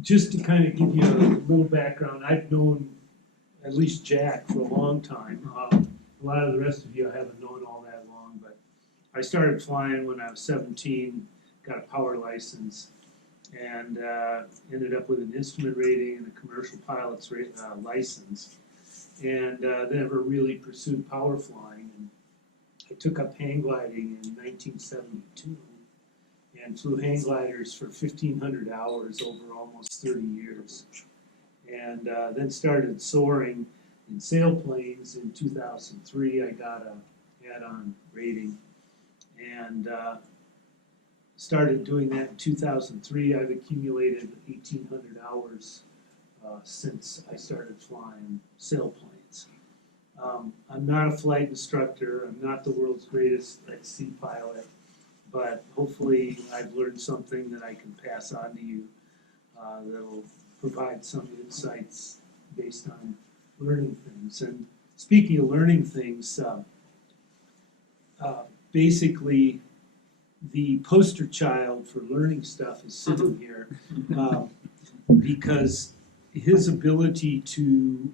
Just to kind of give you a little background, I've known at least Jack for a long time. A lot of the rest of you I haven't known all that long, but I started flying when I was 17, got a power license, and ended up with an instrument rating and a commercial pilot's license, and never really pursued power flying. And I took up hang gliding in 1972 and flew hang gliders for 1,500 hours over almost 30 years. And then started soaring in sailplanes in 2003. I got a add-on rating and started doing that in 2003. I've accumulated 1,800 hours since I started flying sailplanes. I'm not a flight instructor. I'm not the world's greatest at sea pilot, but hopefully I've learned something that I can pass on to you that'll provide some insights based on learning things. And speaking of learning things, basically the poster child for learning stuff is sitting here because his ability to,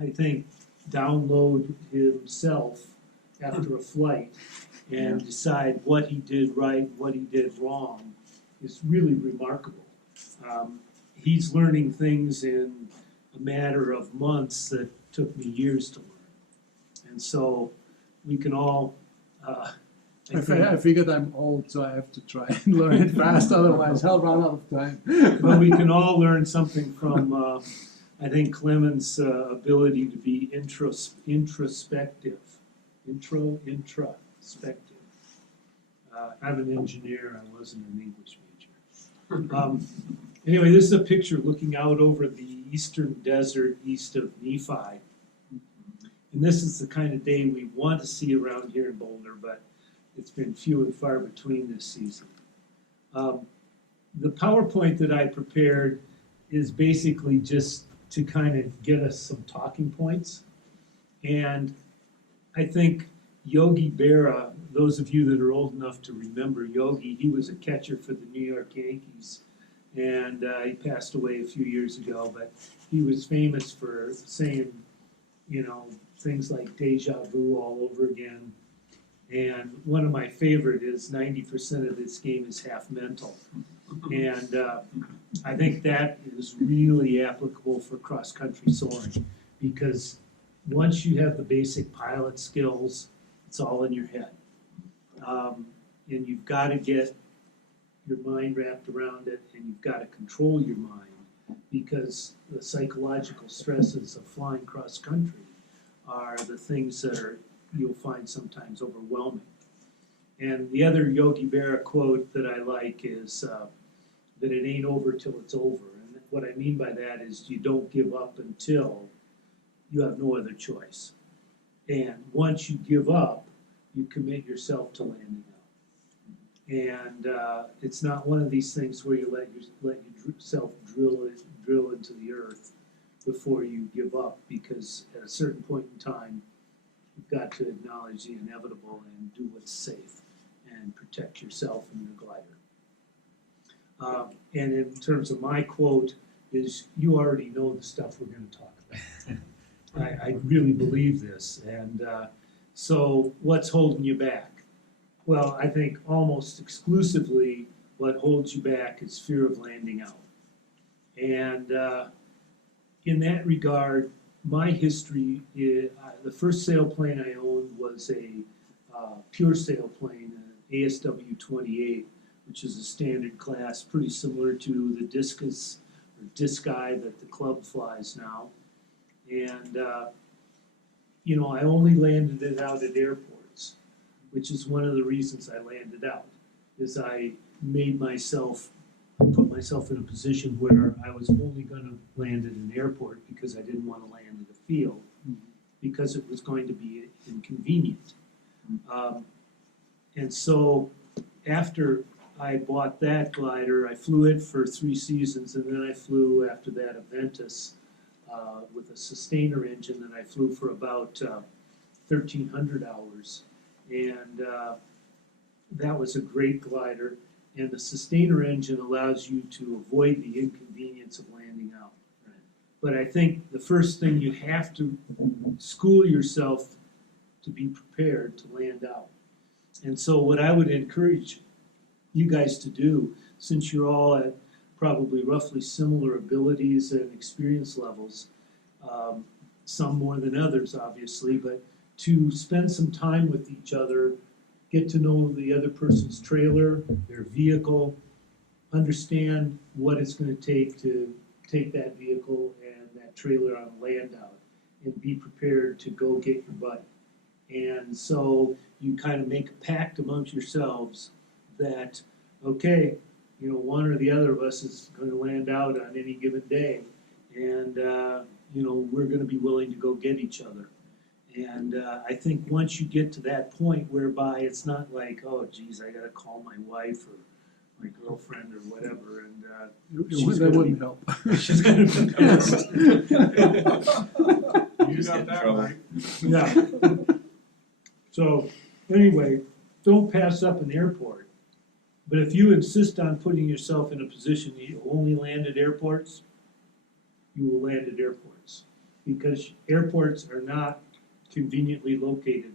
I think, download himself after a flight and decide what he did right, what he did wrong, is really remarkable. He's learning things in a matter of months that took me years to learn. And so we can all... I figured I'm old, so I have to try and learn it fast, otherwise I'll run out of time. But we can all learn something from, I think, Clement's ability to be introspective. Introspective. I'm an engineer, I wasn't an English major. Anyway, this is a picture looking out over the eastern desert east of Nephi. And this is the kind of day we want to see around here in Boulder, but it's been few and far between this season. The PowerPoint that I prepared is basically just to kind of get us some talking points. And I think Yogi Berra, those of you that are old enough to remember Yogi, he was a catcher for the New York Yankees. And he passed away a few years ago, but he was famous for saying, you know, things like deja vu all over again. And one of my favorite is 90% of this game is half mental. And I think that is really applicable for cross-country soaring, because once you have the basic pilot skills, it's all in your head. And you've got to get your mind wrapped around it, and you've got to control your mind, because the psychological stresses of flying cross-country are the things that you'll find sometimes overwhelming. And the other Yogi Berra quote that I like is that it ain't over till it's over. And what I mean by that is you don't give up until you have no other choice. And once you give up, you commit yourself to landing out. And it's not one of these things where you let yourself drill into the earth before you give up, because at a certain point in time, you've got to acknowledge the inevitable and do what's safe and protect yourself and your glider. And in terms of my quote is, you already know the stuff we're going to talk about. I really believe this. And so what's holding you back? Well, I think almost exclusively what holds you back is fear of landing out. And in that regard, my history, the first sailplane I owned was a pure sailplane, an ASW-28, which is a standard class, pretty similar to the Discus or Disci that the club flies now. And, you know, I only landed it out at airports, which is one of the reasons I landed out, is I made myself, put myself in a position where I was only going to land at an airport because I didn't want to land at a field, because it was going to be inconvenient. And so after I bought that glider, I flew it for 3 seasons, and then I flew after that a Ventus with a sustainer engine that I flew for about 1,300 hours. And that was a great glider. And the sustainer engine allows you to avoid the inconvenience of landing out. Right. But I think the first thing you have to school yourself to be prepared to land out. And so what I would encourage you guys to do, since you're all at probably roughly similar abilities and experience levels, some more than others obviously, but to spend some time with each other, get to know the other person's trailer, their vehicle, understand what it's going to take to take that vehicle and that trailer on a land out, and be prepared to go get your buddy. And so you kind of make a pact amongst yourselves that, okay, you know, one or the other of us is going to land out on any given day, and you know, we're going to be willing to go get each other. And I think once you get to that point whereby it's not like, oh, geez, I got to call my wife or my girlfriend or whatever, and That wouldn't help. she's going to be pissed. You got that right. Yeah. So anyway, don't pass up an airport. But if you insist on putting yourself in a position that you only land at airports, you will land at airports. Because airports are not conveniently located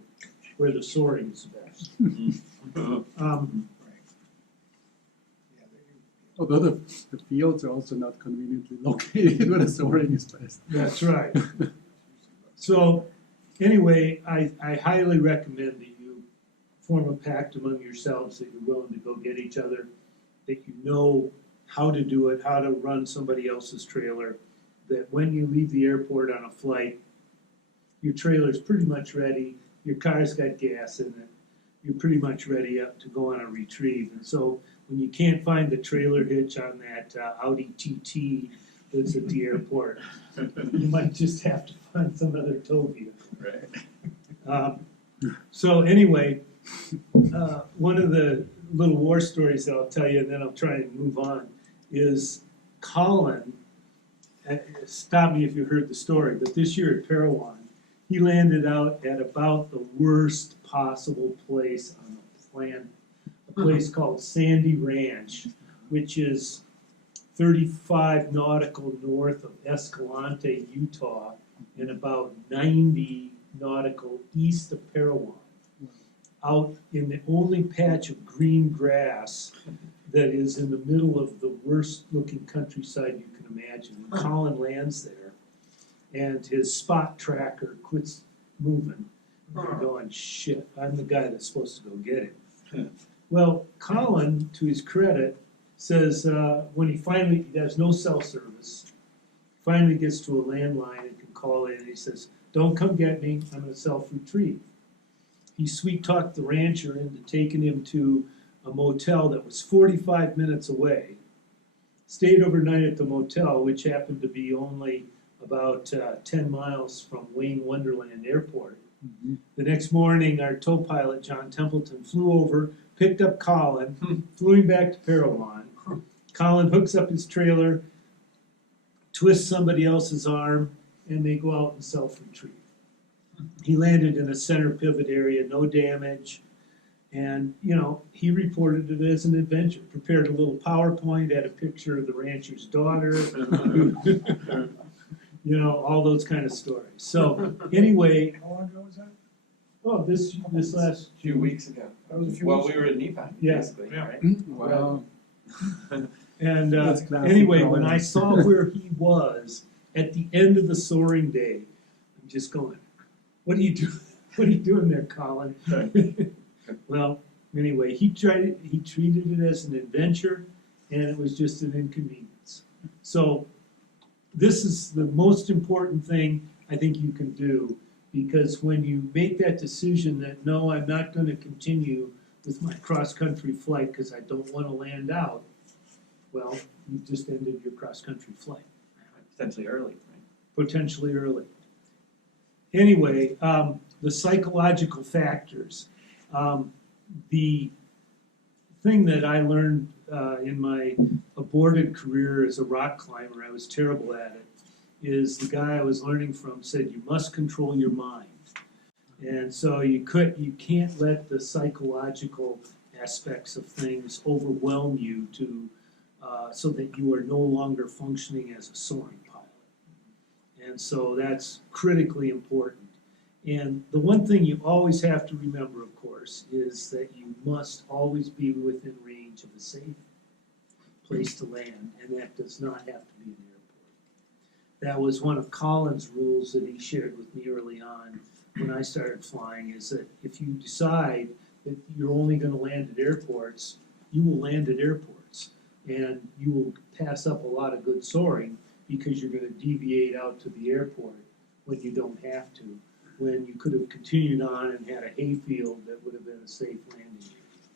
where the soaring is best. Although the fields are also not conveniently located where the soaring is best. That's right. So anyway, I highly recommend that you form a pact among yourselves that you're willing to go get each other, that you know how to do it, how to run somebody else's trailer, that when you leave the airport on a flight, your trailer's pretty much ready, your car's got gas in it, you're pretty much ready up to go on a retrieve. And so when you can't find the trailer hitch on that Audi TT that's at the airport, you might just have to find some other tow vehicle. Right. So anyway, one of the little war stories that I'll tell you, and then I'll try and move on, is Colin, stop me if you heard the story, but this year at Parowan, he landed out at about the worst possible place on the planet, a place called Sandy Ranch, which is 35 nautical north of Escalante, Utah, and about 90 nautical east of Parowan, out in the only patch of green grass that is in the middle of the worst looking countryside you can imagine. When Colin lands there and his spot tracker quits moving, you're going, shit, I'm the guy that's supposed to go get him. Well, Colin, to his credit, says when he has no cell service, finally gets to a landline and can call in, and he says, don't come get me, I'm going to self-retrieve. He sweet-talked the rancher into taking him to a motel that was 45 minutes away, stayed overnight at the motel, which happened to be only about 10 miles from Wayne Wonderland Airport. Mm-hmm. The next morning, our tow pilot, John Templeton, flew over, picked up Colin, flew him back to Parowan. Colin hooks up his trailer, twists somebody else's arm, and they go out and self-retrieve. He landed in a center pivot area, no damage, and, you know, he reported it as an adventure. Prepared a little PowerPoint, had a picture of the rancher's daughter, you know, all those kind of stories. So, anyway, How long ago was that? oh, this last, A few weeks ago. That was a few Well, weeks we were in Nephi, Yeah. basically, Yeah. right? Wow. and That's classic anyway, when Colin. I saw where he was at the end of the soaring day, I'm just going, what are you doing? What are you doing there, Colin? Well, anyway, he treated it as an adventure, and it was just an inconvenience. So this is the most important thing I think you can do, because when you make that decision that, no, I'm not going to continue with my cross-country flight because I don't want to land out, well, you've just ended your cross-country flight. Potentially early, right? Potentially early. Anyway, the psychological factors. The thing that I learned in my aborted career as a rock climber, I was terrible at it, is the guy I was learning from said you must control your mind. And so you can't let the psychological aspects of things overwhelm you to so that you are no longer functioning as a soaring pilot. And so that's critically important. And the one thing you always have to remember, of course, is that you must always be within range of a safe place to land, and that does not have to be an airport. That was one of Colin's rules that he shared with me early on when I started flying, is that if you decide that you're only going to land at airports, you will land at airports. And you will pass up a lot of good soaring because you're going to deviate out to the airport when you don't have to, when you could have continued on and had a hayfield that would have been a safe landing area.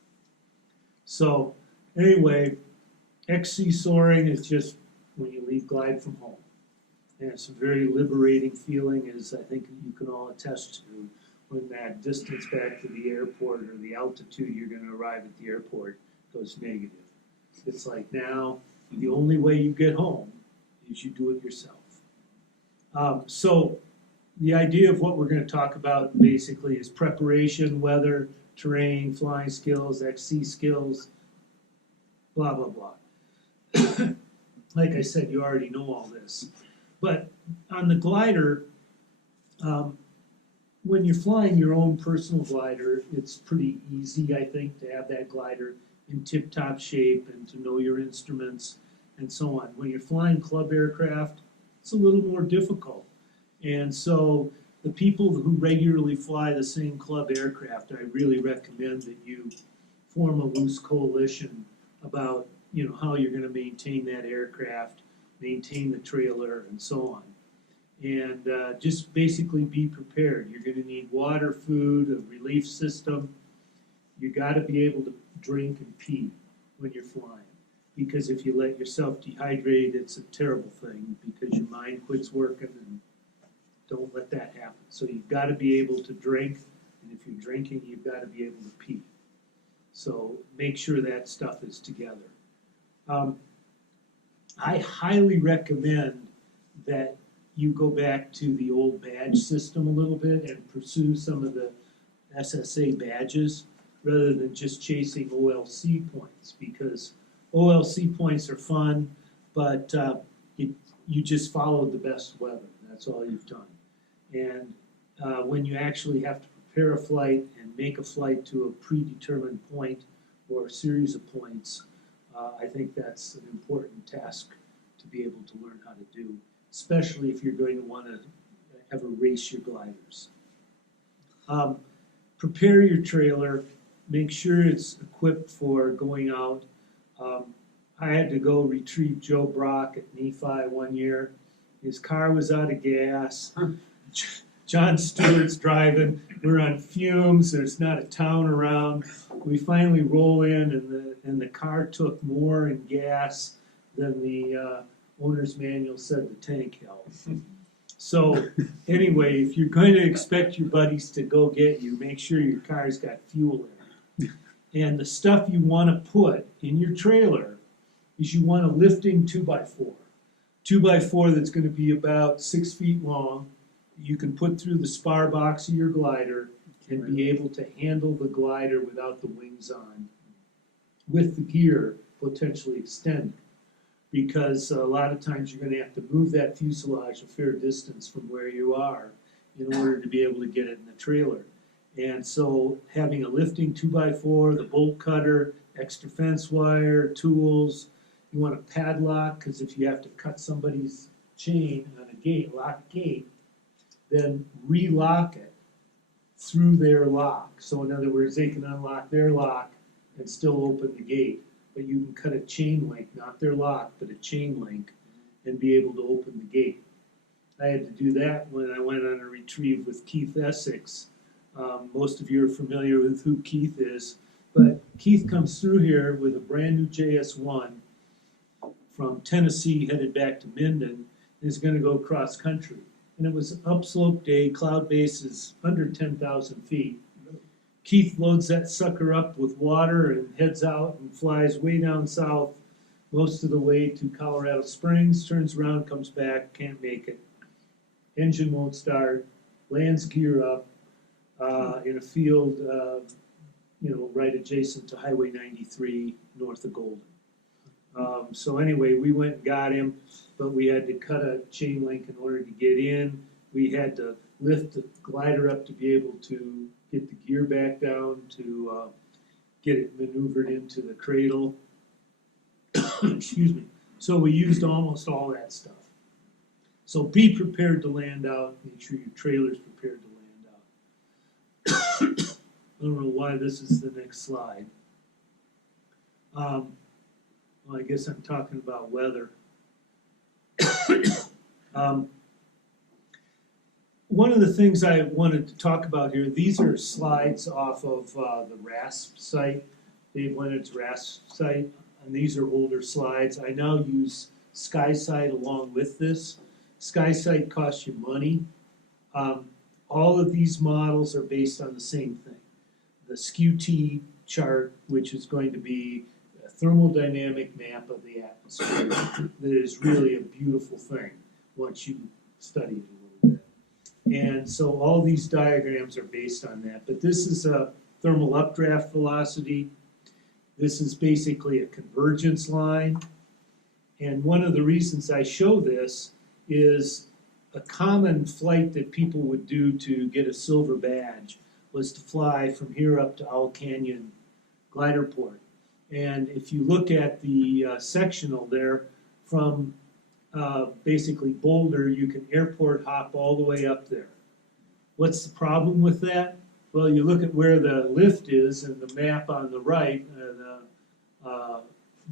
So anyway, XC soaring is just when you leave glide from home. And it's a very liberating feeling, as I think you can all attest to, when that distance back to the airport or the altitude you're going to arrive at the airport goes negative. It's like now, the only way you get home is you do it yourself. So the idea of what we're going to talk about basically is preparation, weather, terrain, flying skills, XC skills, blah, blah, blah. Like I said, you already know all this. But on the glider, when you're flying your own personal glider, it's pretty easy, I think, to have that glider in tip-top shape and to know your instruments and so on. When you're flying club aircraft, it's a little more difficult. And so the people who regularly fly the same club aircraft, I really recommend that you form a loose coalition about, you know, how you're going to maintain that aircraft, maintain the trailer, and so on. And just basically be prepared. You're going to need water, food, a relief system. You got to be able to drink and pee when you're flying, because if you let yourself dehydrate, it's a terrible thing because your mind quits working, and don't let that happen. So you've got to be able to drink, and if you're drinking, you've got to be able to pee. So make sure that stuff is together. I highly recommend that you go back to the old badge system a little bit and pursue some of the SSA badges rather than just chasing OLC points, because OLC points are fun, but you just followed the best weather. That's all you've done. And when you actually have to prepare a flight and make a flight to a predetermined point or a series of points, I think that's an important task to be able to learn how to do, especially if you're going to want to ever race your gliders. Prepare your trailer. Make sure it's equipped for going out. I had to go retrieve Joe Brock at Nephi one year. His car was out of gas. John Stewart's driving. We're on fumes. There's not a town around. We finally roll in, and the car took more in gas than the owner's manual said the tank held. So anyway, if you're going to expect your buddies to go get you, make sure your car's got fuel in it. And the stuff you want to put in your trailer is you want a lifting 2x4. 2x4 that's going to be about 6 feet long. You can put through the spar box of your glider and be able to handle the glider without the wings on, with the gear potentially extended. Because a lot of times you're going to have to move that fuselage a fair distance from where you are in order to be able to get it in the trailer. And so having a lifting 2x4, the bolt cutter, extra fence wire, tools, you want a padlock, because if you have to cut somebody's chain on a gate, lock gate, then relock it through their lock. So in other words, they can unlock their lock and still open the gate. But you can cut a chain link, not their lock, but a chain link, and be able to open the gate. I had to do that when I went on a retrieve with Keith Essex. Most of you are familiar with who Keith is, but Keith comes through here with a brand new JS1 from Tennessee headed back to Minden, and is going to go cross country. And it was an upslope day, cloud base is under 10,000 feet. Keith loads that sucker up with water and heads out and flies way down south, most of the way to Colorado Springs, turns around, comes back, can't make it. Engine won't start, lands gear up in a field right adjacent to Highway 93 north of Golden. So anyway, we went and got him, but we had to cut a chain link in order to get in. We had to lift the glider up to be able to get the gear back down to get it maneuvered into the cradle. Excuse me. So we used almost all that stuff. So be prepared to land out. Make sure your trailer's prepared to land out. I don't know why this is the next slide. Well, I guess I'm talking about weather. One of the things I wanted to talk about here, these are slides off of the RASP site, Dave Leonard's RASP site, and these are older slides. I now use SkySight along with this. SkySight costs you money. All of these models are based on the same thing. The SKU-T chart, which is going to be a thermodynamic map of the atmosphere, that is really a beautiful thing once you study it a little bit. And so all these diagrams are based on that. But this is a thermal updraft velocity. This is basically a convergence line. And one of the reasons I show this is a common flight that people would do to get a silver badge was to fly from here up to Owl Canyon glider port. And if you look at the sectional there from basically Boulder, you can airport hop all the way up there. What's the problem with that? Well, you look at where the lift is and the map on the right, the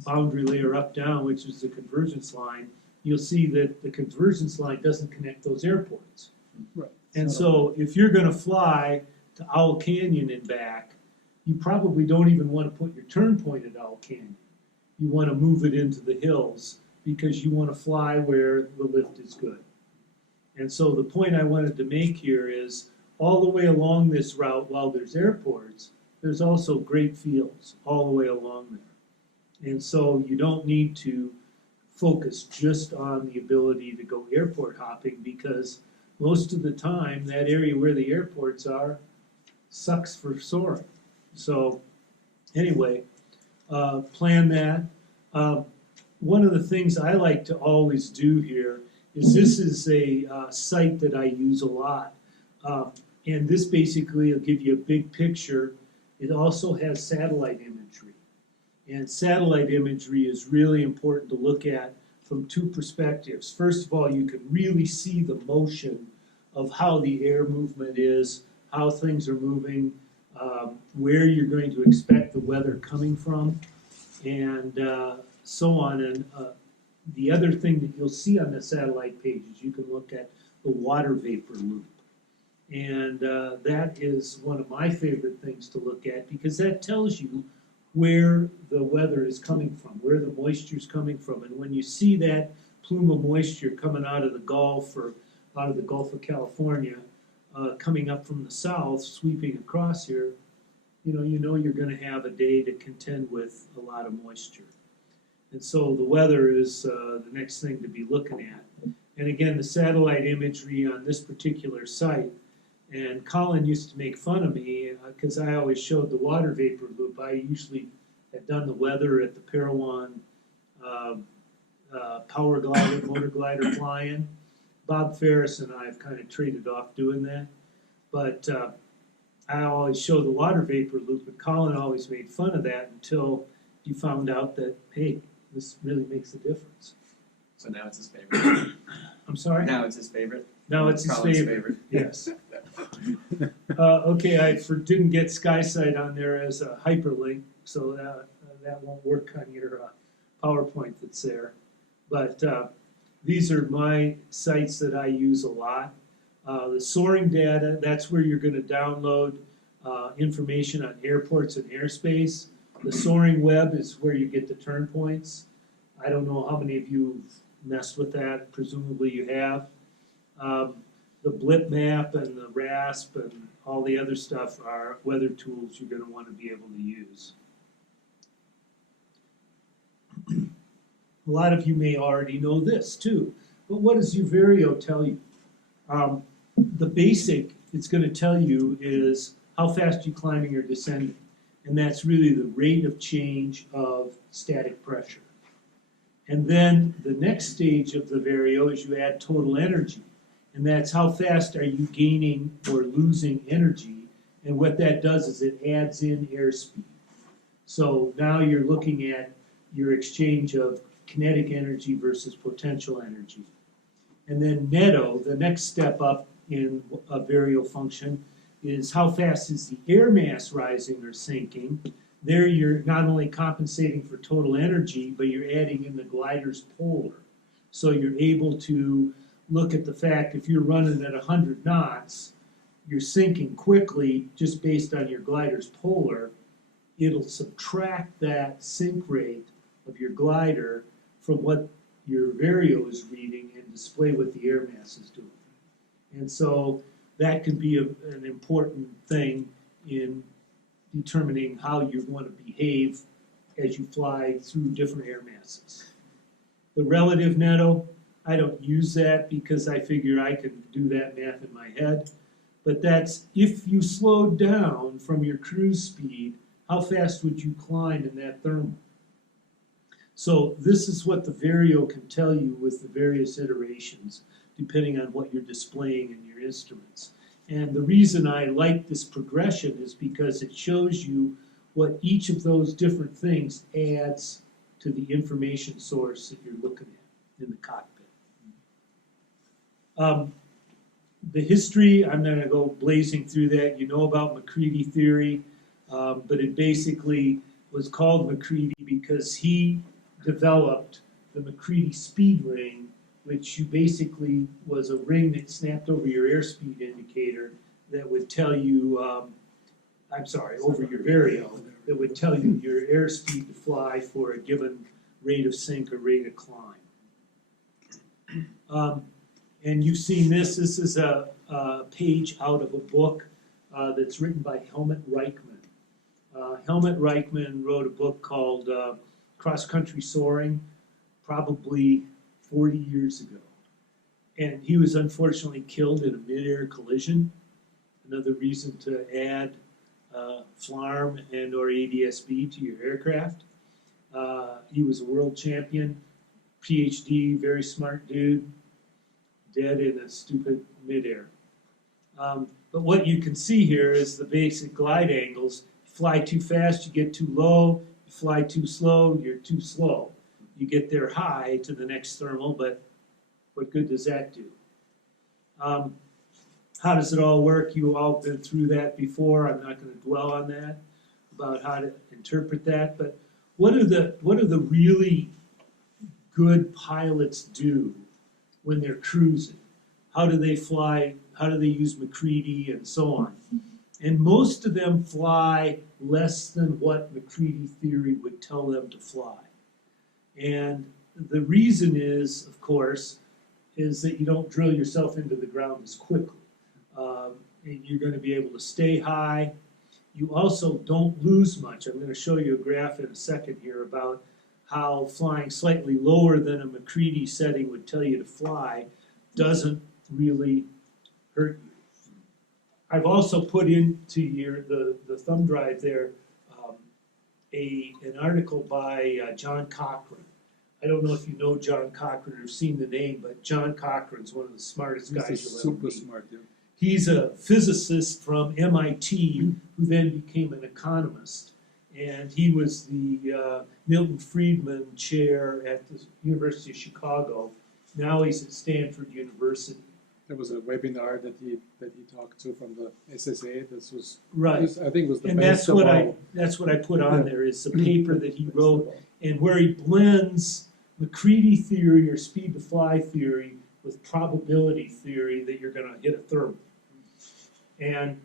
boundary layer up down, which is the convergence line, you'll see that the convergence line doesn't connect those airports. Right. And so if you're going to fly to Owl Canyon and back, you probably don't even want to put your turn point at Owl Canyon. You want to move it into the hills because you want to fly where the lift is good. And so the point I wanted to make here is all the way along this route, while there's airports, there's also great fields all the way along there. And so you don't need to focus just on the ability to go airport hopping because most of the time that area where the airports are sucks for soaring. So anyway, plan that. One of the things I like to always do here is this is a site that I use a lot. And this basically will give you a big picture. It also has satellite imagery. And satellite imagery is really important to look at from two perspectives. First of all, you can really see the motion of how the air movement is, how things are moving, where you're going to expect the weather coming from, and so on. And the other thing that you'll see on the satellite page is you can look at the water vapor loop. And that is one of my favorite things to look at because that tells you where the weather is coming from, where the moisture is coming from. And when you see that plume of moisture coming out of the Gulf or out of the Gulf of California, coming up from the south, sweeping across here, you know you're going to have a day to contend with a lot of moisture. And so the weather is the next thing to be looking at. And again, the satellite imagery on this particular site, and Colin used to make fun of me because I always showed the water vapor loop. I usually had done the weather at the Parowan power glider, motor glider flying. Bob Ferris and I have kind of traded off doing that. But I always show the water vapor loop, and Colin always made fun of that until he found out that, hey, this really makes a difference. So now it's his favorite. I'm sorry? Now it's his favorite. Now it's his Colin's favorite. Yes. Okay, I didn't get SkySight on there as a hyperlink, so that won't work on your PowerPoint that's there. But these are my sites that I use a lot. The soaring data, that's where you're going to download information on airports and airspace. The soaring web is where you get the turn points. I don't know how many of you have messed with that. Presumably you have. The blip map and the RASP and all the other stuff are weather tools you're going to want to be able to use. A lot of you may already know this too, but what does your Vario tell you? The basic it's going to tell you is how fast you're climbing or descending. and that's really the rate of change of static pressure. And then the next stage of the vario is you add total energy, and that's how fast are you gaining or losing energy, and what that does is it adds in airspeed. So now you're looking at your exchange of kinetic energy versus potential energy. And then netto, the next step up in a vario function, is how fast is the air mass rising or sinking. There you're not only compensating for total energy, but you're adding in the glider's polar. So you're able to look at the fact if you're running at 100 knots, you're sinking quickly just based on your glider's polar. It'll subtract that sink rate of your glider from what your vario is reading and display what the air mass is doing. And so that could be an important thing in determining how you want to behave as you fly through different air masses. The relative netto, I don't use that because I figure I can do that math in my head. But that's if you slowed down from your cruise speed, how fast would you climb in that thermal? So this is what the vario can tell you with the various iterations, depending on what you're displaying in your instruments. And the reason I like this progression is because it shows you what each of those different things adds to the information source that you're looking at in the cockpit. The history, I'm not going to go blazing through that. You know about MacCready theory, but it basically was called MacCready because he developed the MacCready speed ring, which basically was a ring that snapped over your airspeed indicator that would tell you, over your vario, that would tell you your airspeed to fly for a given rate of sink or rate of climb. And you've seen this. This is a page out of a book that's written by Helmut Reichmann. Helmut Reichmann wrote a book called Cross-Country Soaring, probably 40 years ago. And he was unfortunately killed in a mid-air collision. Another reason to add FLARM and or ADS-B to your aircraft. He was a world champion, PhD, very smart dude, dead in a stupid midair. But what you can see here is the basic glide angles. You fly too fast, you get too low. You fly too slow, you're too slow. You get there high to the next thermal, but what good does that do? How does it all work? You all been through that before. I'm not going to dwell on that, about how to interpret that. But what do the really good pilots do when they're cruising? How do they fly? How do they use MacCready and so on? And most of them fly less than what MacCready theory would tell them to fly. And the reason is, of course, is that you don't drill yourself into the ground as quickly. And you're going to be able to stay high. You also don't lose much. I'm going to show you a graph in a second here about how flying slightly lower than a MacCready setting would tell you to fly doesn't really hurt you. I've also put into the thumb drive there an article by John Cochran. I don't know if you know John Cochran or seen the name, but John Cochran's one of the smartest guys you'll ever meet. Super smart, yeah. He's a physicist from MIT who then became an economist. And he was the Milton Friedman Chair at the University of Chicago. Now he's at Stanford University. There was a webinar that he talked to from the SSA. This was Right. I think was the And best that's what I put on there is the paper that he Best of wrote, all. and where he blends MacCready theory or speed to fly theory with probability theory that you're going to hit a thermal. And,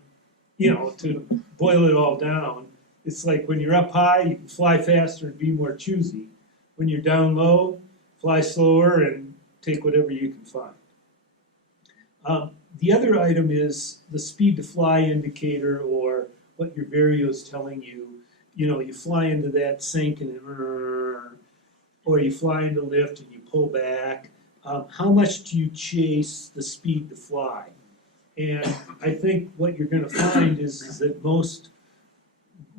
to boil it all down, it's like when you're up high, you can fly faster and be more choosy. When you're down low, fly slower and take whatever you can find. The other item is the speed to fly indicator, or what your vario is telling you. You fly into that sink and or you fly into lift and you pull back. How much do you chase the speed to fly? And I think what you're going to find is that most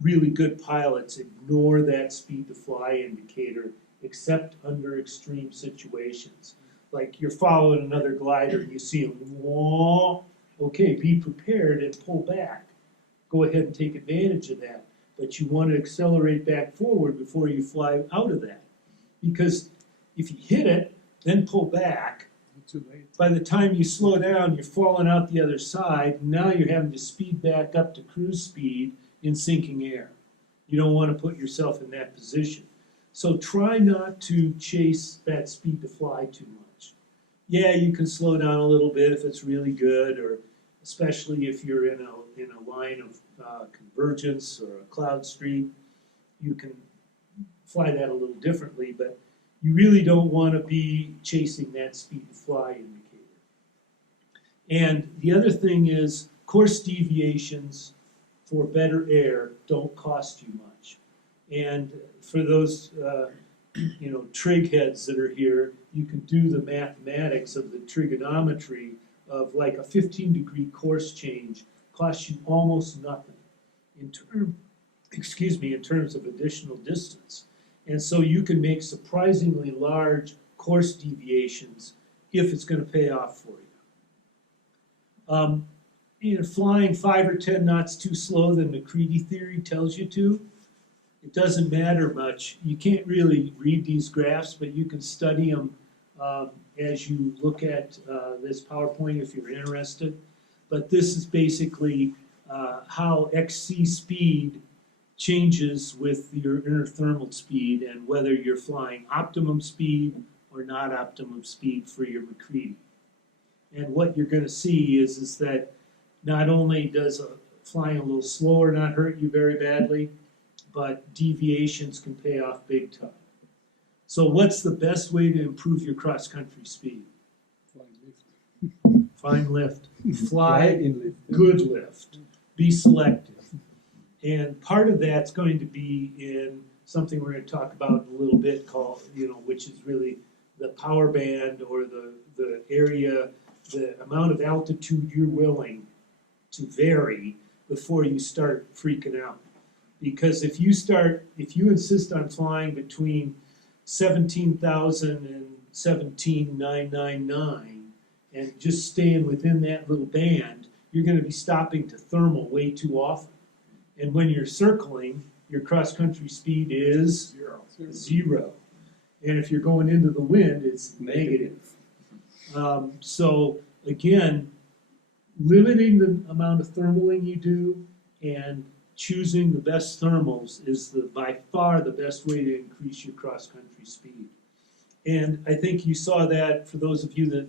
really good pilots ignore that speed to fly indicator except under extreme situations. Like you're following another glider and you see him, whoa, okay, be prepared and pull back. Go ahead and take advantage of that. But you want to accelerate back forward before you fly out of that. Because if you hit it, then pull back, Too late. by the time you slow down, you're falling out the other side. Now you're having to speed back up to cruise speed in sinking air. You don't want to put yourself in that position. So try not to chase that speed to fly too much. Yeah, you can slow down a little bit if it's really good, or especially if you're in a line of convergence or a cloud street, you can fly that a little differently, but you really don't want to be chasing that speed to fly indicator. And the other thing is course deviations for better air don't cost you much. And for those trig heads that are here, you can do the mathematics of the trigonometry of like a 15-degree course change costs you almost nothing in terms of additional distance. And so you can make surprisingly large course deviations if it's going to pay off for you. Flying 5 or 10 knots too slow than McCready theory tells you to, it doesn't matter much. You can't really read these graphs, but you can study them as you look at this PowerPoint if you're interested. But this is basically how XC speed changes with your inner thermal speed and whether you're flying optimum speed or not optimum speed for your McCready. And what you're going to see is that not only does flying a little slower not hurt you very badly, but deviations can pay off big time. So what's the best way to improve your cross-country speed? Find lift. Fly in lift. good lift. Be selective. And part of that's going to be in something we're going to talk about in a little bit called, which is really the power band or the area, the amount of altitude you're willing to vary before you start freaking out. Because if you insist on flying between 17,000 and 17,999 and just staying within that little band, you're going to be stopping to thermal way too often. And when you're circling, your cross-country speed is zero. And if you're going into the wind, it's negative. So again, limiting the amount of thermaling you do and choosing the best thermals is by far the best way to increase your cross-country speed. And I think you saw that for those of you that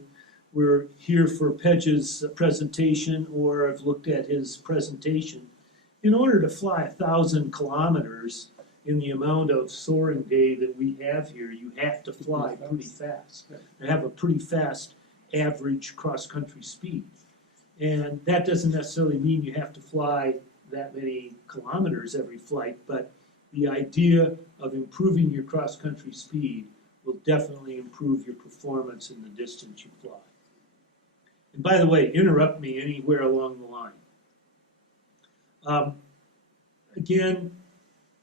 were here for Pedge's presentation or have looked at his presentation. In order to fly 1,000 kilometers in the amount of soaring day that we have here, you have to fly pretty fast and have a pretty fast average cross-country speed. And that doesn't necessarily mean you have to fly that many kilometers every flight, but the idea of improving your cross-country speed will definitely improve your performance in the distance you fly. And by the way, interrupt me anywhere along the line. Again,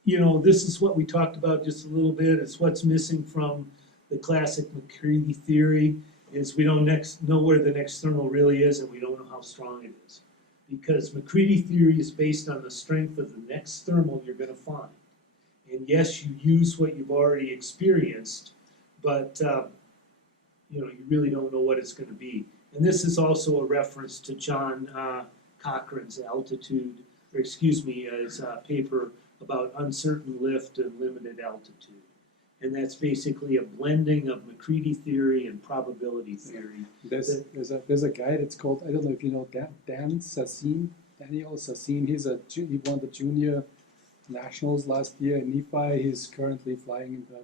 this is what we talked about just a little bit. It's what's missing from the classic McCready theory is we don't know where the next thermal really is and we don't know how strong it is. Because McCready theory is based on the strength of the next thermal you're going to find. And yes, you use what you've already experienced, but you really don't know what it's going to be. And this is also a reference to John Cochran's his paper about uncertain lift and limited altitude. And that's basically a blending of McCready theory and probability theory. There's a guy that's called, I don't know if you know Daniel Sassin. He won the junior nationals last year in Nephi. He's currently flying in the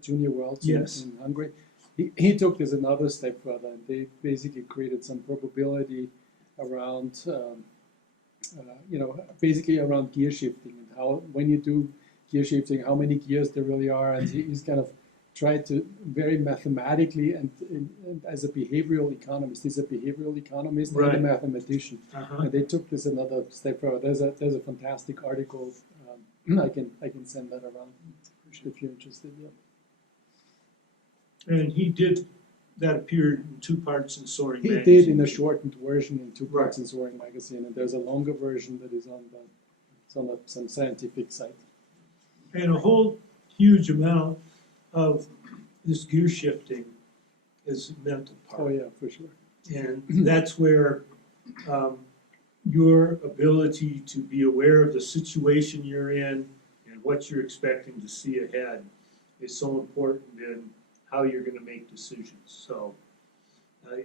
junior world in Hungary. He took this another step further, and they basically created some probability around, basically around gear shifting and how when you do gear shifting, how many gears there really are, and he's kind of tried to very mathematically and as a behavioral economist. He's a behavioral economist and a mathematician, and they took this another step further. There's a fantastic article I can send that around if you're interested. Yeah. And he did, that appeared in 2 parts in Soaring He magazine. did in a shortened version in 2 parts in Soaring magazine, and there's a longer version that is on some scientific site. And a whole huge amount of this gear shifting is a mental part. Oh yeah, for sure. And that's where your ability to be aware of the situation you're in and what you're expecting to see ahead is so important in how you're going to make decisions. So,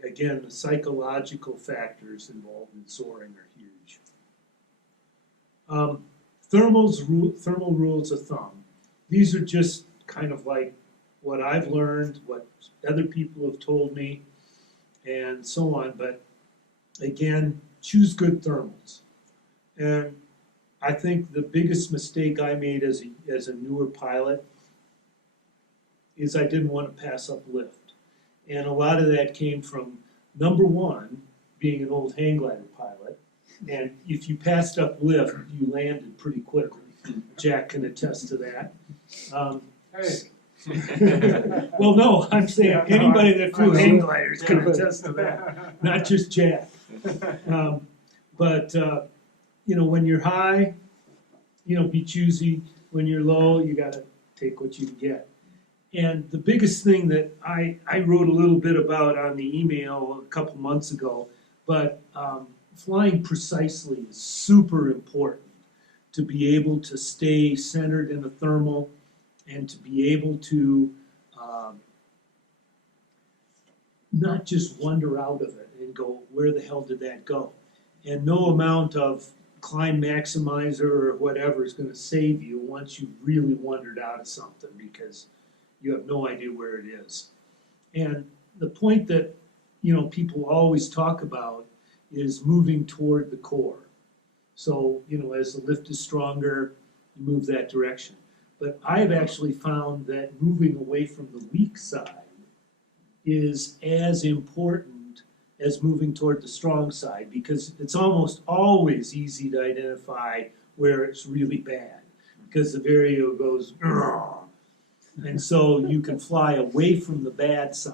again, the psychological factors involved in soaring are huge. Thermal rules of thumb. These are just kind of like what I've learned, what other people have told me, and so on. But again, choose good thermals. And I think the biggest mistake I made as a newer pilot is I didn't want to pass up lift. And a lot of that came from, number one, being an old hang glider pilot. And if you passed up lift, you landed pretty quickly. Jack can attest to that. Well, no, I'm saying anybody that flew hang gliders can attest to that, not just Jack. But when you're high, be choosy. When you're low, you got to take what you can get. And the biggest thing that I wrote a little bit about on the email a couple months ago, but flying precisely is super important to be able to stay centered in a thermal and to be able to not just wander out of it and go, where the hell did that go? And no amount of climb maximizer or whatever is going to save you once you've really wandered out of something, because you have no idea where it is. And the point that people always talk about is moving toward the core. So as the lift is stronger, you move that direction. But I've actually found that moving away from the weak side is as important as moving toward the strong side, because it's almost always easy to identify where it's really bad, because the vario goes, and so you can fly away from the bad side,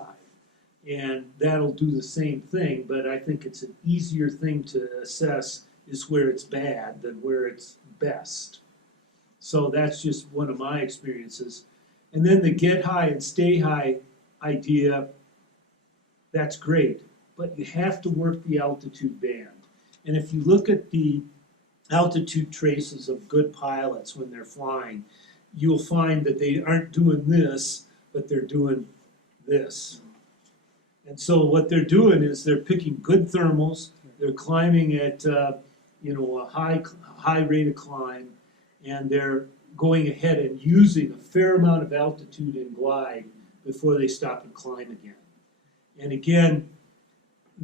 and that'll do the same thing. But I think it's an easier thing to assess is where it's bad than where it's best. So that's just one of my experiences. And then the get high and stay high idea, that's great, but you have to work the altitude band. And if you look at the altitude traces of good pilots when they're flying, you'll find that they aren't doing this, but they're doing this. And so what they're doing is they're picking good thermals, they're climbing at a high rate of climb, and they're going ahead and using a fair amount of altitude and glide before they stop and climb again. And again,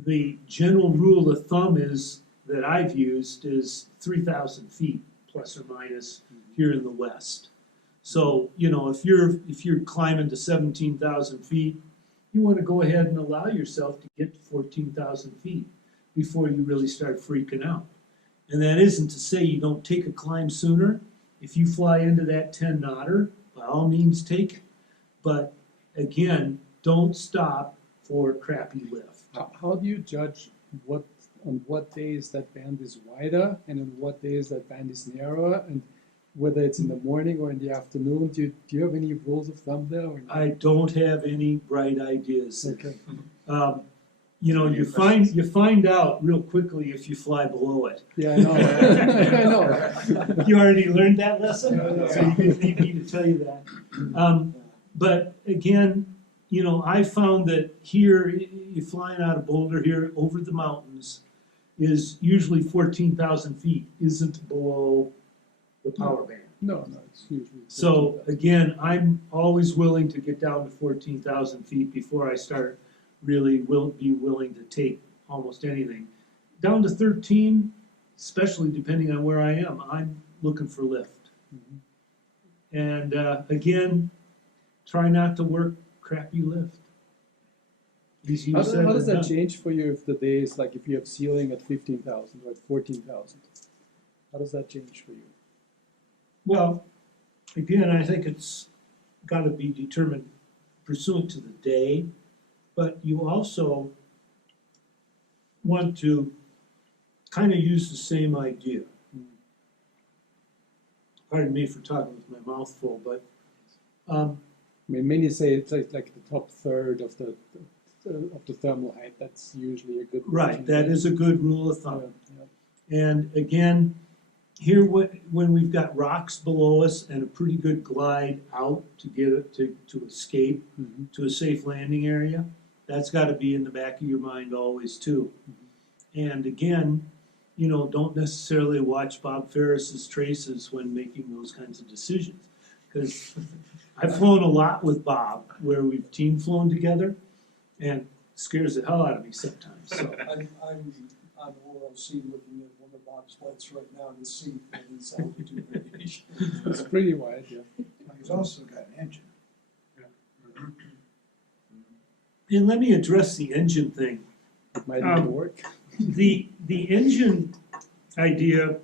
the general rule of thumb is that I've used is 3,000 feet plus or minus here in the West. So if you're climbing to 17,000 feet, you want to go ahead and allow yourself to get to 14,000 feet before you really start freaking out. And that isn't to say you don't take a climb sooner. If you fly into that 10 knotter, by all means take it. But again, don't stop for crappy lift. How do you judge on what days that band is wider and on what days that band is narrower, and whether it's in the morning or in the afternoon? Do you have any rules of thumb there? Or I don't have any bright ideas. Okay. You find out real quickly if you fly below it. Yeah, I know. I know. You already learned that lesson, Yeah. so you didn't need me to tell you that. But again, I found that here, you're flying out of Boulder here over the mountains, is usually 14,000 feet, isn't below the power band. No, it's usually. So again, I'm always willing to get down to 14,000 feet before I start really be willing to take almost anything. Down to 13, especially depending on where I am, I'm looking for lift. Mm-hmm. And again, try not to work crappy lift. How does that change for you if the day is like if you have ceiling at 15,000 or at 14,000? How does that change for you? Well, again, I think it's got to be determined pursuant to the day, but you also want to kind of use the same idea. Pardon me for talking with my mouth full, but I mean, many say it's like the top third of the thermal height. That's usually a good. right, that is a good rule of Yeah, thumb. yeah. And again, here when we've got rocks below us and a pretty good glide out to get it to escape Mhm. to a safe landing area, that's got to be in the back of your mind always too. And again, you know, don't necessarily watch Bob Ferris's traces when making those kinds of decisions, because I've flown a lot with Bob where we've team flown together, and it scares the hell out of me sometimes. So I'm on OLC looking at one of Bob's flights right now to see his altitude variation. It's pretty wide, yeah. He's also got an engine. and let me address the engine thing. It might not work. The engine idea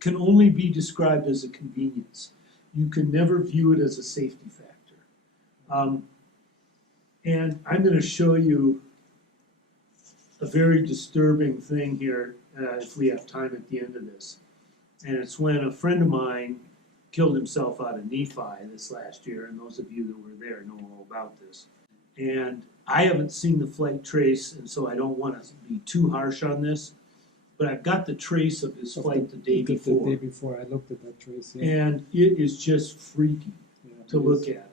can only be described as a convenience. You can never view it as a safety factor. And I'm going to show you a very disturbing thing here, if we have time at the end of this. And it's when a friend of mine killed himself out of Nephi this last year, and those of you that were there know all about this. And I haven't seen the flight trace, and so I don't want to be too harsh on this, but I've got the trace of his flight the day before. The day before, I looked at that trace. Yeah. And it is just freaky Yeah, to it look is. at it.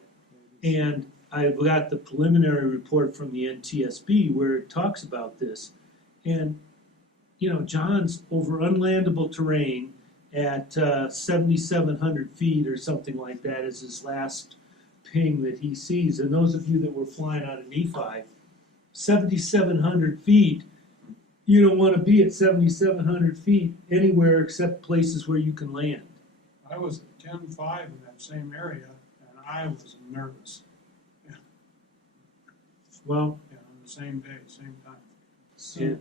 Yeah, it is. And I've got the preliminary report from the NTSB where it talks about this. And, you know, John's over unlandable terrain at 7,700 feet or something like that is his last ping that he sees. And those of you that were flying out of Nephi, 7,700 feet, you don't want to be at 7,700 feet anywhere except places where you can land. I was at 10.5 in that same area, and I was nervous. Well, Yeah, on the same day, same time. So, Yeah.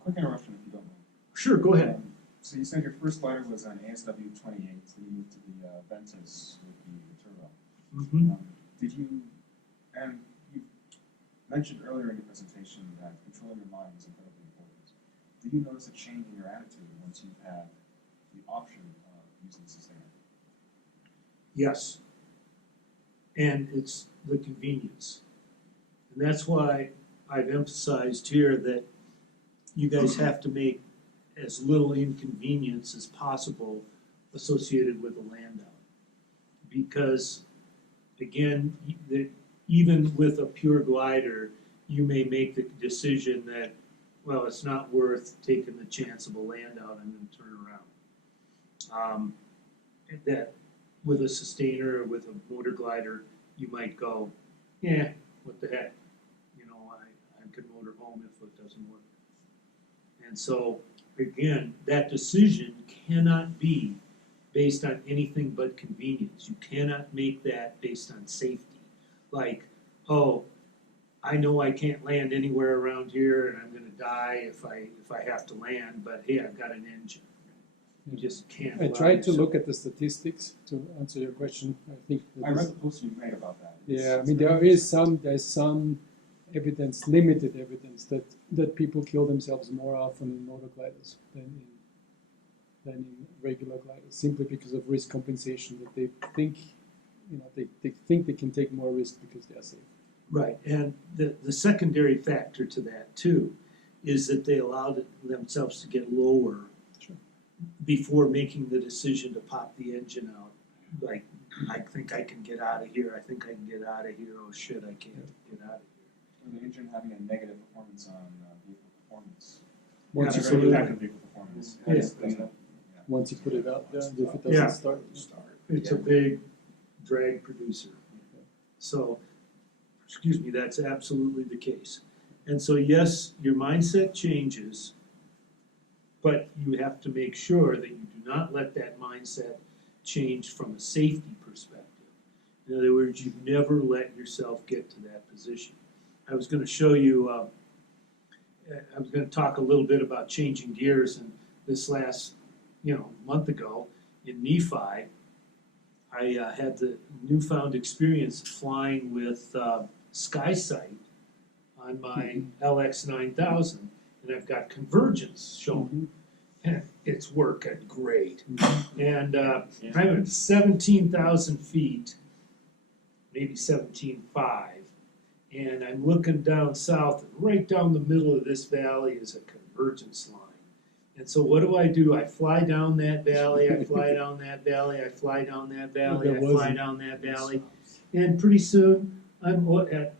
quick interruption if you don't mind. sure, go ahead. So you said your first glider was on ASW 28, so you moved to the Ventus with the turbo. Mm-hmm. Did you, and you mentioned earlier in your presentation that controlling your mind is incredibly important. Did you notice a change in your attitude once you've had the option of using the sustainer? Yes. And it's the convenience. And that's why I've emphasized here that you guys have to make as little inconvenience as possible associated with a land out. Because, again, even with a pure glider, you may make the decision that, well, it's not worth taking the chance of a land out and then turn around. That with a sustainer or with a motor glider, you might go, yeah, what the heck? You know, I could motor home if it doesn't work. And so, again, that decision cannot be based on anything but convenience. You cannot make that based on safety. Like, oh, I know I can't land anywhere around here and I'm gonna die if I have to land, but hey, I've got an engine. You just can't. I allow tried to yourself- look at the statistics to answer your question. I think that I read is- the post you made about that. yeah, I mean there's some evidence, limited evidence that people kill themselves more often in motor gliders than in regular gliders, simply because of risk compensation. That they think, they think they can take more risk because they are safe. Right, and the secondary factor to that too is that they allowed themselves to get lower Sure. before making the decision to pop the engine out. Like, I think I can get out of here, I think I can get out of here, oh shit, I can't get out of here. Or the engine having a negative performance on vehicle performance. Once you Absolutely. put it, Impact on vehicle performance. Yeah. That's- once you put it out there, if it doesn't Yeah. start. It's a big drag producer. So, excuse me, that's absolutely the case. And so, yes, your mindset changes, but you have to make sure that you do not let that mindset change from a safety perspective. In other words, you never let yourself get to that position. I was going to show you, I was going to talk a little bit about changing gears, and this last, month ago, in Nephi, I had the newfound experience flying with SkySight on my LX9000, and I've got Convergence showing. And it's working great. And I'm at 17,000 feet, maybe 17.5, and I'm looking down south, and right down the middle of this valley is a convergence line. And so what do? I fly down that valley, I fly down that valley, I fly down that valley, I fly down that valley, and pretty soon I'm at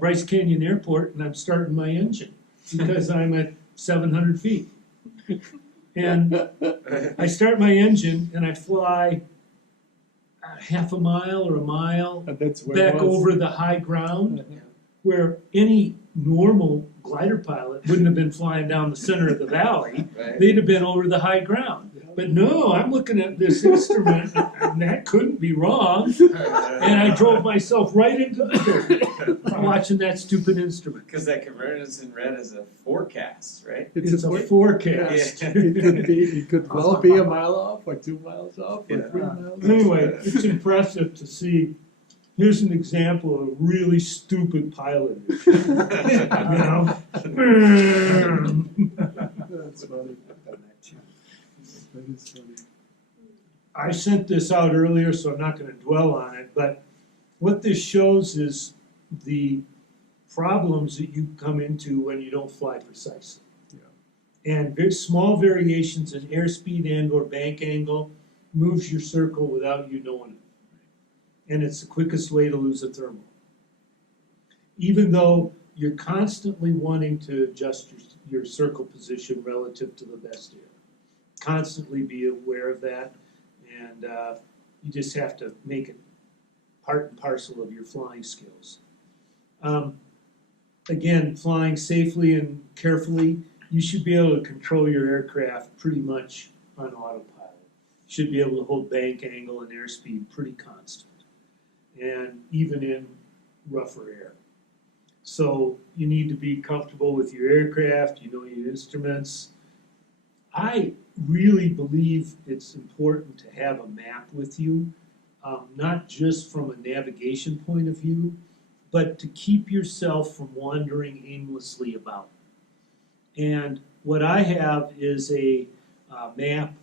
Bryce Canyon Airport, and I'm starting my engine because I'm at 700 feet. And I start my engine and I fly half a mile or a mile And that's where it back was. over the high ground where any normal glider pilot wouldn't have been flying down the center of the valley. Right. They'd have been over the high ground. But no, I'm looking at this instrument and that couldn't be wrong. And I drove myself right into the dirt watching that stupid instrument. Because that convergence in red is a forecast, right? It's a point- forecast. Yeah. It could well be a mile off or 2 miles off or Yeah. 3 miles. Anyway, it's impressive to see. Here's an example of really stupid piloting. You know? That's funny. That is funny. I sent this out earlier, so I'm not going to dwell on it, but what this shows is the problems that you come into when you don't fly precisely. And very small variations in airspeed and or bank angle moves your circle without you knowing it. And it's the quickest way to lose a thermal. Even though you're constantly wanting to adjust your circle position relative to the best air. Constantly be aware of that, and you just have to make it part and parcel of your flying skills. Again, flying safely and carefully, you should be able to control your aircraft pretty much on autopilot. You should be able to hold bank angle and airspeed pretty constant, and even in rougher air. So you need to be comfortable with your aircraft, you know your instruments. I really believe it's important to have a map with you, not just from a navigation point of view, but to keep yourself from wandering aimlessly about. And what I have is a map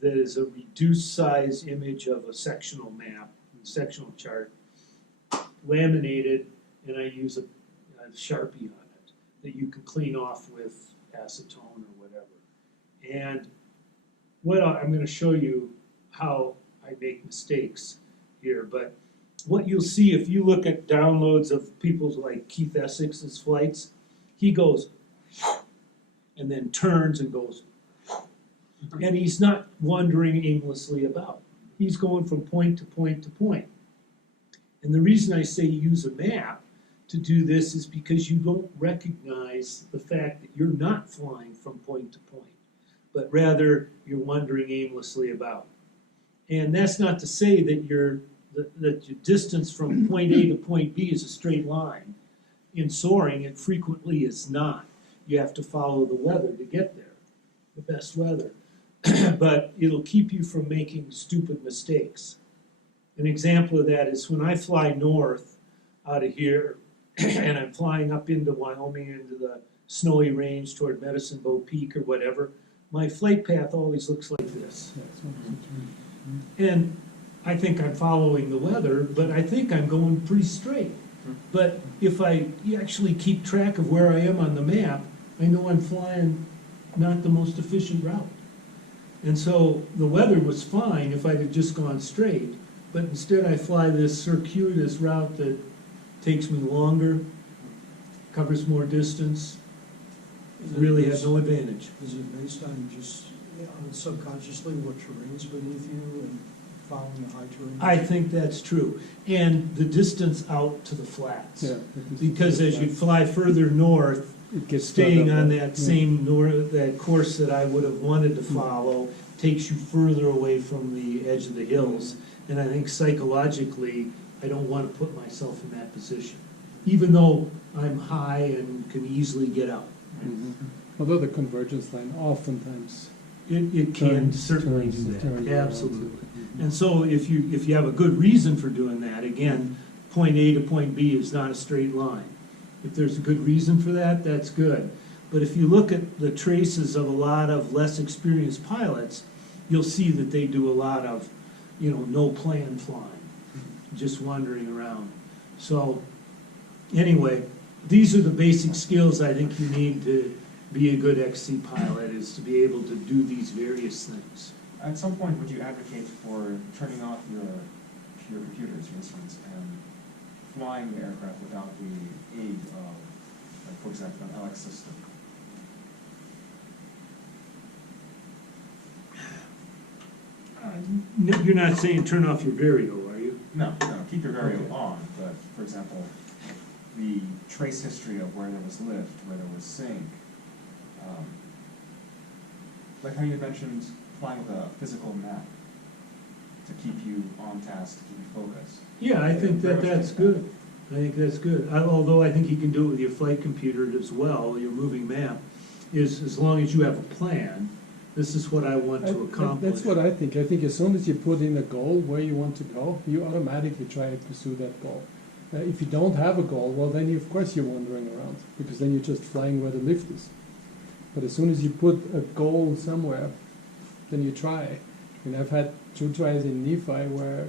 that is a reduced size image of a sectional map, sectional chart, laminated, and I use a Sharpie on it that you can clean off with acetone or whatever. And I'm going to show you how I make mistakes here, but what you'll see if you look at downloads of people's like Keith Essex's flights, he goes and then turns and goes, and he's not wandering aimlessly about. He's going from point to point to point. And the reason I say use a map to do this is because you don't recognize the fact that you're not flying from point to point, but rather you're wandering aimlessly about. And that's not to say that your distance from point A to point B is a straight line. In soaring, it frequently is not. You have to follow the weather to get there, the best weather. But it'll keep you from making stupid mistakes. An example of that is when I fly north out of here, and I'm flying up into Wyoming, into the snowy range toward Medicine Bow Peak or whatever, my flight path always looks like this. And I think I'm following the weather, but I think I'm going pretty straight. But if I actually keep track of where I am on the map, I know I'm flying not the most efficient route. And so the weather was fine if I'd have just gone straight, but instead I fly this circuitous route that takes me longer, covers more distance, really has no advantage. Is it based on just subconsciously what terrain's beneath you and following the high terrain? I think that's true. And the distance out to the flats. Yeah, Because as you fly further north, it gets staying further on back. that same that course that I would have wanted to follow takes you further away from the edge of the hills. And I think psychologically, I don't want to put myself in that position, even though I'm high and can easily get out. Mhm. Although the convergence line oftentimes It can Turns- certainly turns- do turns that, around. absolutely. And so if you have a good reason for doing that, again, point A to point B is not a straight line. If there's a good reason for that, that's good. But if you look at the traces of a lot of less experienced pilots, you'll see that they do a lot of, no plan flying, just wandering around. So, anyway, these are the basic skills I think you need to be a good XC pilot, is to be able to do these various things. At some point, would you advocate for turning off your computers, for instance, and flying the aircraft without the aid of, like, for example, an LX system? You're not saying turn off your vario, are you? No, keep your vario Okay. on, but, for example, the trace history of where there was lift, where there was sink, like how you mentioned flying with a physical map to keep you on task, to keep you focused. Yeah, I think that's good. I think that's good. Although I think you can do it with your flight computer as well, your moving map, is as long as you have a plan, this is what I want to accomplish. That's what I think. I think as soon as you put in a goal where you want to go, you automatically try to pursue that goal. If you don't have a goal, well, then of course you're wandering around, because then you're just flying where the lift is. But as soon as you put a goal somewhere, then you try. And I've had 2 tries in Nephi where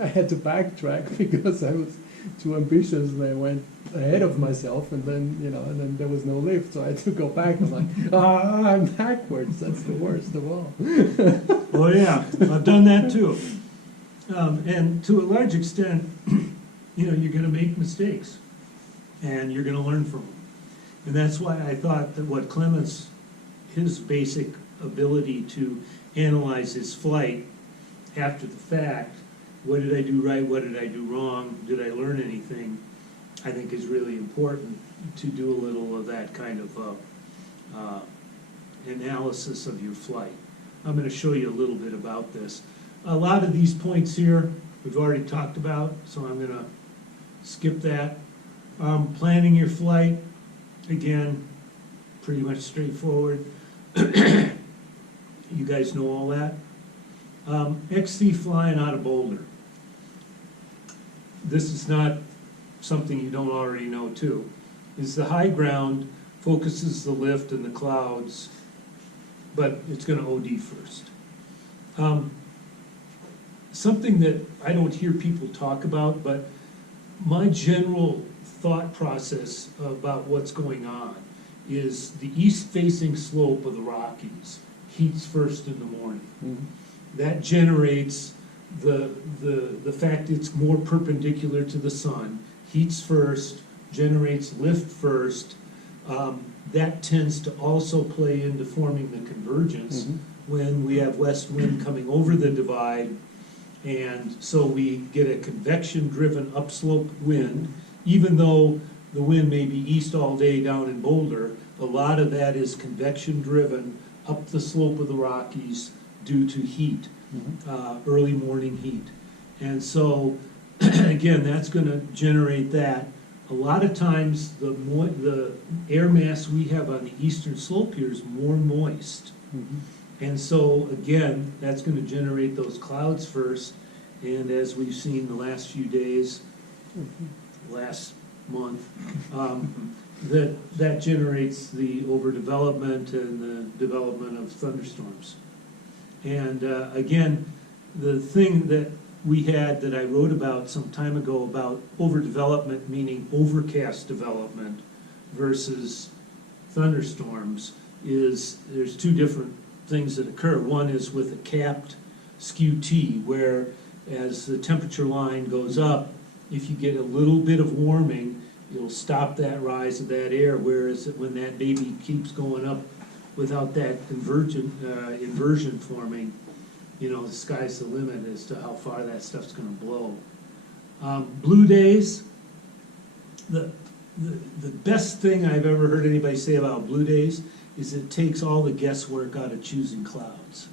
I had to backtrack because I was too ambitious and I went ahead of myself, and then and then there was no lift, so I had to go back. I'm like, I'm backwards. That's the worst of all. Oh, yeah, I've done that too. And to a large extent, you're gonna make mistakes, and you're gonna learn from them. And that's why I thought that what Clements, his basic ability to analyze his flight after the fact, what did I do right, what did I do wrong, did I learn anything, I think is really important to do a little of that kind of analysis of your flight. I'm going to show you a little bit about this. A lot of these points here we've already talked about, so I'm going to skip that. Planning your flight, again, pretty much straightforward. You guys know all that. XC flying out of Boulder. This is not something you don't already know too. Is the high ground focuses the lift and the clouds, but it's going to OD first. Something that I don't hear people talk about, but my general thought process about what's going on is the east-facing slope of the Rockies heats first in the morning. Mhm. That generates the fact it's more perpendicular to the sun, heats first, generates lift first. That tends to also play into forming the convergence Mhm. when we have west wind coming over the divide, and so we get a convection-driven upslope wind. Even though the wind may be east all day down in Boulder, a lot of that is convection-driven up the slope of the Rockies due to heat. Early morning heat. And so, again, that's gonna generate that. A lot of times, the air mass we have on the eastern slope here is more moist. Mhm. And so, again, that's gonna generate those clouds first, and as we've seen the last few days, last month, that generates the overdevelopment and the development of thunderstorms. And again, the thing that we had that I wrote about some time ago about overdevelopment, meaning overcast development versus thunderstorms, is there's 2 different things that occur. One is with a capped skew T, where as the temperature line goes up, if you get a little bit of warming, it'll stop that rise of that air, whereas when that baby keeps going up without that inversion forming, the sky's the limit as to how far that stuff's gonna blow. Blue days, the best thing I've ever heard anybody say about blue days is it takes all the guesswork out of choosing clouds.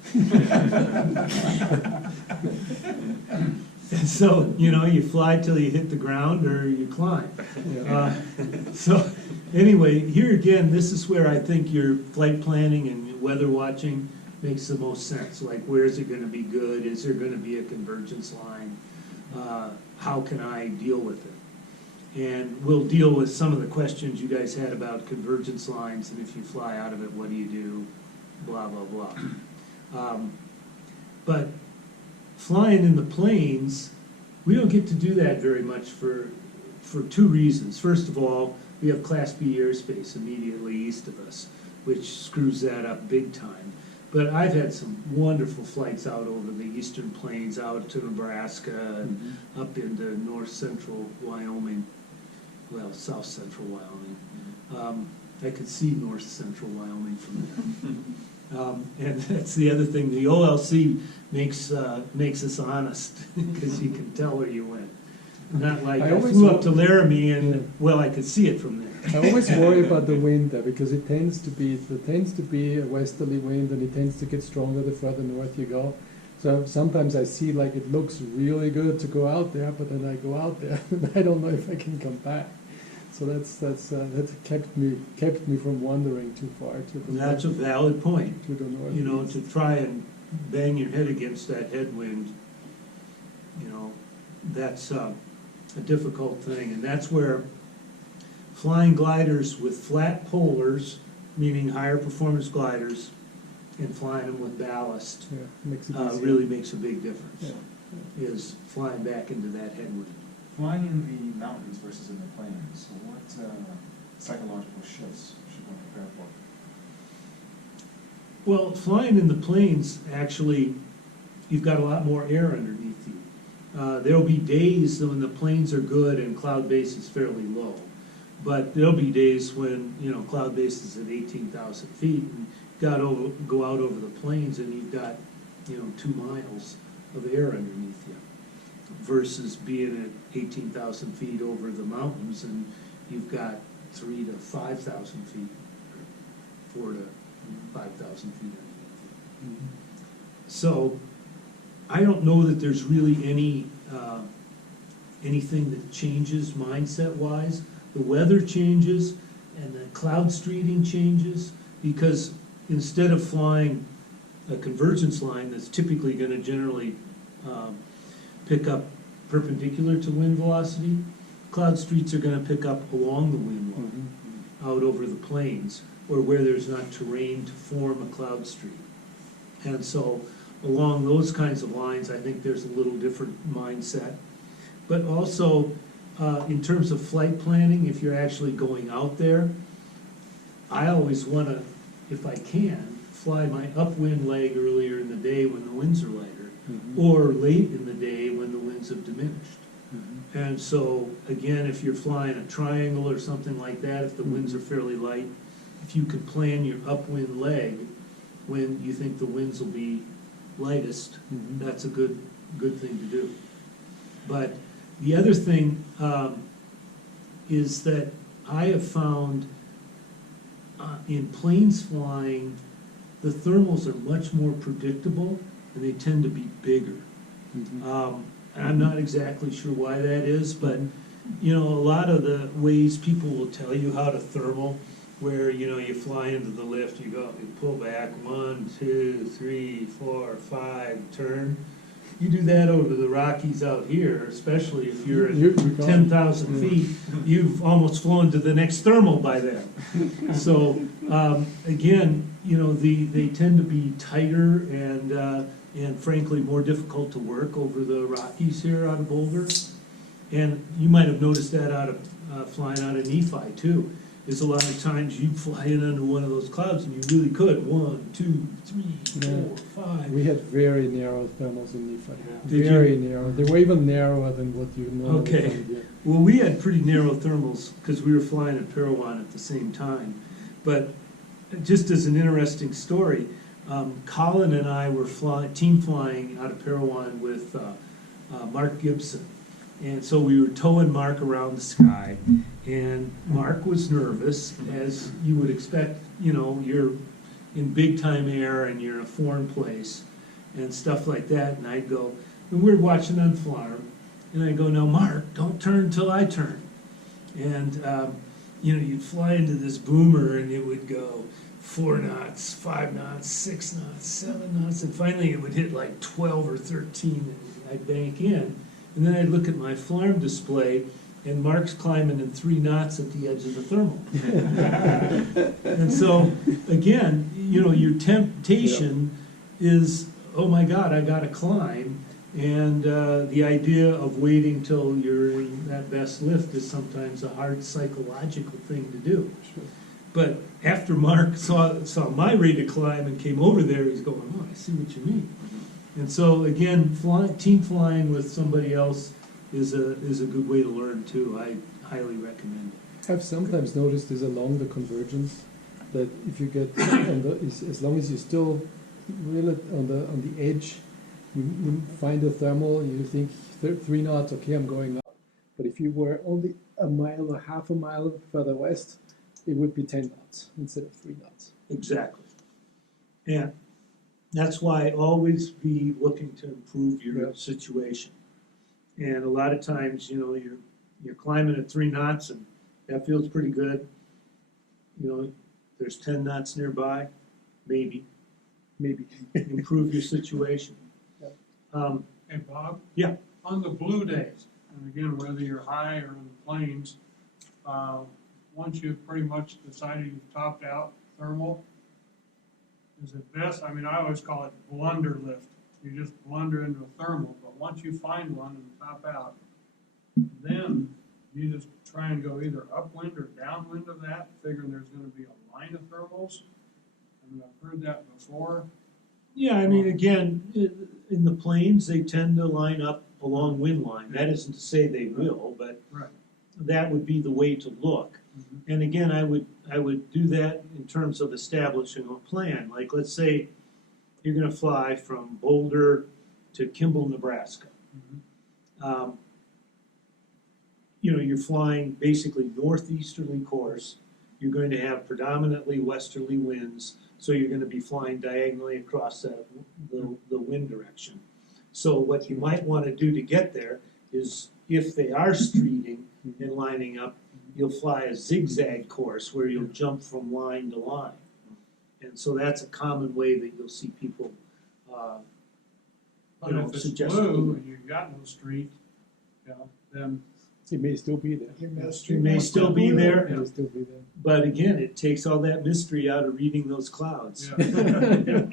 And so, you fly till you hit the ground or you climb. So anyway, here again, this is where I think your flight planning and weather watching makes the most sense. Like, where is it gonna be good? Is there gonna be a convergence line? How can I deal with it? And we'll deal with some of the questions you guys had about convergence lines, and if you fly out of it, what do you do? Blah, blah, blah. But flying in the planes, we don't get to do that very much for two reasons. First of all, we have Class B airspace immediately east of us, which screws that up big time. But I've had some wonderful flights out over the eastern plains, out to Nebraska, and up into north central Wyoming, well, south central Wyoming. I could see north central Wyoming from there. And that's the other thing, the OLC makes us honest, because you can tell where you went. Not like I flew up to Laramie and, well, I could see it from there. I always worry about the wind there, because it tends to be a westerly wind, and it tends to get stronger the further north you go. So sometimes I see like it looks really good to go out there, but then I go out there and I don't know if I can come back. So that's kept me from wandering too far to the That's a valid point. to the north. You know, to try and bang your head against that headwind, you know, that's a difficult thing. And that's where flying gliders with flat polars, meaning higher performance gliders, and flying them with ballast makes it easier. really makes a big difference, Yeah. is flying back into that headwind. Flying in the mountains versus in the plains, so what psychological shifts should one prepare for? Well, flying in the plains, actually, you've got a lot more air underneath you. There'll be days when the plains are good and cloud base is fairly low. But there'll be days when, you know, cloud base is at 18,000 feet, and go out over the plains and you've got, you know, 2 miles of air underneath you, versus being at 18,000 feet over the mountains and you've got 3,000 to 5,000 feet, or 4,000 to 5,000 feet underneath you. So I don't know that there's really anything that changes mindset-wise. The weather changes and the cloud streeting changes, because instead of flying a convergence line that's typically going to generally pick up perpendicular to wind velocity, cloud streets are going to pick up along the wind line out over the plains, or where there's not terrain to form a cloud street. And so along those kinds of lines, I think there's a little different mindset. But also, in terms of flight planning, if you're actually going out there, I always want to, if I can, fly my upwind leg earlier in the day when the winds are lighter, or late in the day when the winds have diminished. And so, again, if you're flying a triangle or something like that, if the winds are fairly light, if you can plan your upwind leg when you think the winds will be lightest, that's a good thing to do. But the other thing is that I have found in planes flying, the thermals are much more predictable and they tend to be bigger. And I'm not exactly sure why that is, but you know, a lot of the ways people will tell you how to thermal, where you know you fly into the lift, you go, you pull back 1, 2, 3, 4, 5, turn. You do that over the Rockies out here, especially if you're at 10,000 feet, you've almost flown to the next thermal by then. So again, you know, they tend to be tighter and frankly more difficult to work over the Rockies here out of Boulder. And you might have noticed that out of flying out of Nephi too. Is a lot of times you fly in under one of those clouds and you really could. 1, 2, 3, 4, 5. We had very narrow thermals in Nephi. Did Very narrow. They were even narrower than what you normally Okay. find here. Well, we had pretty narrow thermals because we were flying at Parowan at the same time. But just as an interesting story, Colin and I were team flying out of Parowan with Mark Gibson. And so we were towing Mark around the sky, and Mark was nervous, as you would expect. You know, you're in big time air and you're in a foreign place and stuff like that. And I'd go, and we're watching on farm, and I go, now Mark, don't turn till I turn. And you know, you'd fly into this boomer and it would go 4 knots, 5 knots, 6 knots, 7 knots, and finally it would hit like 12 or 13, and I'd bank in. And then I'd look at my FLARM display, and Mark's climbing in 3 knots at the edge of the thermal. And so, again, you know, your temptation is, oh my God, I gotta climb. And the idea of waiting till you're in that best lift is sometimes a hard psychological thing to do. But after Mark saw my rate of climb and came over there, he's going, oh, I see what you mean. And so again, team flying with somebody else is a good way to learn too. I highly recommend it. I've sometimes noticed is along the convergence that if you get on the, as long as you still really on the edge, you find a thermal, you think 3 knots, okay, I'm going up. But if you were only a mile or half a mile further west, it would be 10 knots instead of 3 knots. Exactly. And that's why always be looking to improve your situation. And a lot of times, you know, you're climbing at 3 knots and that feels pretty good. You know, there's 10 knots nearby, maybe improve your situation. Hey, Bob? Yeah. On the blue days, and again, whether you're high or in the plains, once you've pretty much decided you've topped out thermal, is it best? I mean, I always call it blunder lift. You just blunder into a thermal, but once you find one and top out, then you just try and go either upwind or downwind of that, figuring there's going to be a line of thermals. I mean, I've heard that before. Yeah, I mean, again, in the plains, they tend to line up along wind line. That isn't to say they will, but Right. that would be the way to look. Mm-hmm. And again, I would do that in terms of establishing a plan. Like, let's say you're going to fly from Boulder to Kimball, Nebraska. Mm-hmm. You know, you're flying basically northeasterly course. You're going to have predominantly westerly winds, so you're going to be flying diagonally across the wind direction. So what you might want to do to get there is, if they are streeting and lining up, you'll fly a zigzag course where you'll jump from line to line. And so that's a common way that you'll see people But if it's suggest blue and you've got no street, you know, then It may still be there. you may still be there, It may still be there. but again, it takes all that mystery out of reading those clouds. yeah.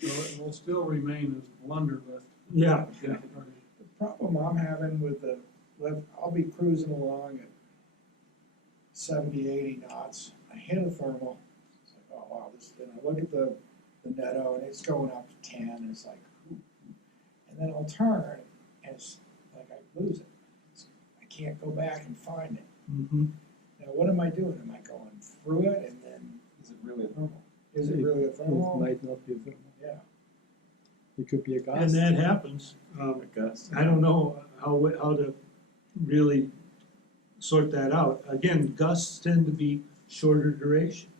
So it will still remain as blunder lift. Yeah. Yeah. The problem I'm having with the lift, I'll be cruising along at 70, 80 knots. I hit a thermal. It's like, oh wow, this. Then I look at the netto and it's going up to 10. And it's like, ooh. And then I'll turn and it's like I lose it. I can't go back and find it. Mm-hmm. Now what am I doing? Am I going through it and then Is it really a thermal? is it really a It thermal? might not be a thermal. Yeah. It could be a And gust. that happens. A gust. I don't know how to really sort that out. Again, gusts tend to be shorter duration.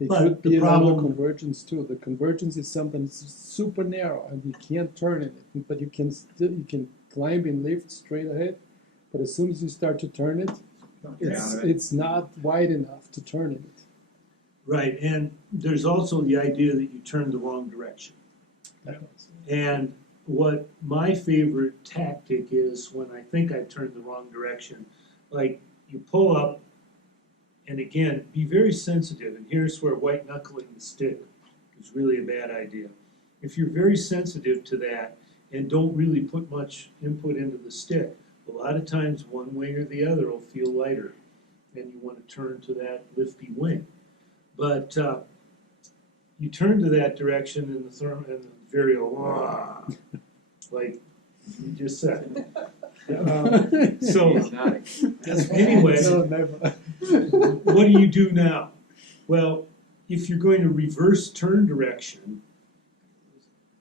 It But could the be along the problem- convergence too. The convergence is something that's super narrow and you can't turn in it, but you can climb in lift straight ahead. But as soon as you start to turn it, it's not wide enough to turn in it. Right, and there's also the idea that you turn the wrong direction. And what my favorite tactic is when I think I turned the wrong direction, like you pull up, and again, be very sensitive, and here's where white knuckling the stick is really a bad idea. If you're very sensitive to that and don't really put much input into the stick, a lot of times one wing or the other will feel lighter, and you want to turn to that lifty wing. But you turn to that direction in the vario, like you just said. So He's nodding. anyway, No, never. what do you do now? Well, if you're going to reverse turn direction,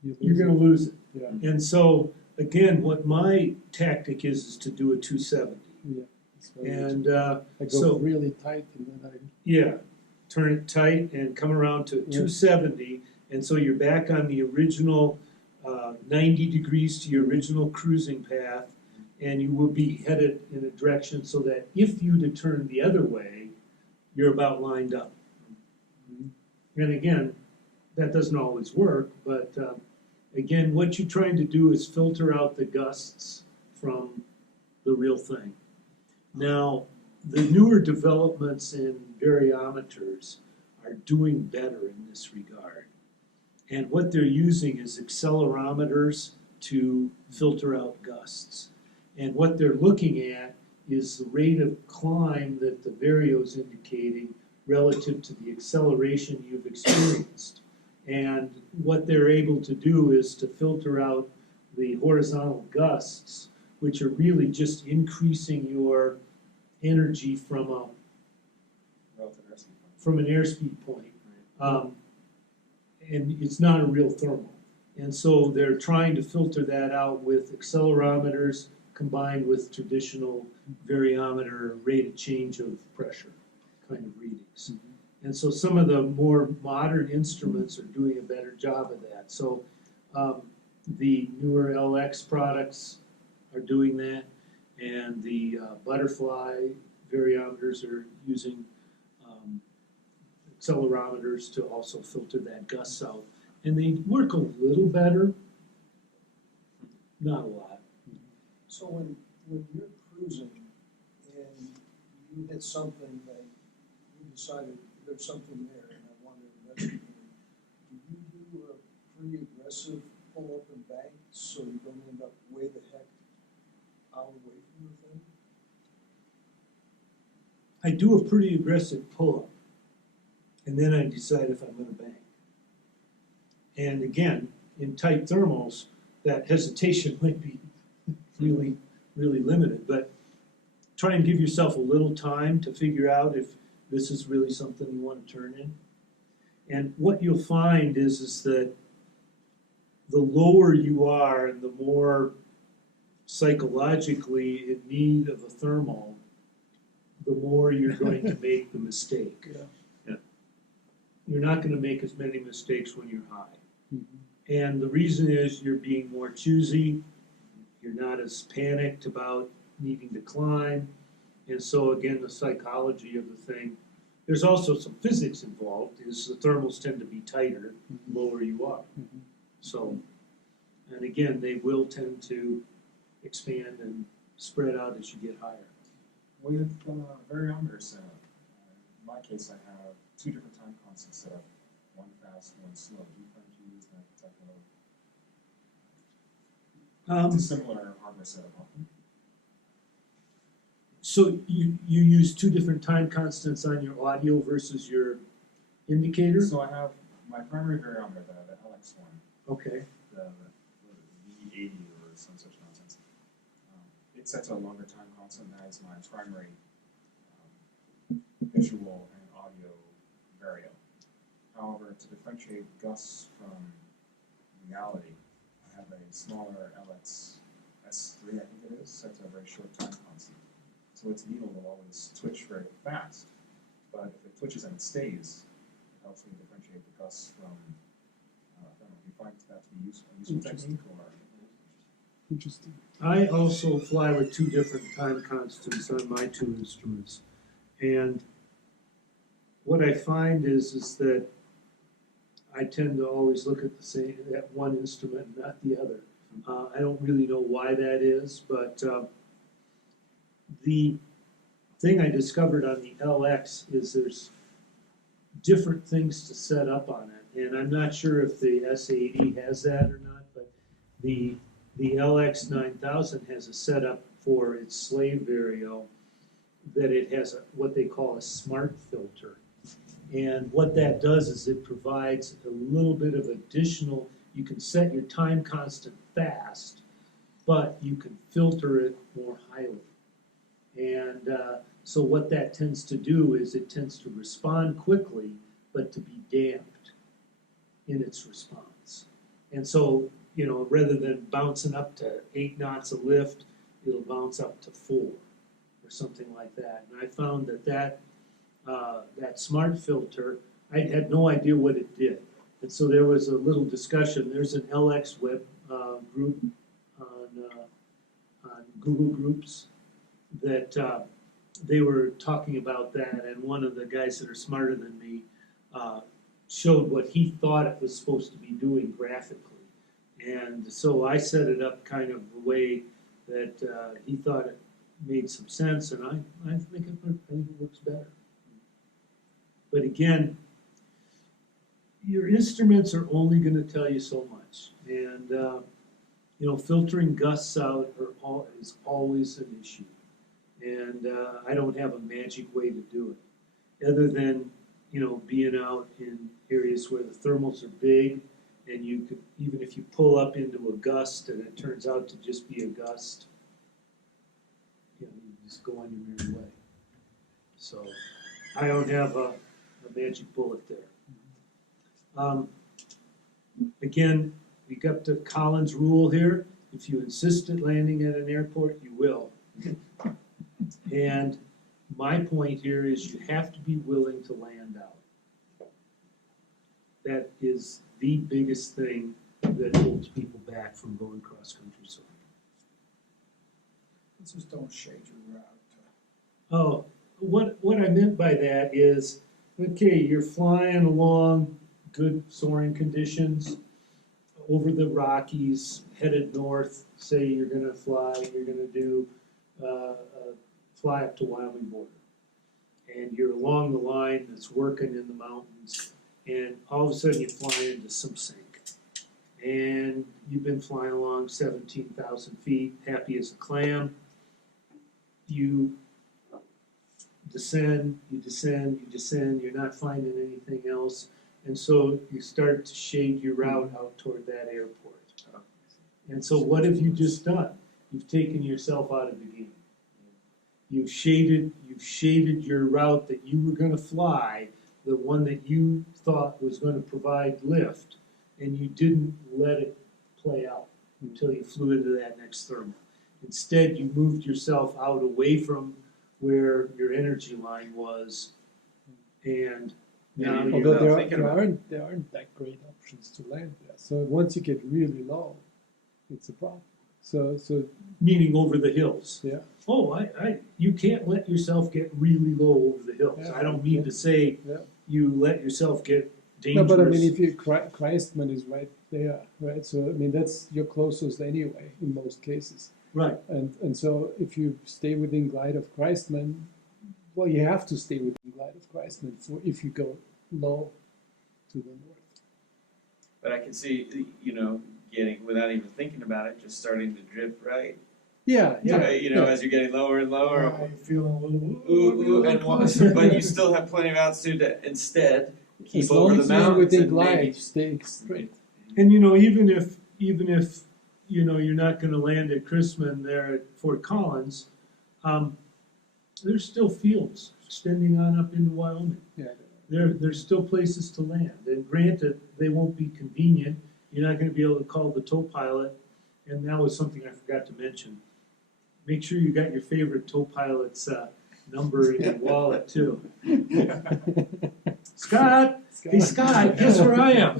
you're going to lose it. Yeah. And so, again, what my tactic is to do a 270. Yeah. That's very And I go so, really tight and then yeah, turn it tight and come around to 270. And so you're back on the original 90 degrees to your original cruising path. And you will be headed in a direction so that if you to turn the other way, you're about lined up. And again, that doesn't always work, but again, what you're trying to do is filter out the gusts from the real thing. Now, the newer developments in variometers are doing better in this regard. And what they're using is accelerometers to filter out gusts. And what they're looking at is the rate of climb that the vario is indicating relative to the acceleration you've experienced. And what they're able to do is to filter out the horizontal gusts, which are really just increasing your energy from Relative airspeed point. from an airspeed point. And it's not a real thermal. And so they're trying to filter that out with accelerometers combined with traditional variometer rate of change of pressure kind of readings. And so some of the more modern instruments are doing a better job of that. So the newer LX products are doing that, and the butterfly variometers are using accelerometers to also filter that gusts out. And they work a little better, not a lot. So when you're cruising and you hit something that you decided there's something there and I want to investigate it, do you do a pretty aggressive pull up and bank so you don't end up way the heck out away from the thing? I do a pretty aggressive pull-up, and then I decide if I'm going to bank. And again, in tight thermals, that hesitation might be really, really limited, but try and give yourself a little time to figure out if this is really something you want to turn in. And what you'll find is that the lower you are and the more psychologically in need of a thermal, the more you're going to make the mistake. Yeah. You're not going to make as many mistakes when you're high. And the reason is you're being more choosy, you're not as panicked about needing to climb, and so again, the psychology of the thing. There's also some physics involved, is the thermals tend to be tighter the lower you are. So, and again, they will tend to expand and spread out as you get higher. With variometer setup, in my case, I have two different time constants set up, one fast, one slow. Do you plan to use that type of it's a similar hardware setup? So you use two different time constants on your audio versus your indicator? So I have my primary variometer, the LX one, Okay. the V80 or some such nonsense. It's set to a longer time constant. That is my primary visual and audio vario. However, to differentiate gusts from reality, I have a smaller LX S3, I think it is, set to a very short time constant. So its needle will always twitch very fast, but if it twitches and it stays, it helps me differentiate the gusts from thermal. Do you find that to be useful technique, or? Interesting. I also fly with two different time constants on my two instruments. And what I find is that I tend to always look at at one instrument and not the other. I don't really know why that is, but the thing I discovered on the LX is there's different things to set up on it. And I'm not sure if the S80 has that or not, but the LX 9000 has a setup for its slave vario that it has what they call a smart filter. And what that does is it provides a little bit of additional, you can set your time constant fast, but you can filter it more highly. And so what that tends to do is it tends to respond quickly, but to be damped in its response. And so, you know, rather than bouncing up to 8 knots of lift, it'll bounce up to 4 or something like that. And I found that smart filter, I had no idea what it did. And so there was a little discussion. There's an LX web group on Google Groups that they were talking about that, and one of the guys that are smarter than me showed what he thought it was supposed to be doing graphically. And so I set it up kind of the way that he thought it made some sense, and I think it works better. But again, your instruments are only going to tell you so much, and filtering gusts out is always an issue. And I don't have a magic way to do it, other than being out in areas where the thermals are big, and you could, even if you pull up into a gust and it turns out to just be a gust, you just go on your merry way. So I don't have a magic bullet there. Again, we got the Collins rule here. If you insist at landing at an airport, you will. And my point here is you have to be willing to land out. That is the biggest thing that holds people back from going cross-country soaring. Just don't shade your route. Oh, what I meant by that is, okay, you're flying along good soaring conditions over the Rockies, headed north. Say you're going to do fly up to Wyoming border, and you're along the line that's working in the mountains, and all of a sudden you fly into some sink, and you've been flying along 17,000 feet, happy as a clam. You descend, you're not finding anything else, and so you start to shade your route out toward that airport. And so what have you just done? You've taken yourself out of the game. You've shaded your route that you were going to fly, the one that you thought was going to provide lift, and you didn't let it play out until you flew into that next thermal. Instead, you moved yourself out away from where your energy line was, and now you're Although not thinking about it. there aren't that great options to land there. So once you get really low, it's a problem. So meaning over the hills. yeah. Oh, you can't let yourself get really low over the hills. Yeah, I don't mean to say Yeah. you let yourself get dangerous. No, but I mean, if you Christman is right there, right? So I mean, that's your closest anyway in most cases. Right. And so if you stay within glide of Christman, well, you have to stay within glide of Christman for if you go low to the north. But I can see, getting, without even thinking about it, just starting to drift right. Yeah, yeah. As you're getting lower and lower. I'm feeling a little, Ooh, and but you still have plenty of altitude to instead keep As over long the as you're mountains within and glide, maybe. stay straight. And even if you're not going to land at Chrisman there at Fort Collins, there's still fields extending on up into Wyoming. Yeah. There's still places to land, and granted, they won't be convenient. You're not going to be able to call the tow pilot, and that was something I forgot to mention. Make sure you got your favorite tow pilot's number in your wallet too. Scott, hey Scott, guess where I am?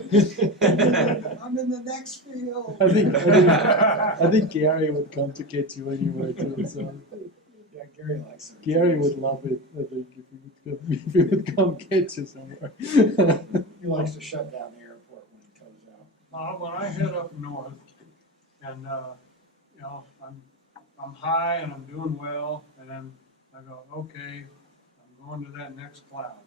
I'm in the next field. I think Gary would come to get you anyway too. So yeah, Gary likes it. Gary would love it. I think if he would come get you somewhere. He likes to shut down the airport when he comes out. When I head up north, and I'm high and I'm doing well, and then I go, okay, I'm going to that next cloud,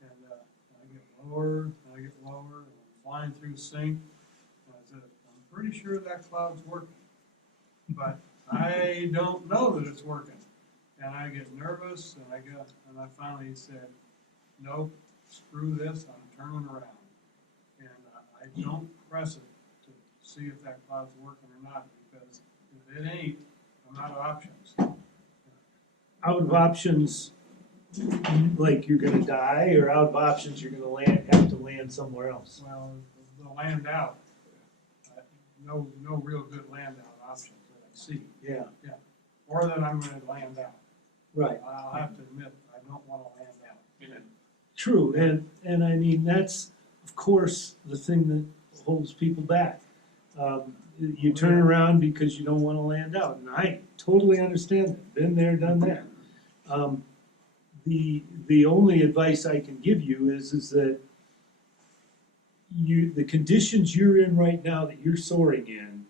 and I get lower and I get lower, and I'm flying through sync. And I said, I'm pretty sure that cloud's working, but I don't know that it's working, and I get nervous, and I finally said, nope, screw this, I'm turning around, and I don't press it to see if that cloud's working or not, because if it ain't, I'm out of options. Out of options, like you're going to die, or out of options you're going to have to land somewhere else. Well, the land out, no real good land out options that I see, Yeah, or that I'm going to land out. right. I'll have to admit, I don't want to land out. True, and I mean that's of course the thing that holds people back. You turn around because you don't want to land out, and I totally understand that. Been there, done that. The only advice I can give you is that the conditions you're in right now that you're soaring in,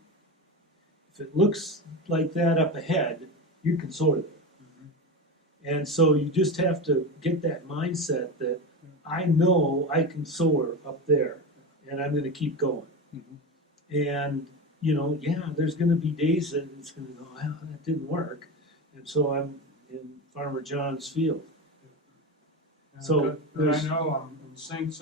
if it looks like that up ahead, you can soar there. And so you just have to get that mindset that I know I can soar up there, and I'm going to keep going. And yeah, there's going to be days that it's going to go, well, that didn't work, and so I'm in Farmer John's field. And So but I there's- know I'm in sink,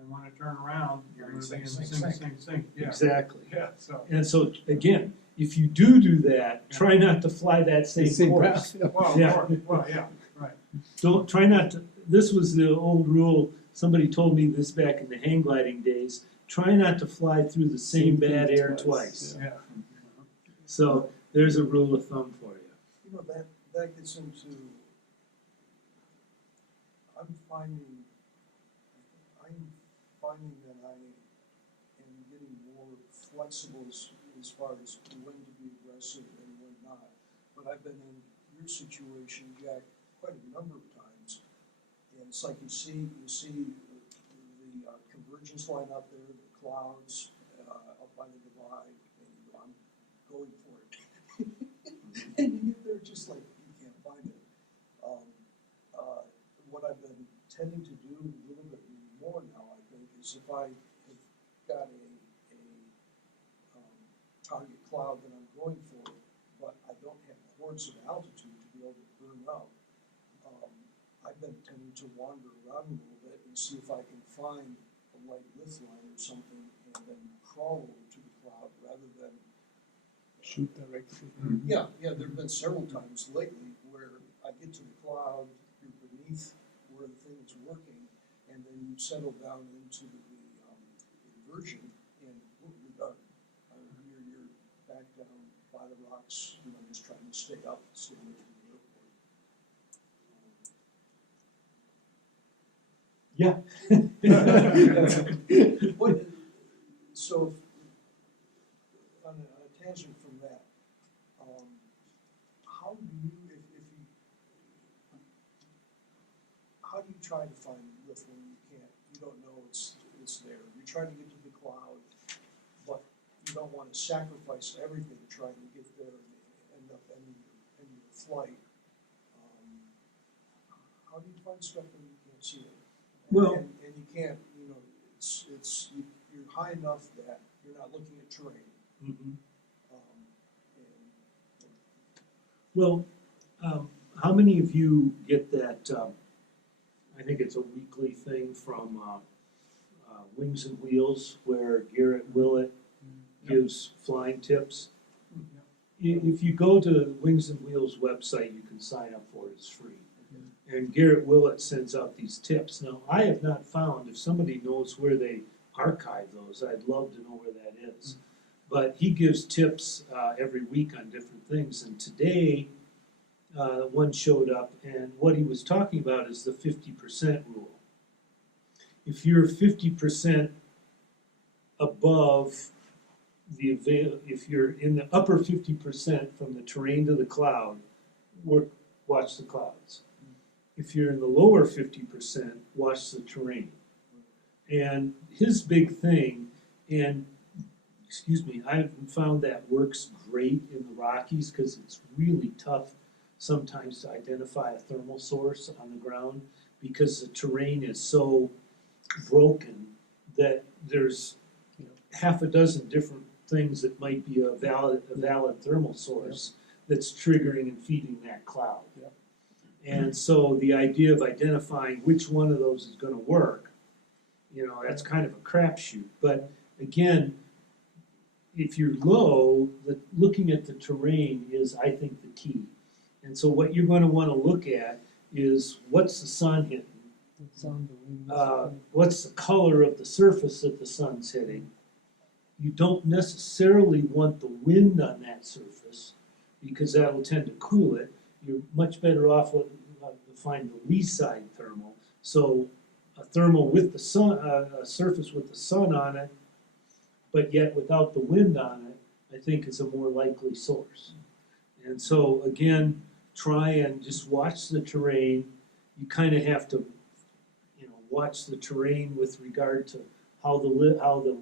and when I turn around, You're I'm in gonna be in sink, sink, yeah. Exactly. Yeah, so, And so again, if you do that, try not to fly that same course. well, Yeah. yeah, right. Don't try not to. This was the old rule. Somebody told me this back in the hang gliding days. Try not to fly through the same bad air twice. Yeah. So there's a rule of thumb for you. You know, that gets into, I'm finding that I am getting more flexible as far as when to be aggressive and when not. But I've been in your situation, Jack, quite a number of times. And it's like you see the convergence line up there, the clouds up by the divide, and you go, I'm going for it. And you get there just like you can't find it. What I've been tending to do a little bit more now, I think, is if I have got a target cloud that I'm going for, but I don't have hordes of altitude to be able to burn out, I've been tending to wander around a little bit and see if I can find a light lift line or something and then crawl over to the cloud rather than Shoot directly. yeah, there have been several times lately where I get to the cloud, you're beneath where the thing is working, and then you settle down into the inversion, and you're done. You're back down by the rocks, just trying to stay up, stay away from the airport. Yeah. So, on a tangent from that, how do you, how do you try to find lift when you don't know it's there? You're trying to get to the cloud, but you don't want to sacrifice everything trying to get there and end up ending your flight. How do you find stuff when you can't see it? Well- and you can't, you're high enough that you're not looking at terrain. Mhm. And Well, how many of you get that? I think it's a weekly thing from Wings and Wheels, where Garrett Willett gives flying tips. If you go to Wings and Wheels website, you can sign up for it. It's free. And Garrett Willett sends out these tips. Now, I have not found, if somebody knows where they archive those, I'd love to know where that is. But he gives tips every week on different things. And today, one showed up, and what he was talking about is the 50% rule. If you're 50% above if you're in the upper 50% from the terrain to the cloud, watch the clouds. If you're in the lower 50%, watch the terrain. And his big thing, and I've found that works great in the Rockies because it's really tough sometimes to identify a thermal source on the ground because the terrain is so broken that there's half a dozen different things that might be a valid thermal source that's triggering and feeding that cloud. Yep. And so the idea of identifying which one of those is going to work, that's kind of a crapshoot. But again, if you're low, looking at the terrain is, I think, the key. And so what you're going to want to look at is what's the sun hitting? It's on the wings. What's the color of the surface that the sun's hitting? You don't necessarily want the wind on that surface because that will tend to cool it. You're much better off to find the lee side thermal. So a thermal with the sun, a surface with the sun on it, but yet without the wind on it, I think is a more likely source. And so again, try and just watch the terrain. You kind of have to, watch the terrain with regard to how the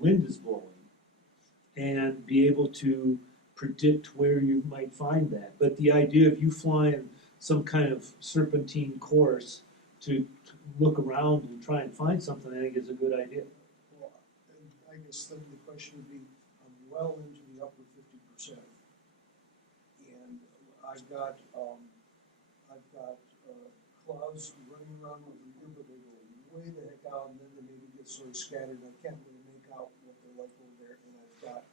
wind is blowing, and be able to predict where you might find that. But the idea of you flying some kind of serpentine course to look around and try and find something, I think is a good idea. Well, I guess then the question would be, I'm well into the upper 50%. And I've got clouds running around over here, but they go way the heck out, and then they maybe get sort of scattered, and I can't really make out what they're like over there. And I've got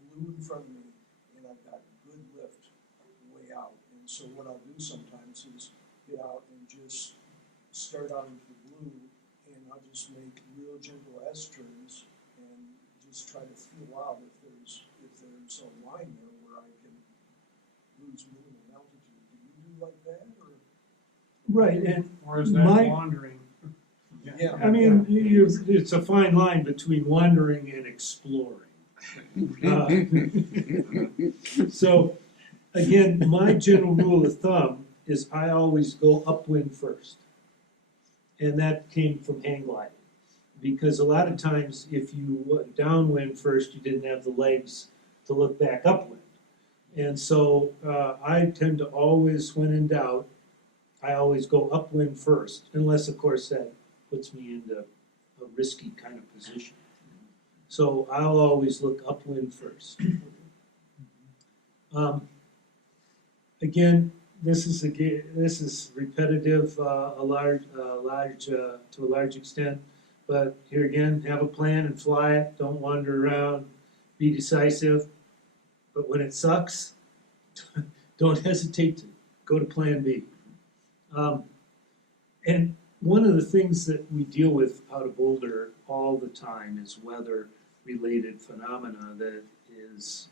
blue in front of me, and I've got good lift way out. And so what I'll do sometimes is get out and just start out into the blue, and I'll just make real gentle S turns and just try to feel out if there's a line there where I can lose minimum altitude. Do you do like that, or? Right, and Or is that wandering? Yeah. I mean, it's a fine line between wandering and exploring. So, again, my general rule of thumb is I always go upwind first. And that came from hang gliding. Because a lot of times, if you went downwind first, you didn't have the legs to look back upwind. And so I tend to always, when in doubt, I always go upwind first, unless, of course, that puts me into a risky kind of position. So I'll always look upwind first. Again, this is repetitive, to a large extent. But here again, have a plan and fly it. Don't wander around. Be decisive. But when it sucks, don't hesitate to go to Plan B. And one of the things that we deal with out of Boulder all the time is weather-related phenomena that is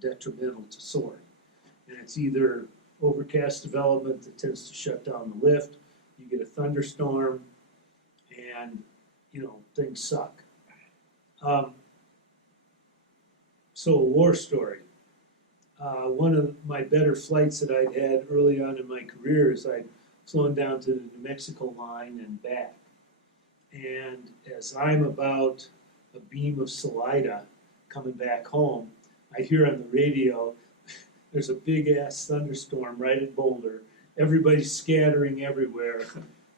detrimental to soaring. And it's either overcast development that tends to shut down the lift, you get a thunderstorm, and things suck. So a war story. One of my better flights that I'd had early on in my career is I'd flown down to the New Mexico line and back. And as I'm about a beam of Salida coming back home, I hear on the radio, there's a big ass thunderstorm right at Boulder. Everybody's scattering everywhere.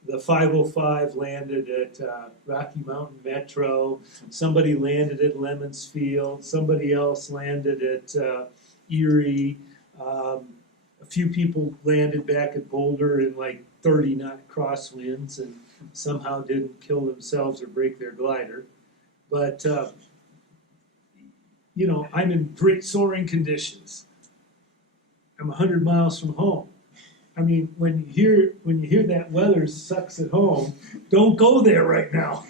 The 505 landed at Rocky Mountain Metro. Somebody landed at Lemons Field. Somebody else landed at Erie. A few people landed back at Boulder in like 30 knot crosswinds and somehow didn't kill themselves or break their glider. But, I'm in great soaring conditions. I'm 100 miles from home. I mean, when you hear that weather sucks at home, don't go there right now.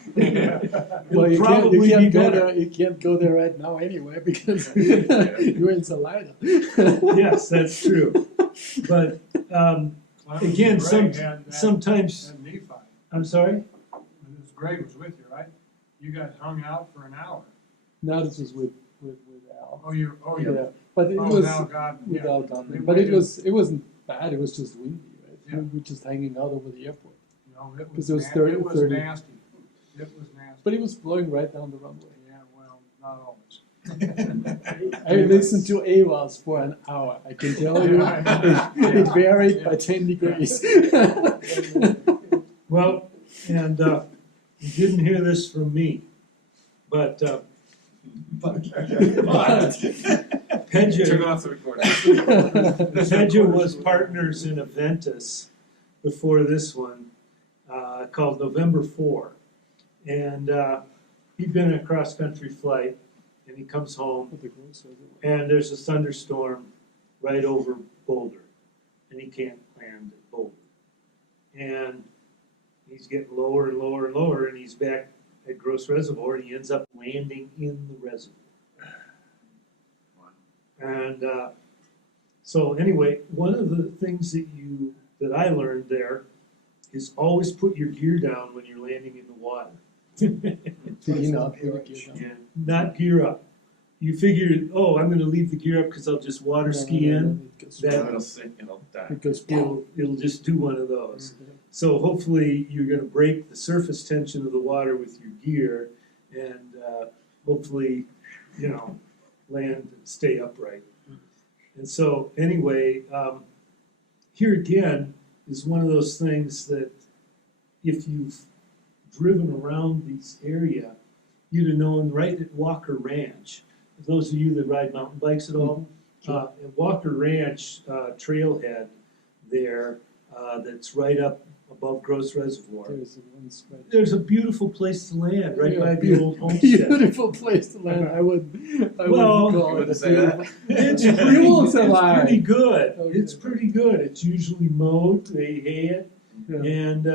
Well, you probably can't be go better. there. You can't go there right now anyway because you're in Salida. Yes, that's true. But again, sometimes. And Nephi. I'm sorry? This Greg was with you, right? You guys hung out for an hour. Now this is with Al. Yeah. Yeah, but it Oh, was now God, with yeah. Al Gottlieb. But it wasn't bad. It was just windy, right? Yeah. We were just hanging out over the airport. No, it 'Cause was, it was 30. it was nasty. It was nasty. But it was blowing right down the runway. Yeah, well, not always. I listened to AWAS for an hour. I can tell you, Yeah, I know. it varied Yeah. by 10 degrees. Well, and you didn't hear this from me, but Pedja, Turn off the recording. Pedja was partners in Aventus before this one, called November 4. And he'd been in a cross-country flight, and he comes home, and there's a thunderstorm right over Boulder, and he can't land at Boulder. And he's getting lower and lower and lower, and he's back at Gross Reservoir, and he ends up landing in the reservoir. And so anyway, one of the things that I learned there is always put your gear down when you're landing in the water. Did he not put a gear down? And not gear up. you figure, oh, I'm gonna leave the gear up because I'll just water ski in, that- It'll sink, it'll die. It goes boom. it'll just do one of those. So hopefully you're gonna break the surface tension of the water with your gear and hopefully, land and stay upright. And so anyway, here again is one of those things that if you've driven around this area, you'd have known right at Walker Ranch. For those of you that ride mountain bikes at all, at Walker Ranch trailhead there, that's right up above Gross Reservoir. There's a one stretch. There's a beautiful place to land right Yeah, by the old homestead. Beautiful place to land. I wouldn't Well, call you it wouldn't a say that. beautiful. It's You pretty, won't it's say lie. pretty good. Okay. It's pretty good. It's usually mowed, they hay it, Yeah. and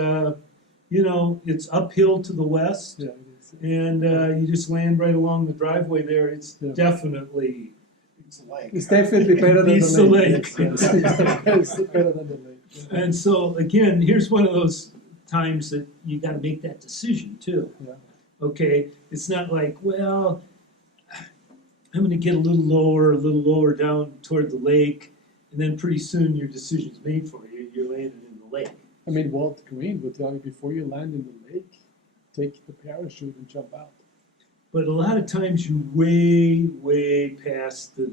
it's uphill to the west, Yeah, it is. and you just land right along the driveway there. It's Yeah. definitely It's a lake. It's definitely better than It's the the lake. lake. Yes, it's better than the lake. Yeah. And so again, here's one of those times that you got to make that decision too. Yeah. Okay, it's not like, well, I'm going to get a little lower down toward the lake, and then pretty soon your decision's made for you. You're landing in the lake. I mean, Walt Green would tell you before you land in the lake, take the parachute and jump out. But a lot of times you're way, way past the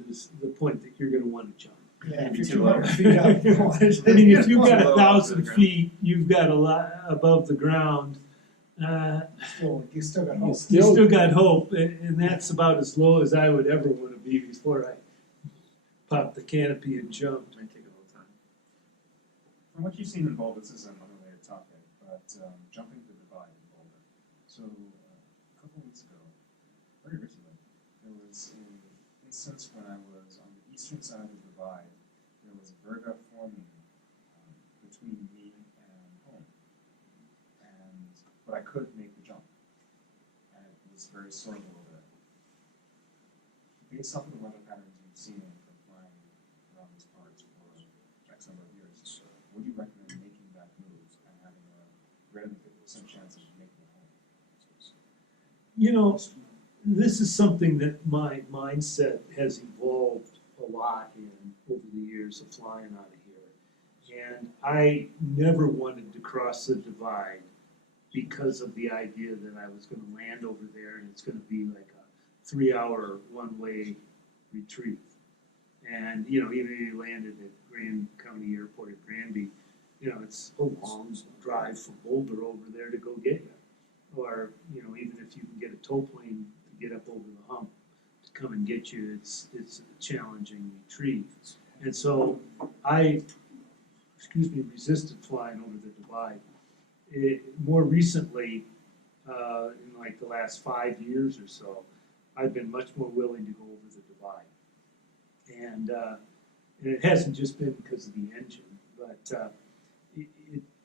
point that you're going to want to jump. Yeah, if Maybe you're too 200 low. feet up, you want to- I mean, if you've got Low 1,000 off the feet, you've got a lot above the ground. you still got You hope. You still, still got hope, and that's about as low as I would ever want to be before I pop the canopy and jump. It may take a little time. From what you've seen in Boulder, this is an unrelated topic, but jumping the divide in Boulder. So a couple weeks ago, very recently, there was an instance when I was on the eastern side of the divide. There was a verga forming between me and home, but I couldn't make the jump, and it was very sore a little bit. Based off of the weather patterns you've seen from flying around these parts for X number of years, would you recommend making that move and having a greater than 50% chance of making it home? This is something that my mindset has evolved a lot in over the years of flying out of here. And I never wanted to cross the divide because of the idea that I was going to land over there and it's going to be like a 3-hour one-way retrieve. And, even if you landed at Grand County Airport at Granby, it's a long drive from Boulder over there to go get you. Or, even if you can get a tow plane to get up over the hump to come and get you, it's a challenging retrieve. And so I, resisted flying over the divide. More recently, in like the last 5 years or so, I've been much more willing to go over the divide. And it hasn't just been because of the engine, but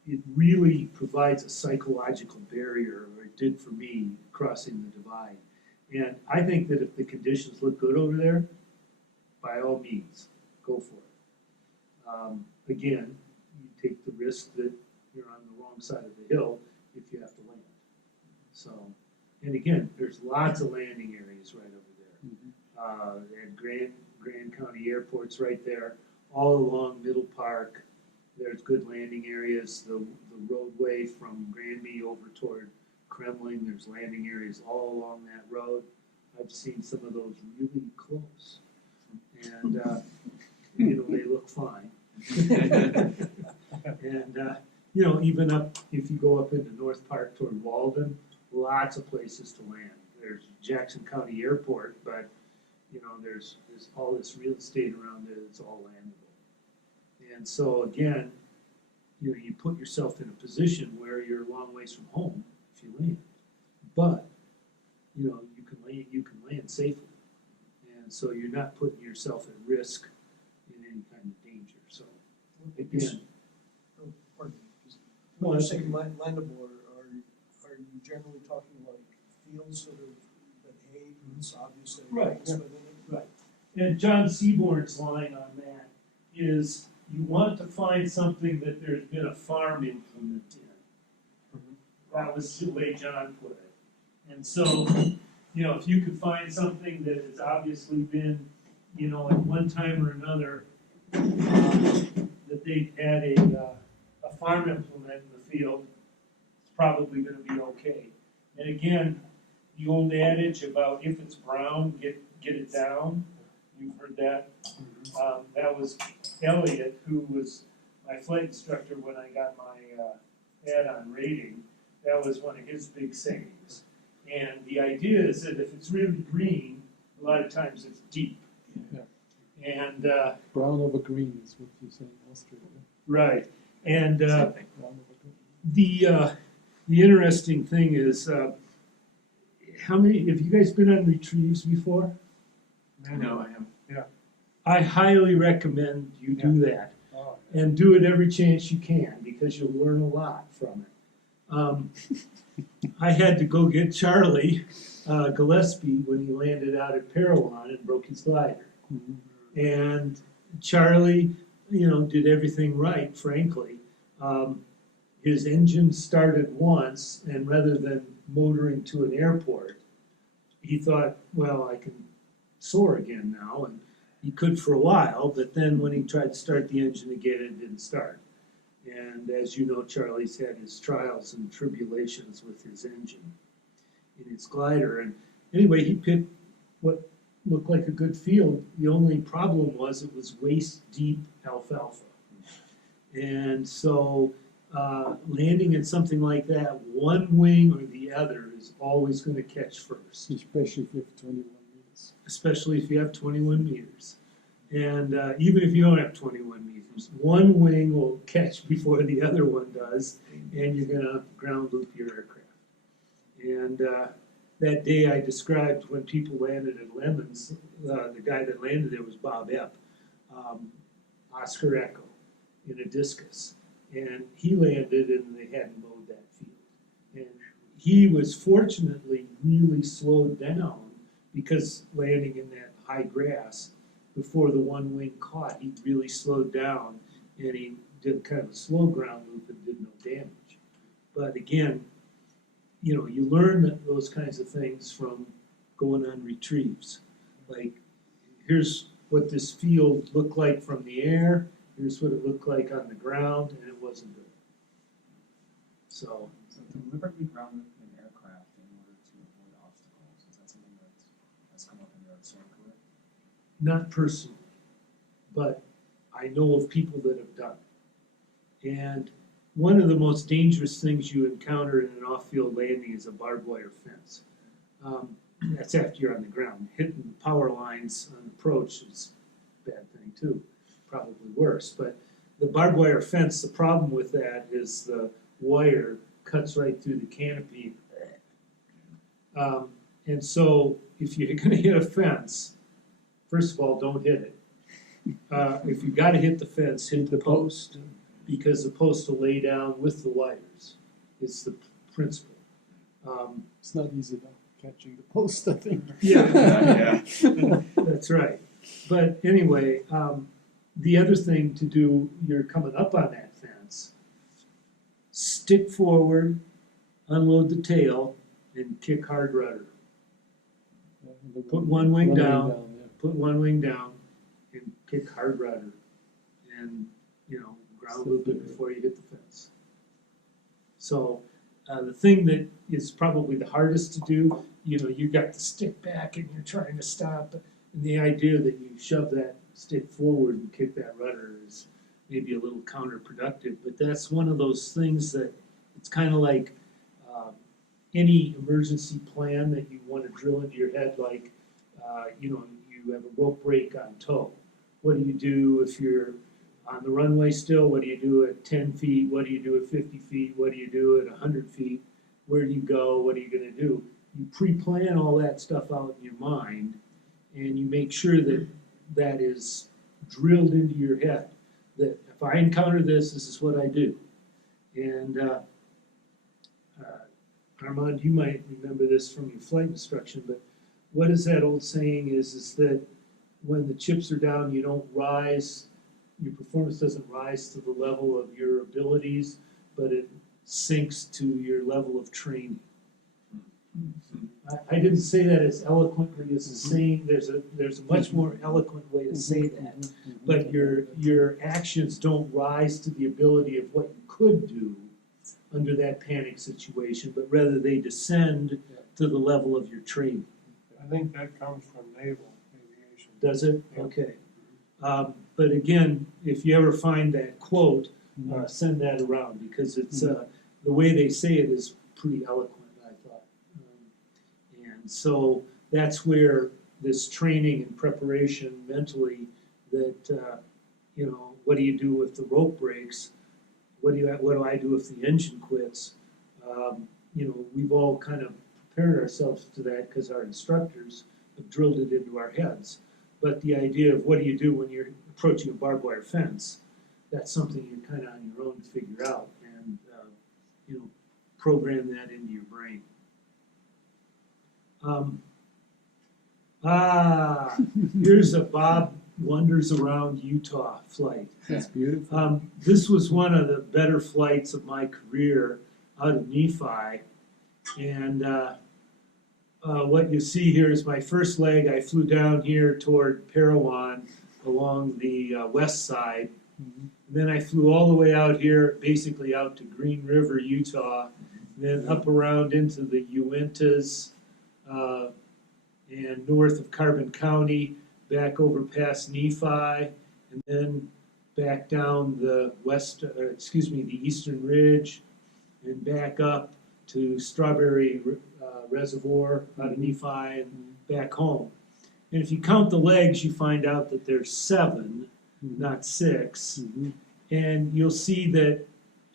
it really provides a psychological barrier, or it did for me, crossing the divide. And I think that if the conditions look good over there, by all means, go for it. Again, you take the risk that you're on the wrong side of the hill if you have to land. So, and again, there's lots of landing areas right over there. And Grand County Airport's right there, all along Middle Park. There's good landing areas. The roadway from Granby over toward Kremling, there's landing areas all along that road. I've seen some of those really close. And, they look fine. And, even up, if you go up into North Park toward Walden, lots of places to land. There's Jackson County Airport, but, there's all this real estate around it, it's all landable. And so again, you put yourself in a position where you're a long ways from home if you land. But, you can land safely. And so you're not putting yourself at risk in any kind of danger. So again, Pardon me, just when you're saying landable, are you generally talking like fields that have been hayed, and it's obvious that Right, it's within it? right. And John Seaborn's line on that is you want to find something that there's been a farm implement in. That was the way John put it. And so you know, if you could find something that has obviously been, you know, at one time or another, that they've had a farm implement in the field, it's probably gonna be okay. And again, the old adage about if it's brown, get it down, you've heard that. That was Elliot, who was my flight instructor when I got my add-on rating. That was one of his big sayings. And the idea is that if it's really green, a lot of times it's deep. Yeah. And, Brown over green is what you say in Austria. Yeah? right, and Brown over green. the interesting thing is, how many, have you guys been on retrieves before? No, I haven't. I highly recommend you do that. Oh, And do it every chance you can, because you'll learn a lot from it. I had to go get Charlie Gillespie when he landed out at Parowan and broke his glider. mhm. And Charlie, you know, did everything right, frankly. His engine started once, and rather than motoring to an airport, he thought, well, I can soar again now. And he could for a while, but then when he tried to start the engine again, it didn't start. And as you know, Charlie's had his trials and tribulations with his engine in his glider. And anyway, he picked what looked like a good field. The only problem was it was waist-deep alfalfa. And so landing in something like that, one wing or the other is always going to catch first, Especially if you have 21 meters. especially if you have 21 meters. And even if you don't have 21 meters, one wing will catch before the other one does, and you're going to ground loop your aircraft. And that day I described when people landed at Lemons, the guy that landed there was Bob Epp, Oscar Echo, in a discus. And he landed and they hadn't mowed that field. And he was fortunately really slowed down because landing in that high grass, before the one wing caught, he really slowed down and he did kind of a slow ground loop and did no damage. But again, you know, you learn those kinds of things from going on retrieves. Like, here's what this field looked like from the air, here's what it looked like on the ground, and it wasn't good. So, So deliberately ground loop an aircraft in order to avoid obstacles, is that something that has come up in your soaring career? not personally, but I know of people that have done it. And one of the most dangerous things you encounter in an off-field landing is a barbed wire fence. That's after you're on the ground. Hitting the power lines on approach is a bad thing too, probably worse. But the barbed wire fence, the problem with that is the wire cuts right through the canopy. And so if you're gonna hit a fence, first of all, don't hit it. If you gotta hit the fence, hit the post, because the post will lay down with the wires. It's the principle. It's not easy though, catching the post, I think. Yeah, Yeah. that's right. But anyway, the other thing to do, you're coming up on that fence, stick forward, unload the tail, and kick hard rudder. Put one wing down. Yeah. Put one wing down and kick hard rudder. And, you know, ground loop it before you hit the fence. So the thing that is probably the hardest to do, you know, you got the stick back and you're trying to stop, and the idea that you shove that stick forward and kick that rudder is maybe a little counterproductive, but that's one of those things that it's kind of like any emergency plan that you want to drill into your head, like, you know, you have a rope break on tow. What do you do if you're on the runway still? What do you do at 10 feet? What do you do at 50 feet? What do you do at 100 feet? Where do you go? What are you going to do? You pre-plan all that stuff out in your mind, and you make sure that that is drilled into your head, that if I encounter this, this is what I do. And Armand, you might remember this from your flight instruction, but what is that old saying is that when the chips are down, you don't rise, your performance doesn't rise to the level of your abilities, but it sinks to your level of training. I didn't say that as eloquently as saying, there's a much more eloquent way to say that. But your actions don't rise to the ability of what you could do under that panic situation, but rather they descend to the level of your training. I think that comes from naval aviation. Does it? Okay. But again, if you ever find that quote, send that around, because it's the way they say it is pretty eloquent, I thought. And so that's where this training and preparation mentally, that what do you do if the rope breaks? What do I do if the engine quits? We've all kind of prepared ourselves to that because our instructors have drilled it into our heads. But the idea of what do you do when you're approaching a barbed wire fence, that's something you're kind of on your own to figure out, and program that into your brain. Here's a Bob Wanders Around Utah flight. That's beautiful. This was one of the better flights of my career out of Nephi, and what you see here is my first leg. I flew down here toward Parowan along the west side. And then I flew all the way out here, basically out to Green River, Utah, and then up around into the Uintas and north of Carbon County, back over past Nephi, and then back down the the Eastern Ridge, and back up to Strawberry Reservoir out of Nephi and back home. And if you count the legs, you find out that there's 7, not 6. And you'll see that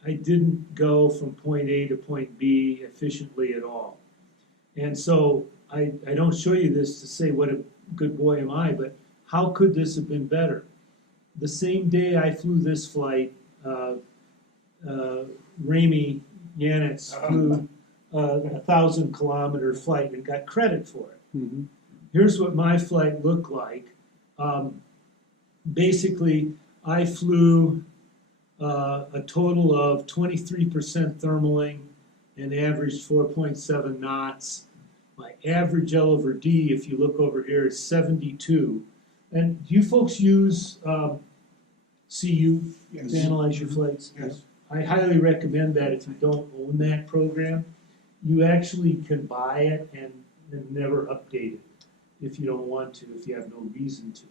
I didn't go from point A to point B efficiently at all. And so I don't show you this to say what a good boy am I, but how could this have been better? The same day I flew this flight, Rami Yanitz flew a 1,000-kilometer flight and got credit for it. Here's what my flight looked like. Basically, I flew a total of 23% thermaling and averaged 4.7 knots. My average L over D, if you look over here, is 72. And do you folks use CU to analyze your flights? Yes. I highly recommend that if you don't own that program. You actually can buy it and never update it if you don't want to, if you have no reason to.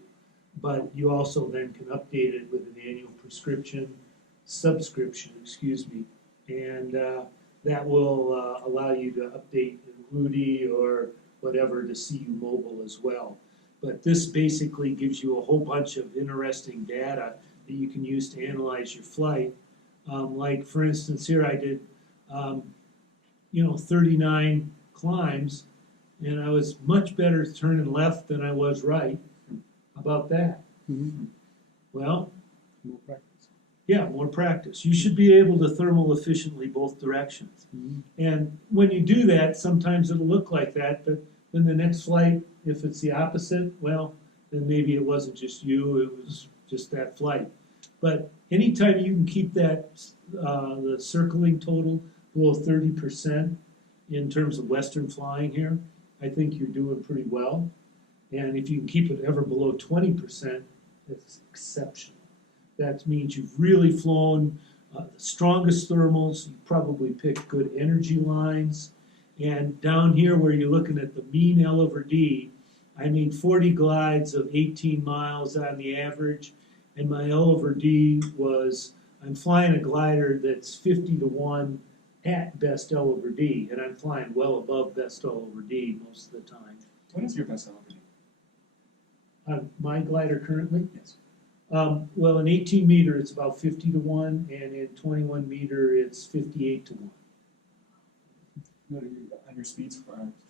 But you also then can update it with an annual subscription, and that will allow you to update Moody or whatever to CU Mobile as well. But this basically gives you a whole bunch of interesting data that you can use to analyze your flight. Like for instance, here I did 39 climbs, and I was much better turning left than I was right. How about that? Well, More practice. yeah, more practice. You should be able to thermal efficiently both directions. And when you do that, sometimes it'll look like that, but then the next flight, if it's the opposite, well, then maybe it wasn't just you, it was just that flight. But anytime you can keep that, the circling total below 30% in terms of Western flying here, I think you're doing pretty well. And if you can keep it ever below 20%, that's exceptional. That means you've really flown the strongest thermals. You probably picked good energy lines. And down here where you're looking at the mean L over D, I made 40 glides of 18 miles on the average. And my L over D was, I'm flying a glider that's 50 to 1 at best L over D. And I'm flying well above best L over D most of the time. What is your best L over D? My glider currently? Yes. Well, in 18 meter, it's about 50 to 1, and in 21 meter, it's 58 to 1. No, on your speeds,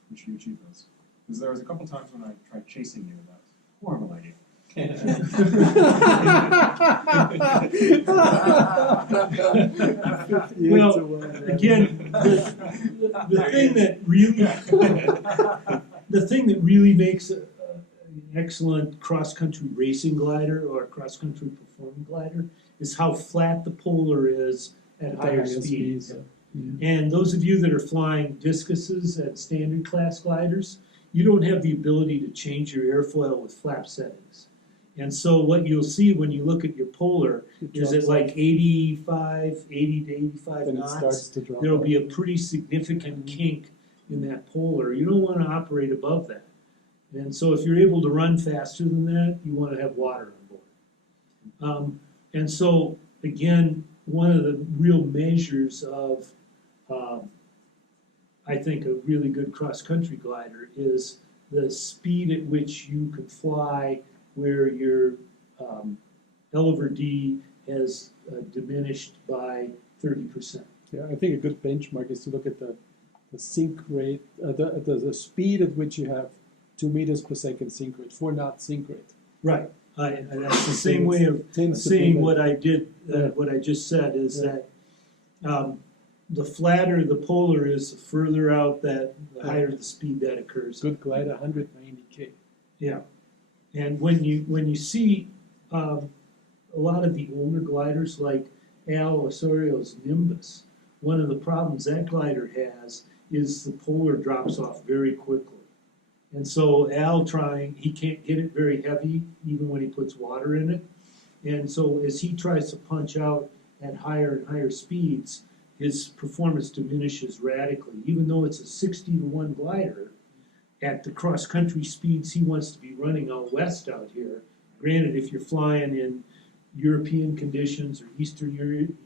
which you achieve those. Because there was a couple times when I tried chasing you, and that was a horrible idea. Well, again, the thing that really makes an excellent cross-country racing glider or cross-country performing glider is how flat the polar is at higher speeds. And those of you that are flying discuses at standard class gliders, you don't have the ability to change your airfoil with flap settings. And so what you'll see when you look at your polar is at like 80 to 85 Then it knots, starts to drop there'll off. be a pretty significant kink in that polar. You don't want to operate above that. And so if you're able to run faster than that, you want to have water on board. And so, again, one of the real measures of, I think, a really good cross-country glider is the speed at which you can fly where your L over D has diminished by 30%. Yeah, I think a good benchmark is to look at the sink rate, the speed at which you have 2 meters per second sink rate, 4 knot sink rate. Right. That's the same way of Tends to be saying like- what I did, Yeah. what I just said is Yeah. that the flatter the polar is, the further out that, the higher the speed that occurs. Good glider, 190K. Yeah. And when you see a lot of the older gliders like Al Osorio's Nimbus, one of the problems that glider has is the polar drops off very quickly. And so Al he can't get it very heavy even when he puts water in it. And so as he tries to punch out at higher and higher speeds, his performance diminishes radically. Even though it's a 60-to-1 glider, at the cross-country speeds he wants to be running out west out here. Granted, if you're flying in European conditions or Eastern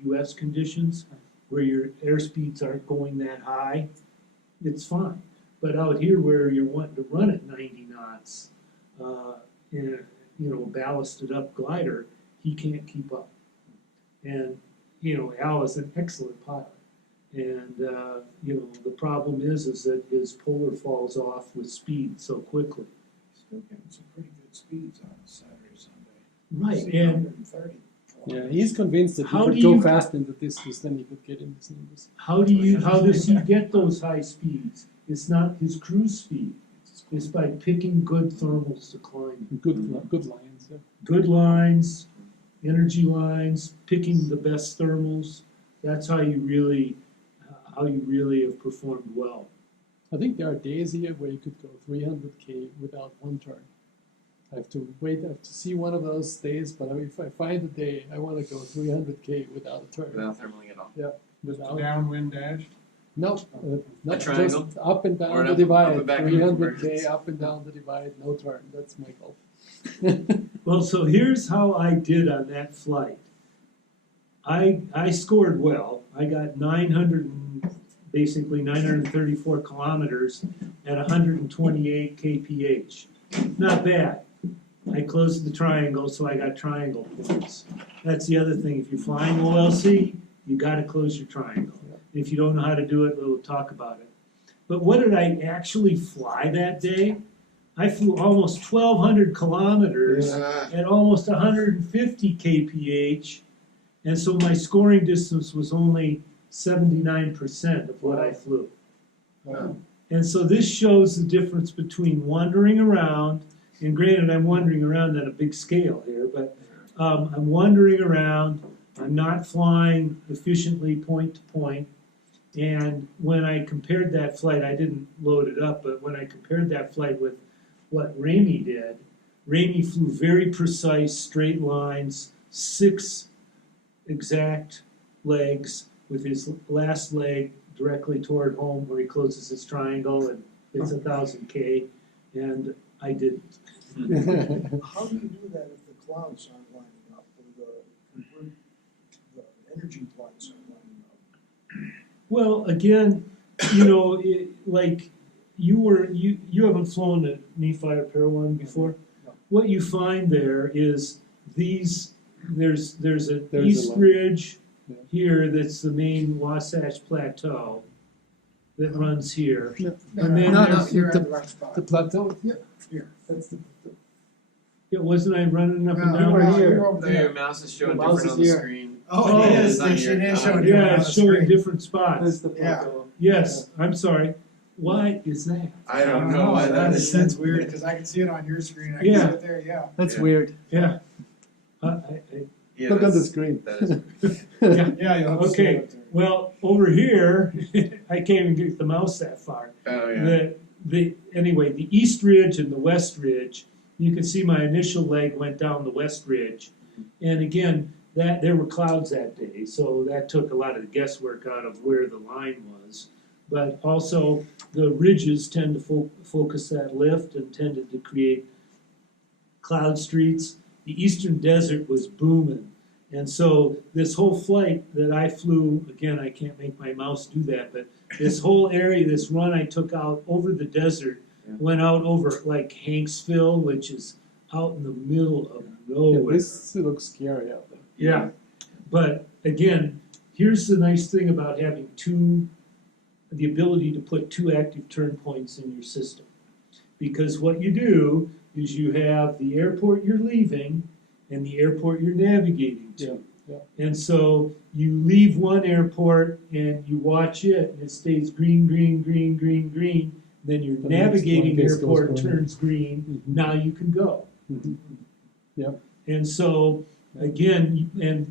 U.S. conditions, where your airspeeds aren't going that high, it's fine. But out here where you're wanting to run at 90 knots, in a ballasted up glider, he can't keep up. And, Al is an excellent pilot. And, the problem is that his polar falls off with speed so quickly. Still getting some pretty good speeds on Saturday, Sunday. Right, See, and 130. Yeah, he's convinced that he How could do go you- fast in the distance, then he could get in this numbers. how does he get those high speeds? It's not his cruise speed. It's by picking good thermals to climb. Good lines. Yeah. Good lines, energy lines, picking the best thermals. That's how you really have performed well. I think there are days here where you could go 300K without one turn. I have to see one of those days, but if I find a day, I want to go 300K without a turn. Without thermaling at all. Without, Downwind dash. no, not triangle? just up and Or down an the up divide, and back in 300K Convergence? up and down the divide, no turn. That's my goal. Well, so here's how I did on that flight. I scored well. I got 934 kilometers at 128 kph. Not bad. I closed the triangle, so I got triangle points. That's the other thing. If you're flying OLC, you got to close your triangle. If you don't know how to do it, we'll talk about it. But what did I actually fly that day? I flew almost 1,200 kilometers at almost 150 kph, and so my scoring distance was only 79% of what I flew. Wow. And so this shows the difference between wandering around, and granted I'm wandering around on a big scale here, but I'm wandering around, I'm not flying efficiently point to point, and when I compared that flight, I didn't load it up, but when I compared that flight with what Ramey did, Ramey flew very precise straight lines, 6 exact legs with his last leg directly toward home where he closes his triangle and hits 1,000 K, and I didn't. How do you do that if the clouds aren't lining up or the energy flights aren't lining up? Well, again, like you haven't flown a Nephi or Parowan before. No. What you find there is there's a There's east a line. ridge Yeah. here that's the main Wasatch Plateau that runs here. No, And then no, there's you're at the right spot. The plateau? Yeah. Here. That's the Yeah, wasn't I running up and No, down? you were no, here. you're over So your there. mouse is showing The mouse different is on the here. screen. Oh, it It is. is on It your- is on showing your- you. Yeah, it's showing different spots. That's the Yeah. plateau. Yes, I'm sorry. Why is that? I don't know why that is. That's weird, because I can see it on your screen, I can Yeah. see it there, yeah. That's Yeah. weird. Yeah. Yeah, Yeah, Look on the that's- screen. That is, Yeah, you'll have to see Okay, it there. well, over here, I can't even get the mouse that far. oh, yeah. Anyway, the east ridge and the west ridge, you can see my initial leg went down the west ridge. And again, there were clouds that day, so that took a lot of the guesswork out of where the line was. But also, the ridges tend to focus that lift and tended to create cloud streets. The eastern desert was booming. And so this whole flight that I flew, again, I can't make my mouse do that, but this whole area, this run I took out over the desert, Yeah. went out over like Hanksville, which is out in the middle of Yeah, nowhere. this looks scary out there. Yeah, but again, here's the nice thing about having the ability to put two active turn points in your system. Because what you do is you have the airport you're leaving and the airport you're navigating to. Yeah, And so you leave one airport and you watch it and it stays green, green, green, green, green. Then your The next navigating one goes airport green. turns green. Mhm. Now you can go. Mhm. Yeah. And so, again,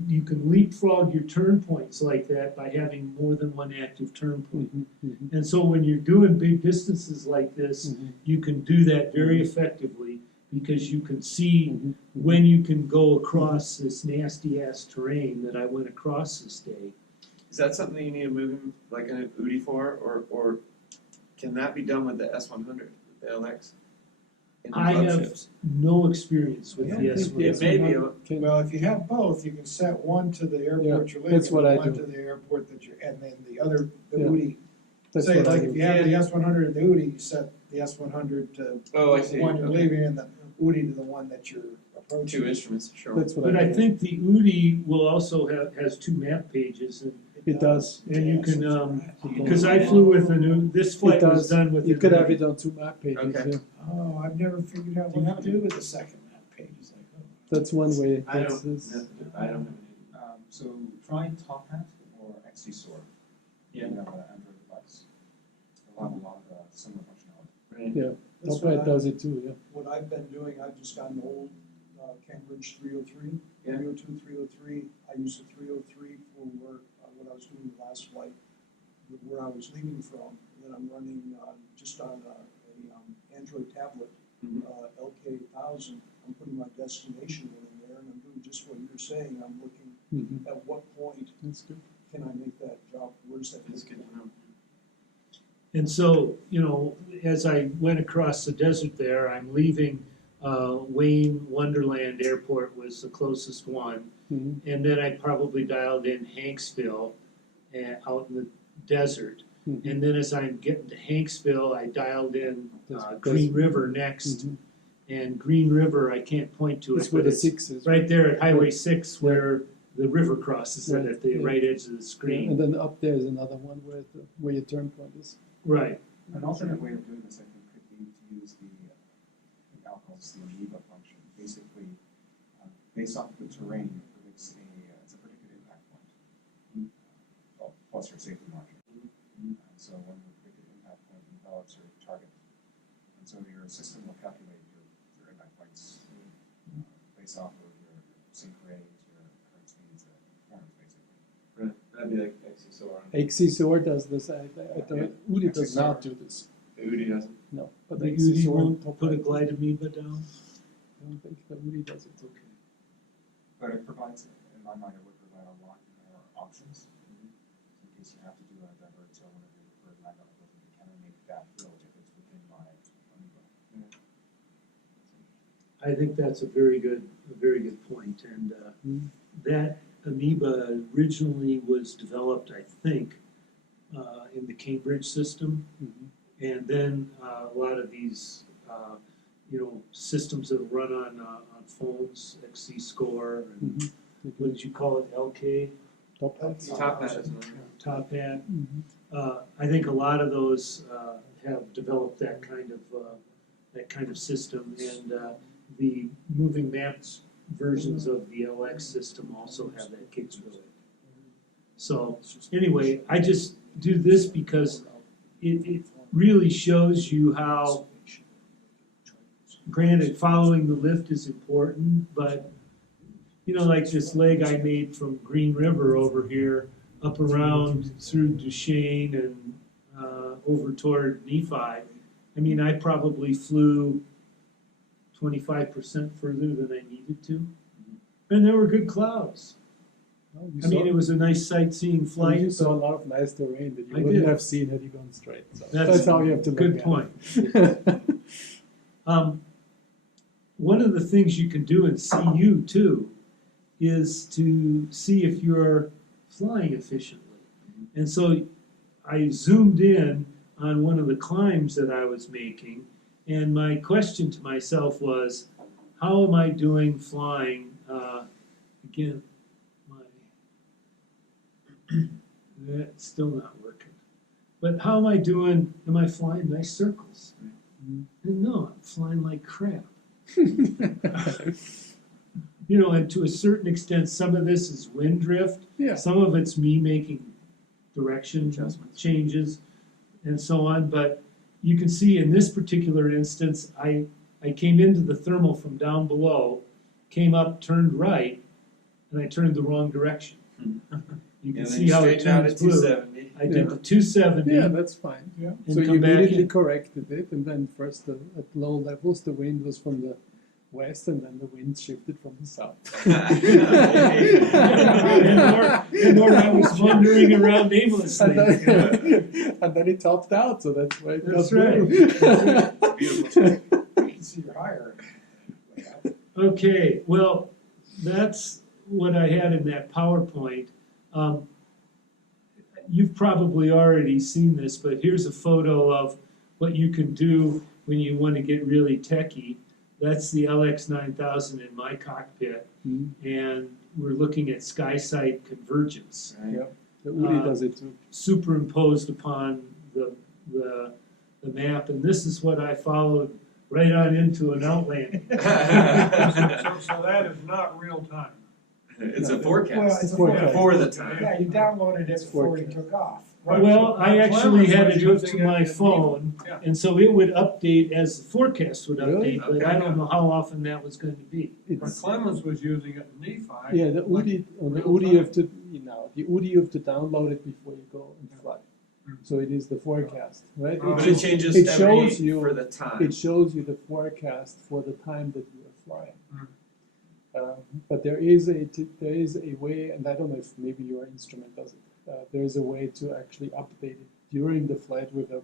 you can leapfrog your turn points like that by having more than one active turn point. Mhm, mhm, And so when you're doing big distances like this, mhm, you can do that very effectively because you can see mhm, mhm. when you can go across this nasty ass terrain that I went across this day. Is that something you need to move him like an UDI for, or can that be done with the S100, the LX? In the I club have ships? no experience with I the don't think S100. It may be. Can- Well, if you have both, you can set one to the airport Yeah, you're leaving, that's what I one do. to the airport that you're, and then the other, the Yeah, UDI. That's Say, what I like, do. if you have the S100 and the UDI, you set the S100 to Oh, I the see. one you're Okay. leaving and the UDI to the one that you're approaching. Two instruments, sure. That's what But I I do. think the UDI will also has two map pages, It does. and you Yes, can, that's right. because I flew with this It flight was does. done with You the could have UDI. it on two map pages. Okay. Yeah. Oh, I've never figured out what to do with the second map page. It's like, oh. That's one way. I That's- don't, that's- I don't have So try Top Hat or XC Soar. Yeah. You have an Android device. They'll have a lot of similar functionality. any. Yeah, That's Top Hat what does it too. Yeah. What I've been doing, I've just got an old Cambridge 303, Yeah. 302, 303. I used the 303 for work, what I was doing the last flight, where I was leaving from. And then I'm running just on a Android tablet, Mhm. LK1000. I'm putting my destination one in there, and I'm doing just what you're saying. I'm looking Mhm. at what point That's good. can I make that drop? Where's that? That's good to know. And so, as I went across the desert there, I'm leaving Wayne Wonderland Airport was the closest one. Mhm. And then I probably dialed in Hanksville out in the desert. Mhm. And then as I'm getting to Hanksville, I dialed in That's- Green River next. Mhm. And Green River, I can't point to That's it, where but the it's six is. right there at Highway 6 where the river crosses it at the Yeah. right edge of the Yeah, screen. and then up there is another one where your turn point is. Right. An alternate way of doing this, I think, could be to use I think Al calls the amoeba function. Basically, based off of the terrain, it predicts it's a predicted impact point, plus your safety margin. And so when the predicted impact point envelops your target, and so your system will calculate your impact points based off of your sync rate, your current speeds, performance, basically. Right. That'd be like XC Soaring. XC Soar does this. I Yeah. Udi does XC Soar. not do this. The UDI doesn't. No, but The XC UD Soar and won't Top put a Hat. glide amoeba down? I don't think the Udi does it. Okay. But it provides, in my mind, it would provide a lot more options. In case you have to do a divert to one of your preferred mag algorithms, can I make that build if it's within my amoeba? I think that's a very good point. And Mhm. that amoeba originally was developed, I think, in the Cambridge system. Mhm. And then a lot of these, systems that run on phones, XC Score, and Mhm. what did you call it, LK, Top Hat. Top Hat isn't it? Top Hat? Mhm. I think a lot of those have developed that kind of system, and the moving maps versions of the LX system also have that capability. So anyway, I just do this because it really shows you how, granted, following the lift is important, but You know, like this leg I made from Green River over here, up around through Duchesne and over toward Nephi. I mean, I probably flew 25% further than I needed to. And there were good clouds. Well, you I mean, saw- it was a nice sightseeing you flight. saw a lot of nice terrain that you I wouldn't did. have seen had you gone straight. So That's that's how you have to look good at point. it. One of the things you can do in CU too is to see if you're flying efficiently. And so I zoomed in on one of the climbs that I was making, and my question to myself was, how am I doing flying? Again, that's still not working. But how am I doing? Am I flying nice circles? And no, I'm flying like crap. You know, and to a certain extent, some of this is wind drift. Yeah. Some of it's me making direction Adjustments. changes and so on. But you can see in this particular instance, I came into the thermal from down below, came up, turned right, and I turned the wrong direction. You can And then see you how it straighten out turns at blue. 270. I did the 270. Yeah, that's fine. Yeah. And So you come back immediately in. corrected it, and then first at low levels the wind was from the west, and then the wind shifted from the south. and more I was wandering around aimlessly. And then, and then it topped out, so that's why it That's got right. blue. Beautiful. You can see you're higher. Okay, well, that's what I had in that PowerPoint. You've probably already seen this, but here's a photo of what you can do when you want to get really techie. That's the LX9000 in my cockpit, Mhm. and we're looking at SkySight Convergence, Yep. The Udi Uh, does it too. superimposed upon the map, and this is what I followed right on into an outlanding. So that is not real time. It's a Well, forecast it's a forecast. for the time. Yeah, you downloaded it before you forecast. took off. Well, I actually had it hooked to Using it my in phone, Yeah. and so it would update as the forecast would Really? update, but I don't know how often that was going to be. But It's, Clemens was using it in Nephi. yeah, the like Udi, on the real Udi you time. have to, the Udi you have to download it before you go and fly. Mm. So it is the forecast, right? Oh. But it changes It every shows you- for the time. It shows you the forecast for the time that you are flying. Mm. But there is a way, and I don't know if maybe your instrument does it. There is a way to actually update it during the flight with a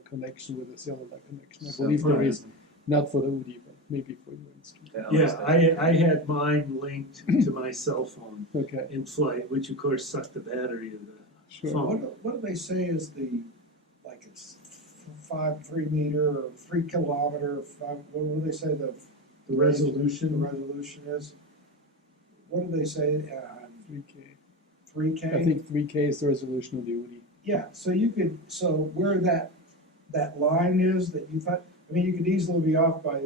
connection, with a cellular connection. I believe there is, not for the UDI, but maybe for your instrument. Yeah, I had mine linked to my cell phone Okay, in flight, which of course sucked the battery of the sure. phone. What do they say is like it's 3 meter or 3 kilometer, what do they say The the resolution. resolution is? What do they say, 3K. 3K? I think 3K is the resolution of the UDI. Yeah, so where that line is that you thought, I mean, you could easily be off by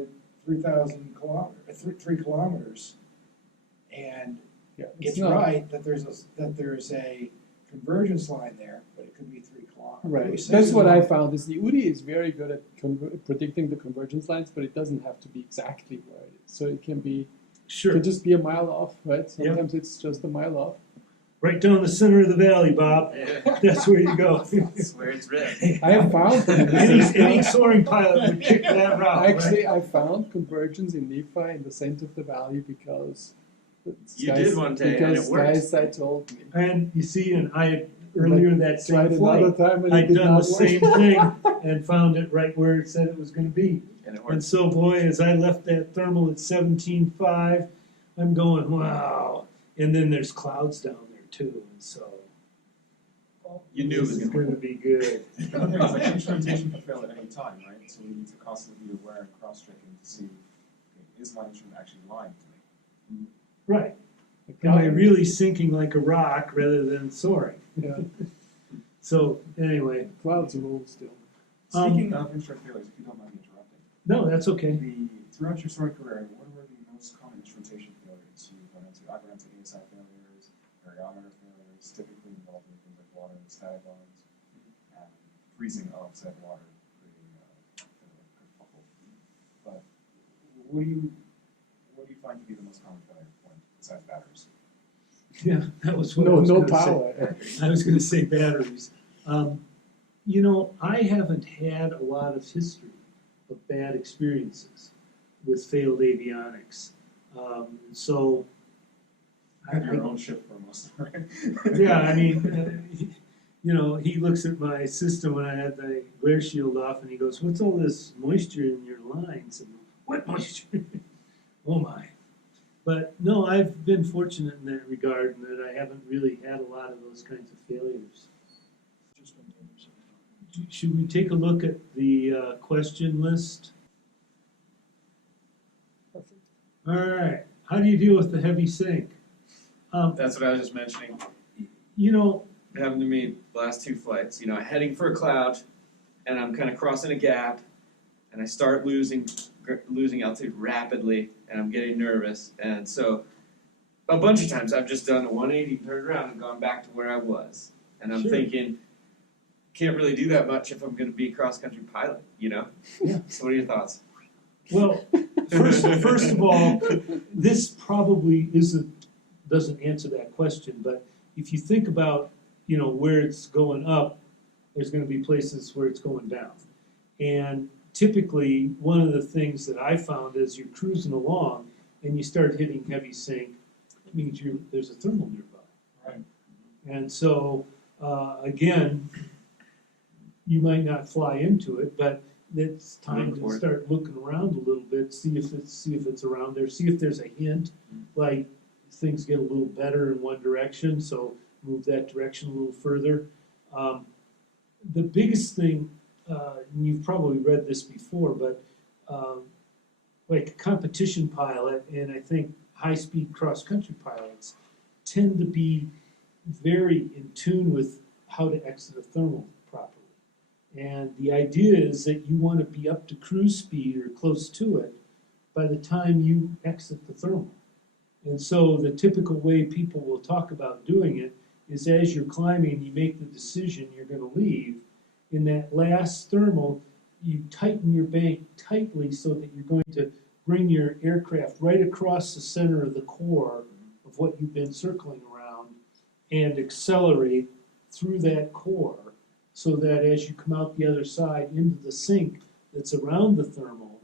3,000 kilometers, 3 kilometers. And Yeah, it's not- right that there's a convergence line there, but it could be 3 kilometers. Right. Maybe 6 That's what I kilometers. found. Is the UDI is very good at predicting the convergence lines, but it doesn't have to be exactly where it is. So it can Sure, just be a mile off, right? Yep. Sometimes it's just a mile off. right down the center of the valley, Bob. Yeah. That's where you go. That's where it's red. I have found Any soaring pilot would pick that route. right? Actually, I found convergence in Nephi in the center of the valley because You did one day and because it worked. SkySight told me. And you see, and I had earlier that Tried same another flight, time and it I'd did done the not work. same thing and found it right where it said it was going to be. And it And worked. so, boy, as I left that thermal at 17.5, I'm going, wow. And then there's clouds down there too, and so You knew it this was is going to going to be good. The other thing is like instrumentation can fail at any time, right? So we need to constantly be aware and cross-checking to see, okay, is my instrument actually lying to me? Right. Am I really sinking like a rock rather than soaring? Yeah, So, anyway, clouds rule still. Speaking of instrument failures, if you don't mind me interrupting, no, that's okay. throughout your soaring career, what were the most common instrumentation failures you've run into? I've run into ASI failures, variometer failures, typically involving things like water and static lines, and freezing of said water, creating a bubble. But what do you find to be the most common failure point? Yeah, that was what I No, was no gonna say. power. I was gonna say batteries. You know, I haven't had a lot of history of bad experiences with failed avionics. So, I have your own ship for most of it. yeah, I mean, you know, he looks at my system when I had the glare shield off and he goes, "What's all this moisture in your lines?" And what moisture? Oh my. But no, I've been fortunate in that regard in that I haven't really had a lot of those kinds of failures. Just on the other side. Should we take a look at the question list? Perfect. All right. How do you deal with the heavy sink? That's what I was just mentioning. You know, It happened to me the last two flights. You know, heading for a cloud, and I'm kind of crossing a gap, and I start losing altitude rapidly, and I'm getting nervous. And so, a bunch of times I've just done a 180, turned around, and gone back to where I was. And I'm Sure. thinking, can't really do that much if I'm going to be a cross-country pilot. You know? Yeah. So, what are your thoughts? well, first of all, this probably doesn't answer that question. But if you think about, you know, where it's going up, there's going to be places where it's going down. And typically, one of the things that I found is you're cruising along and you start hitting heavy sink, it means there's a thermal nearby. Right. And so, again, you might not fly into it, but it's time Look to for it. start looking around a little bit, see if it's around there, see if there's a hint, like things get a little better in one direction, so move that direction a little further. The biggest thing, and you've probably read this before, but like a competition pilot and I think high-speed cross-country pilots tend to be very in tune with how to exit a thermal properly. And the idea is that you want to be up to cruise speed or close to it by the time you exit the thermal. And so the typical way people will talk about doing it is as you're climbing, you make the decision you're going to leave. In that last thermal, you tighten your bank tightly so that you're going to bring your aircraft right across the center of the core of what you've been circling around and accelerate through that core so that as you come out the other side into the sink that's around the thermal,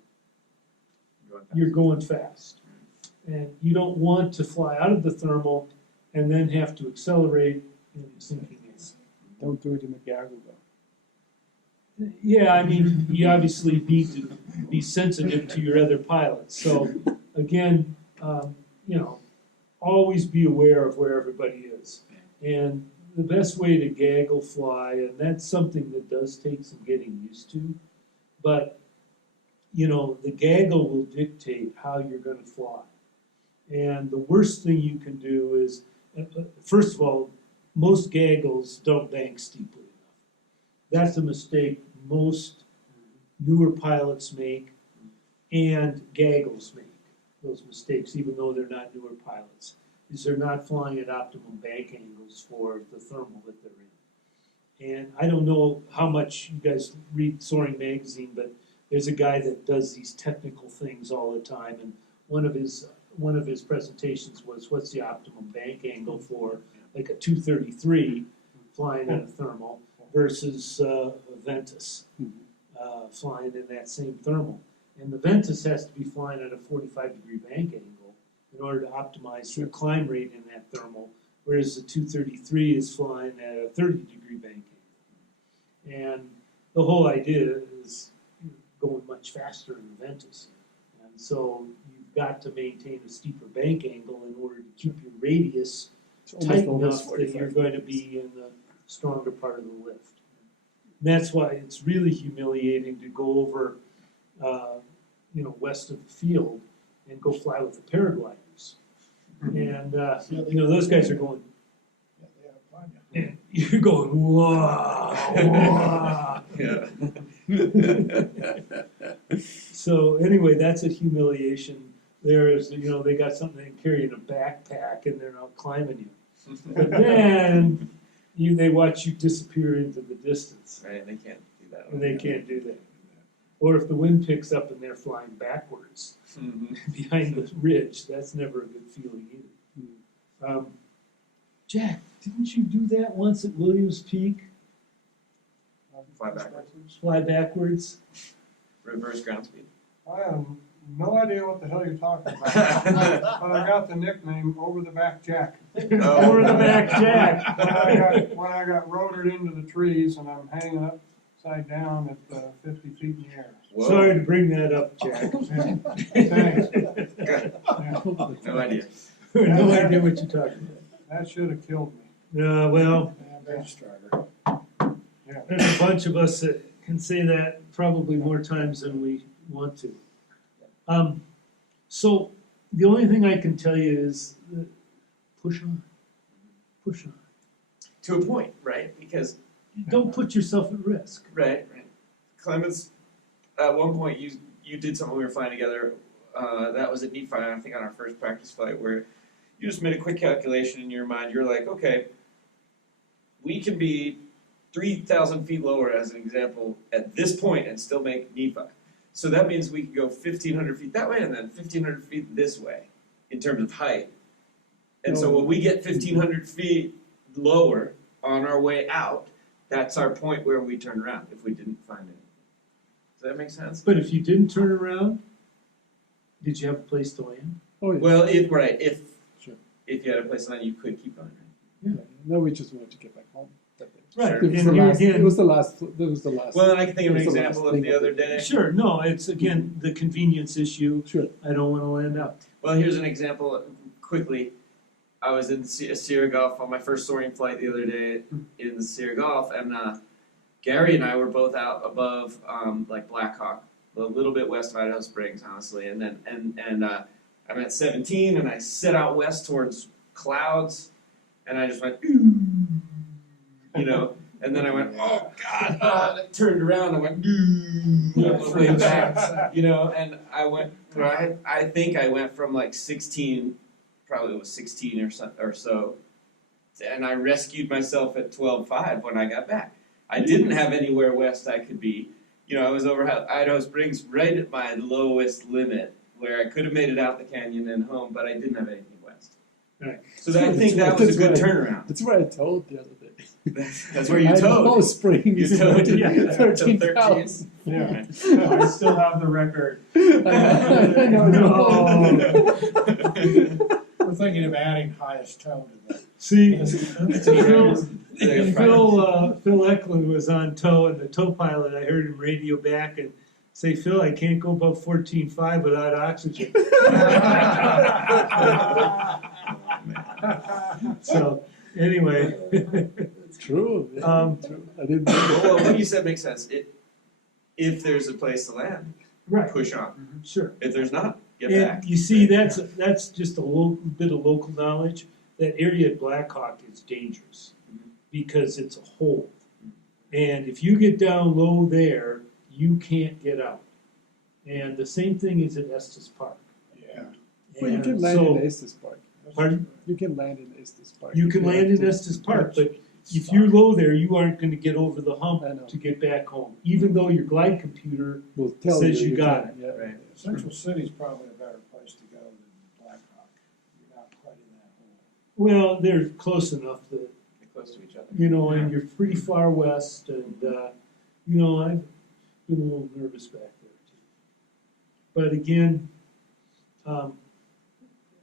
you're going fast. And you don't want to fly out of the thermal and then have to accelerate in sinking in. Don't do it in the Gago though. Yeah, I mean, you obviously need to be sensitive to your other pilots. So again, you know, always be aware of where everybody is. And the best way to gaggle fly, and that's something that does take some getting used to, but you know, the gaggle will dictate how you're going to fly. And the worst thing you can do is, first of all, most gaggles don't bank steeply enough. That's a mistake most newer pilots make and gaggles make those mistakes, even though they're not newer pilots, is they're not flying at optimum bank angles for the thermal that they're in. And I don't know how much you guys read Soaring magazine, but there's a guy that does these technical things all the time, and one of his presentations was what's the optimum bank angle for like a 233 flying at a thermal versus a Ventus flying in that same thermal. And the Ventus has to be flying at a 45-degree bank angle in order to optimize the climb rate in that thermal, whereas the 233 is flying at a 30-degree bank angle. And the whole idea is going much faster in the Ventus. And so you've got to maintain a steeper bank angle in order to keep your radius tight enough that you're going to be in the stronger part of the lift. And that's why it's really humiliating to go over, you know, west of the field and go fly with the paragliders. And, you know, those guys are going, Yeah, they have fun, yeah. and you're going, whoa, whoa. Yeah. So anyway, that's a humiliation. There is, you know, they got something they can carry in a backpack and they're not climbing you. But then they watch you disappear into the distance. Right, they can't do that. And they can't do that. Or if the wind picks up and they're flying backwards Mhm. behind the ridge, that's never a good feeling either. Jack, didn't you do that once at Williams Peak? Fly backwards. Fly backwards? Reverse ground speed. I have no idea what the hell you're talking about, but I got the nickname Over the Back Jack. Over the back Jack. When I got rotored into the trees and I'm hanging upside down at 50 feet in the air. Whoa. Sorry to bring that up, Jack. Thanks. Good. Yeah, No idea. No idea what you're talking about. that should have killed me. Well, Bench starter. Yeah. there's a bunch of us that can say that probably more times than we want to. So the only thing I can tell you is push on. Push on. To a point, right? Because Don't put yourself at risk. right. Clemens, at one point you did something we were flying together. That was at Nephi, I think on our first practice flight, where you just made a quick calculation in your mind. You're like, okay, we can be 3,000 feet lower, as an example, at this point and still make Nephi. So that means we could go 1,500 feet that way and then 1,500 feet this way in terms of height. And so when we get 1,500 feet lower on our way out, that's our point where we turn around if we didn't find it. Does that make sense? But if you didn't turn around, did you have a place to land? Oh, yeah. Well, if Sure. if you had a place to land, you could keep going. Yeah. No, we just wanted to get back home. That day. Right. Sure. It was, And the here last, again, it was the last. It was the last. Well, and I can think of an That's the last example of thing the I other did. day. sure, no, it's again the convenience issue. Sure. I don't want to land up. Well, here's an example quickly. I was in Sierra Gulf on my first soaring flight the other day in the Sierra Gulf, and Gary and I were both out above like Black Hawk, a little bit west of Idaho Springs, honestly. And then I'm at 17, and I set out west towards clouds, and I just went, ooh, you know. And then I went, oh God! And I turned around and went, ooh, on the way back, you know. And I went, I think I went from like 16. Probably was 16 or so, and I rescued myself at 12.5 when I got back. I didn't have anywhere west I could be. You know, I was over Idaho Springs right at my lowest limit where I could have made it out the canyon and home, but I didn't have anything west. Right. So I think that was a good turnaround. That's where I told the other day. That's where you Idaho towed. Springs. You towed, yeah. 13,000. Yeah, I still have the record. I know. No. We're thinking of adding highest tone to that. See, Yeah, Phil Eklund was on tow, and the tow pilot, I heard him radio back and say, Phil, I can't go above 14.5 without oxygen. So, anyway. It's true. Yeah, true. I didn't. Well, what you said makes sense. If there's a place to land, Right, push on. sure. If there's not, get And back. you see, that's just a little bit of local knowledge. That area at Black Hawk is dangerous because it's a hole. And if you get down low there, you can't get out. And the same thing is at Estes Park. Yeah. Well, you can And land so- in Estes Park. Pardon? You can land in Estes Park. You can land in Estes Park, but if you're low there, you aren't going to get over the hump I know. to get back home. Even though your glide computer, We'll tell says you you got can. Yeah. Right. Central City's probably a better place to go than Black Hawk. You're not quite in that hole. well, they're close enough that, Get close to each other. you know, and you're pretty far west, and, you know, I've been a little nervous back there too. But again,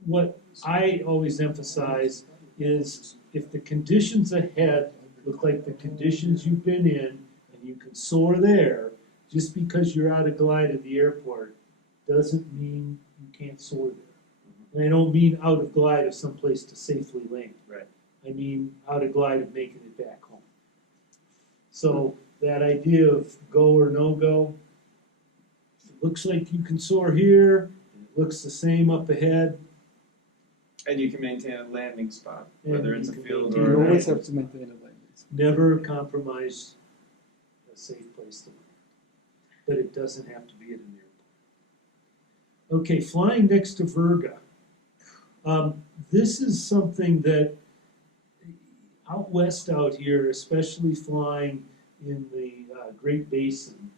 what I always emphasize is if the conditions ahead look like the conditions you've been in, and you can soar there, just because you're out of glide at the airport doesn't mean you can't soar there. And I don't mean out of glide of someplace to safely land. Right. I mean out of glide of making it back home. So that idea of go or no go, if it looks like you can soar here, it looks the same up ahead. And you can maintain a landing spot, And whether you it's a can field maintain You or always have to maintain a landing. Never compromise a safe place to land. But it doesn't have to be at an airport. Okay, flying next to Virga. This is something that out west out here, especially flying in the Great Basin,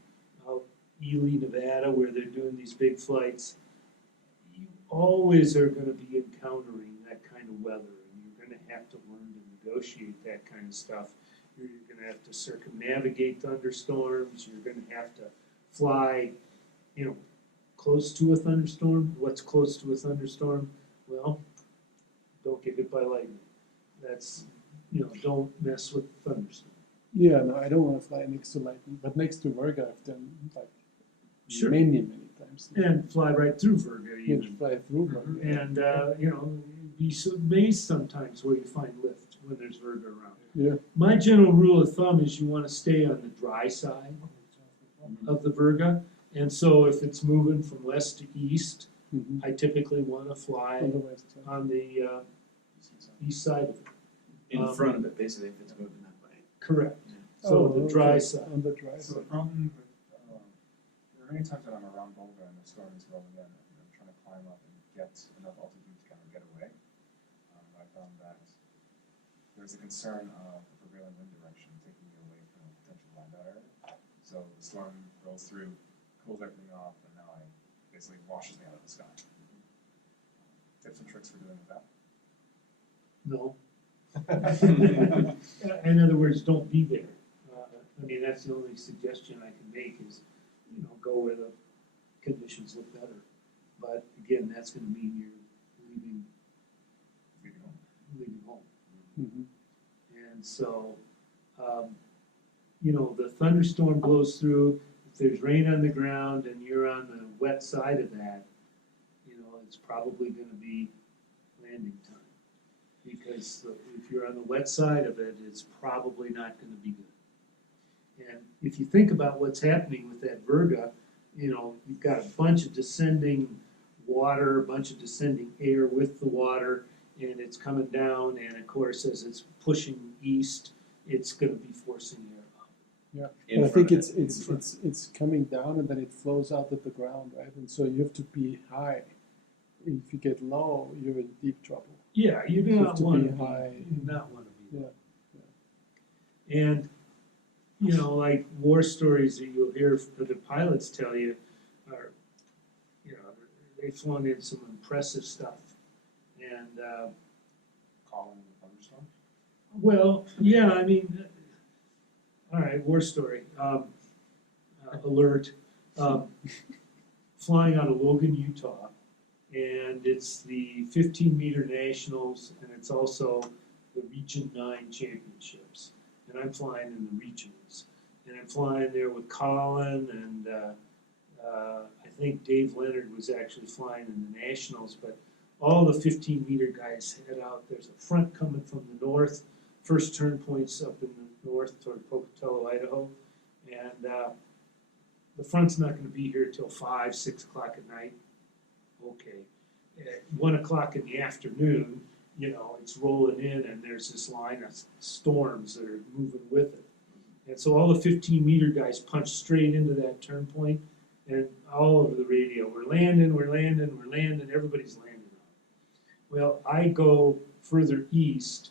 out Ely, Nevada, where they're doing these big flights, you always are going to be encountering that kind of weather. And you're going to have to learn to negotiate that kind of stuff. You're gonna have to circumnavigate thunderstorms, you're gonna have to fly, you know, close to a thunderstorm. What's close to a thunderstorm? Well, don't get hit by lightning. That's, you know, don't mess with the thunderstorm. Yeah, no, I don't want to fly next to lightning, but next to Virga, I've done like Sure. many times. And fly right through Virga You even. fly through Virga. And, you know, you'd be so amazed sometimes where you find lift when there's Virga around. Yeah. My general rule of thumb is you want to stay on the dry side of the Virga. And so if it's moving from west to east, Mhm. I typically want to fly On the west side. on the east side of it. In front of it, basically, if it's moving that way. Correct. So the dry side. On the dry So the side. problem with, there are many times that I'm around Boulder and the storm is rolling in, and I'm trying to climb up and get enough altitude to kind of get away. I found that there's a concern of the prevailing wind direction taking you away from a potential land area. So the storm rolls through, cools everything off, and now it basically washes me out of the sky. Tips and tricks for dealing with that? No. In other words, don't be there. I mean, that's the only suggestion I can make is, you know, go where the conditions look better. But again, that's gonna mean you're leaving home. Mhm. And so, you know, the thunderstorm blows through, if there's rain on the ground and you're on the wet side of that, you know, it's probably gonna be landing time. Because if you're on the wet side of it, it's probably not gonna be good. And if you think about what's happening with that Virga, you know, you've got a bunch of descending water, a bunch of descending air with the water, and it's coming down, and of course, as it's pushing east, it's gonna be forcing air up. Yeah, In and I front think of it. it's coming down and then it flows out at the ground, right? And so you have to be high. If you get low, you're in deep trouble. Yeah, you do You have not to be wanna be, high. you do not wanna be. Yeah, And, you know, like war stories that you'll hear the pilots tell you are, you know, they've flown in some impressive stuff. And, Calling in the thunderstorm? well, yeah, I mean, all right, war story. Alert. Flying out of Logan, Utah, and it's the 15-meter nationals, and it's also the Region 9 championships. And I'm flying in the regionals, and I'm flying there with Colin, and I think Dave Leonard was actually flying in the nationals, but all the 15-meter guys head out. There's a front coming from the north. First turn point's up in the north toward Pocatello, Idaho, and the front's not going to be here till 5, 6 o'clock at night. Okay, at 1 o'clock in the afternoon, you know, it's rolling in, and there's this line of storms that are moving with it. And so all the 15-meter guys punch straight into that turn point, and all over the radio, we're landing, everybody's landing. Well, I go further east,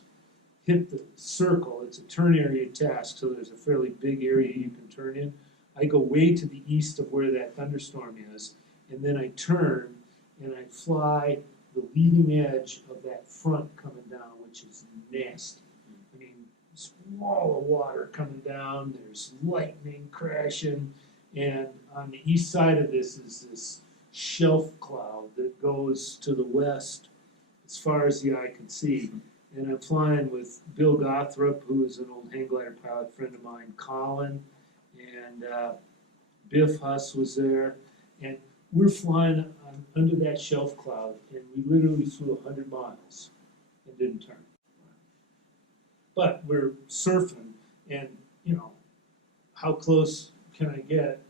hit the circle, it's a turn area task, so there's a fairly big area you can turn in. I go way to the east of where that thunderstorm is, and then I turn and I fly the leading edge of that front coming down, which is nasty. I mean, this wall of water coming down, there's lightning crashing, and on the east side of this is this shelf cloud that goes to the west as far as the eye can see. And I'm flying with Bill Gothrop, who is an old hang glider pilot friend of mine, Colin, and Biff Huss was there. And we're flying under that shelf cloud, and we literally flew 100 miles and didn't turn. But we're surfing, and, you know, how close can I get?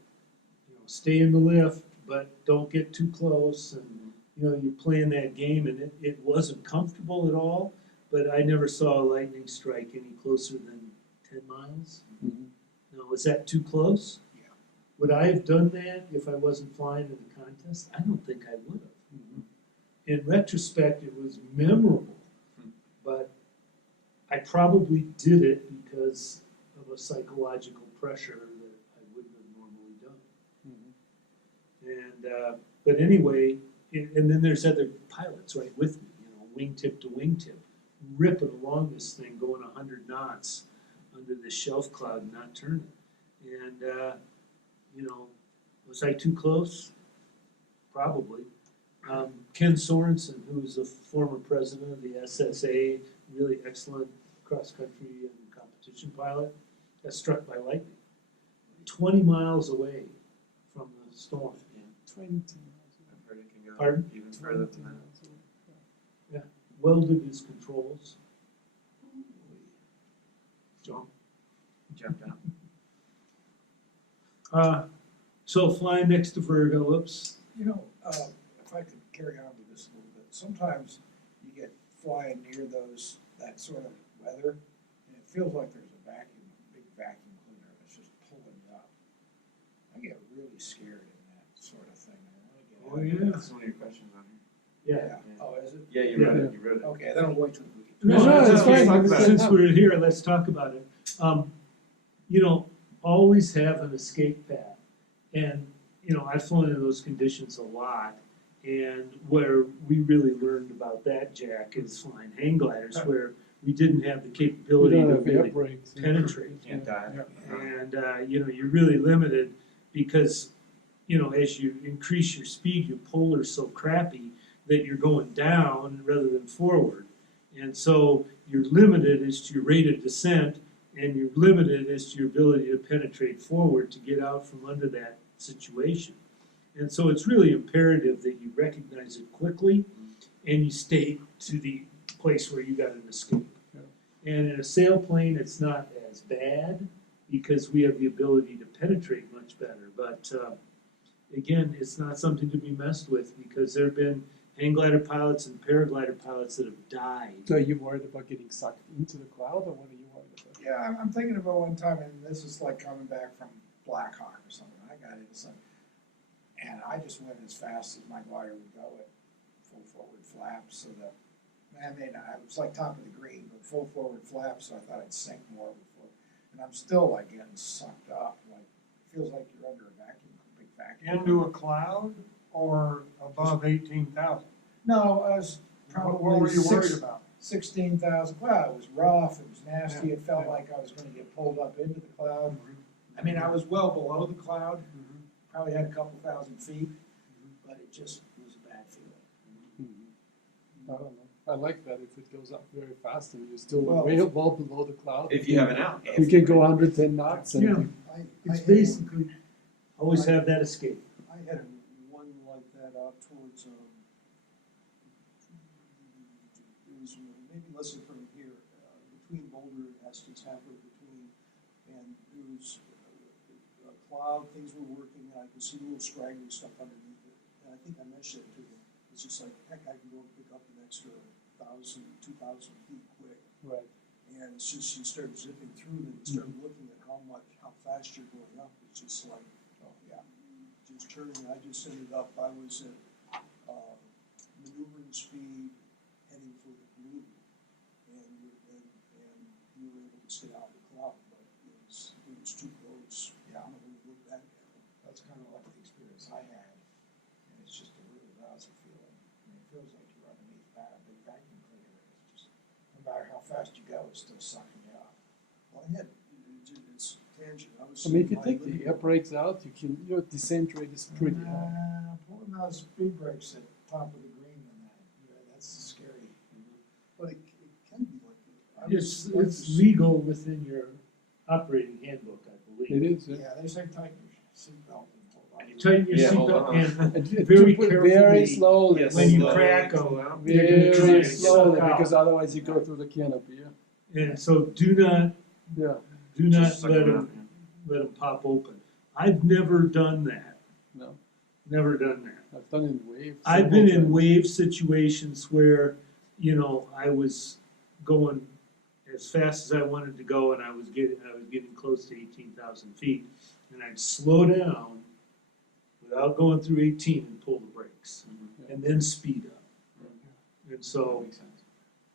You know, stay in the lift, but don't get too close. And, you know, you're playing that game, and it wasn't comfortable at all, but I never saw a lightning strike any closer than 10 miles. Mhm. Now, was that too close? Yeah. Would I have done that if I wasn't flying in the contest? I don't think I would have. In retrospect, it was memorable, but I probably did it because of a psychological pressure that I wouldn't have normally done. And but anyway, and then there's other pilots right with me, you know, wingtip to wingtip. ripping along this thing, going 100 knots under this shelf cloud and not turning. And, you know, was I too close? Probably. Ken Sorensen, who was a former president of the SSA, really excellent cross-country and competition pilot, got struck by lightning 20 miles away from the storm. 20 miles. I've heard it can go Pardon? even further than that. Welded his controls. John? Jumped out. So flying next to Virgo, whoops. You know, if I could carry on with this a little bit, sometimes you get flying near that sort of weather, and it feels like there's a big vacuum cleaner that's just pulling you up. I get really scared in that sort of thing. I Oh, want to get out. yeah. That's one of your questions on here. Yeah. Oh, is it? Yeah, you Yeah. wrote it. You wrote it. Okay, then I'll wait till we get to No, No, that's it's okay. fine. Since we're here, let's talk about it. You know, always have an escape path. And, you know, I've flown in those conditions a lot. And where we really learned about that, Jack, is flying hang gliders, where we didn't have the You capability don't to have air really brakes. penetrate. Can't die. And, you know, you're really limited because, you know, as you increase your speed, your polar's so crappy that you're going down rather than forward. And so you're limited as to your rate of descent, and you're limited as to your ability to penetrate forward to get out from under that situation. And so it's really imperative that you recognize it quickly and you stay to the place where you got an escape. Yeah. And in a sailplane, it's not as bad because we have the ability to penetrate much better. But again, it's not something to be messed with because there have been hang glider pilots and paraglider pilots that have died. So are you worried about getting sucked into the cloud, or what are you worried about? Yeah, I'm thinking about one time, and this is like coming back from Black Hawk or something. I got into something, and I just went as fast as my glider would go at full forward flaps. So that, I mean, I was like top of the green, but full forward flaps. So I thought I'd sink more before, and I'm still like getting sucked up. Like feels like you're under a vacuum, big vacuum. Into a cloud or above 18,000? No, I was probably What were you worried about? 16,000. Well, it was rough. It was nasty. It felt like I was going to get pulled up into the cloud. I mean, I was well below the cloud. Probably had a couple thousand feet, but it just was a bad feeling. I don't know. I like that if it goes up very fast and you're still Well, way well below the cloud. If you have an out. You can go 110 knots. And Yeah. I It's had basically always have that escape. I had one like that out towards, it was maybe less than from here, between Boulder and Estes, halfway between, and there was a cloud, things were working, and I could see little straggling stuff underneath it. And I think I mentioned it to them. It's just like, heck, I can go and pick up an extra 1,000, 2,000 feet quick. Right. And since you started zipping through them, you started looking at how fast you're going up. It's just like, oh yeah, just turning. I just ended up. I was at maneuvering speed, heading for the blue, and you were able to stay out of the cloud, but it was too close. Yeah, I'm going to look back at it. That's kind of like the experience I had, and it's just a really lousy feeling. I mean, it feels like you're underneath a big vacuum cleaner. It's just, no matter how fast you go, it's still sucking you up. Well, I had it's tangent. I was. I mean, if you my take the little- air brakes out, you can, your descent rate is pretty high. Pulling those speed brakes at top of the green and that's scary. But it can be like that. It's legal within your operating handbook, I It believe. is. Yeah. Yeah, they say tighten your seatbelt and hold on. You tighten your Yeah, hold seatbelt on. and And very to put carefully very slowly. Yes, when you slowly crack pull them. out. You're gonna try Very and slowly, suck out. because otherwise you go through the canopy. Yeah. And so do not Just suck let it them out. pop open. I've never done that. No, Never done that. I've done it in waves. I've been in wave situations where, you know, I was going as fast as I wanted to go, and I was getting close to 18,000 feet, and I'd slow down without going through 18 and pull the brakes, and then speed up. And so Makes sense.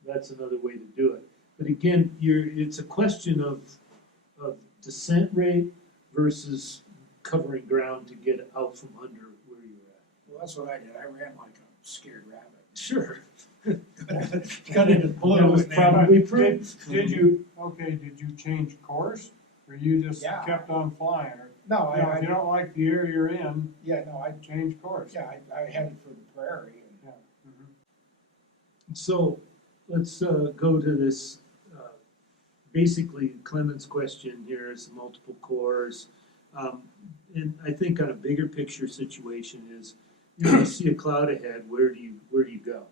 that's another way to do it. But again, it's a question of descent rate versus covering ground to get out from under where you're at. that's what I did. I ran like a scared rabbit. Sure. Got into blue. That was and probably did, prudent. did you change course, or you just Yeah. kept on flying? Or, No, you know, if you don't like the area you're in, yeah, no, change course. I headed for the prairie. And Yeah. So let's go to this. Basically, Clement's question here is multiple cores. And I think on a bigger picture situation is, you see a cloud ahead, where do you go?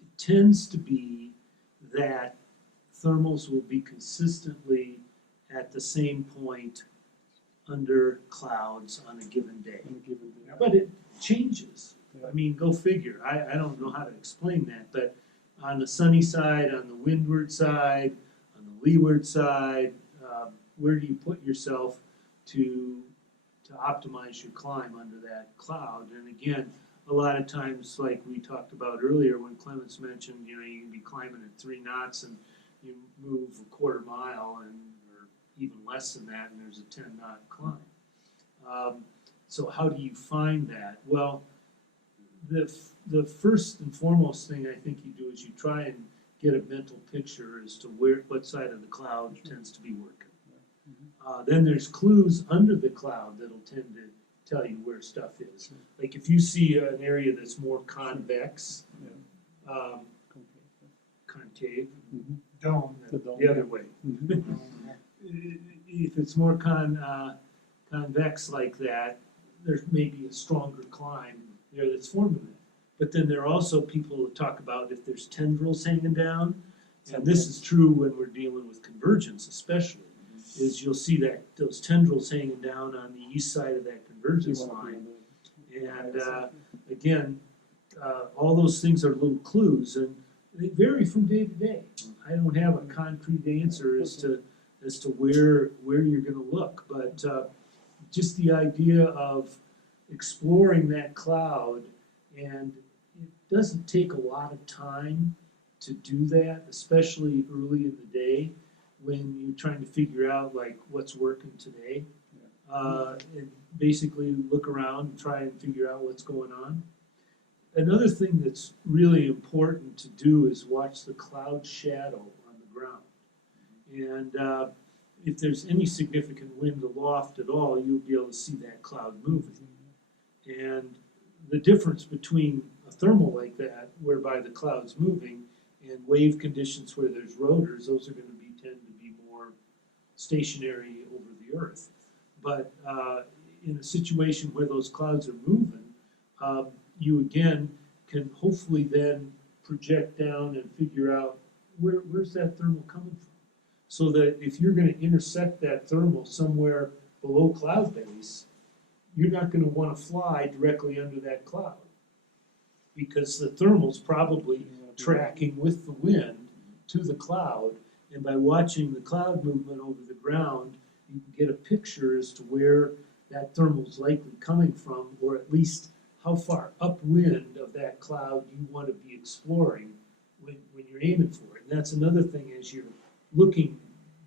It tends to be that thermals will be consistently at the same point under clouds on a given day. On a given day. But it changes. Yeah. I mean, go figure. I don't know how to explain that, but on the sunny side, on the windward side, on the leeward side, where do you put yourself to optimize your climb under that cloud? And again, a lot of times, like we talked about earlier, when Clemens mentioned, you can be climbing at 3 knots and you move a quarter mile or even less than that, and there's a 10-knot climb. So how do you find that? Well, the first and foremost thing I think you do is you try and get a mental picture as to what side of the cloud tends to be working. Then there's clues under the cloud that'll tend to tell you where stuff is. Like if you see an area that's more convex, concave, Dome. The dome, the other way. Mhm. If it's more convex like that, there's maybe a stronger climb there that's forming it. But then there are also people who talk about if there's tendrils hanging down, and this is true when we're dealing with convergence especially, is you'll see that those tendrils hanging down on the east side of that convergence You wanna be line. on And again, all those things are little clues, and they vary from day to day. I don't have a concrete answer as to where you're going to look, but just the idea of exploring that cloud, and it doesn't take a lot of time to do that, especially early in the day when you're trying to figure out like what's working today. And basically look around and try and figure out what's going on. Another thing that's really important to do is watch the cloud shadow on the ground. And if there's any significant wind aloft at all, you'll be able to see that cloud moving. And the difference between a thermal like that, whereby the cloud's moving, and wave conditions where there's rotors, those are going to tend to be more stationary over the earth. But in a situation where those clouds are moving, you again can hopefully then project down and figure out where's that thermal coming from. So that if you're going to intersect that thermal somewhere below cloud base, you're not going to want to fly directly under that cloud, because the thermal's probably tracking with the wind to the cloud, and by watching the cloud movement over the ground, you can get a picture as to where that thermal's likely coming from, or at least how far upwind of that cloud you want to be exploring when you're aiming for it. And that's another thing, as you're looking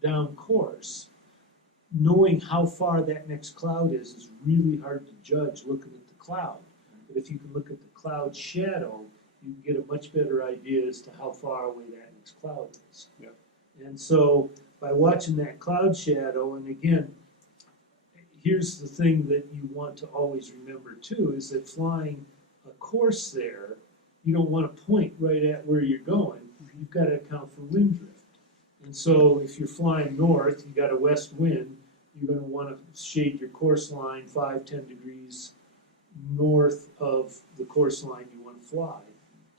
down course, knowing how far that next cloud is really hard to judge looking at the cloud. But if you can look at the cloud shadow, you can get a much better idea as to how far away that next cloud is. Yeah. And so by watching that cloud shadow, and again, here's the thing that you want to always remember too, is that flying a course there, you don't want to point right at where you're going. You've got to account for wind drift. And so if you're flying north, you got a west wind, you're going to want to shade your course line 5-10 degrees north of the course line you want to fly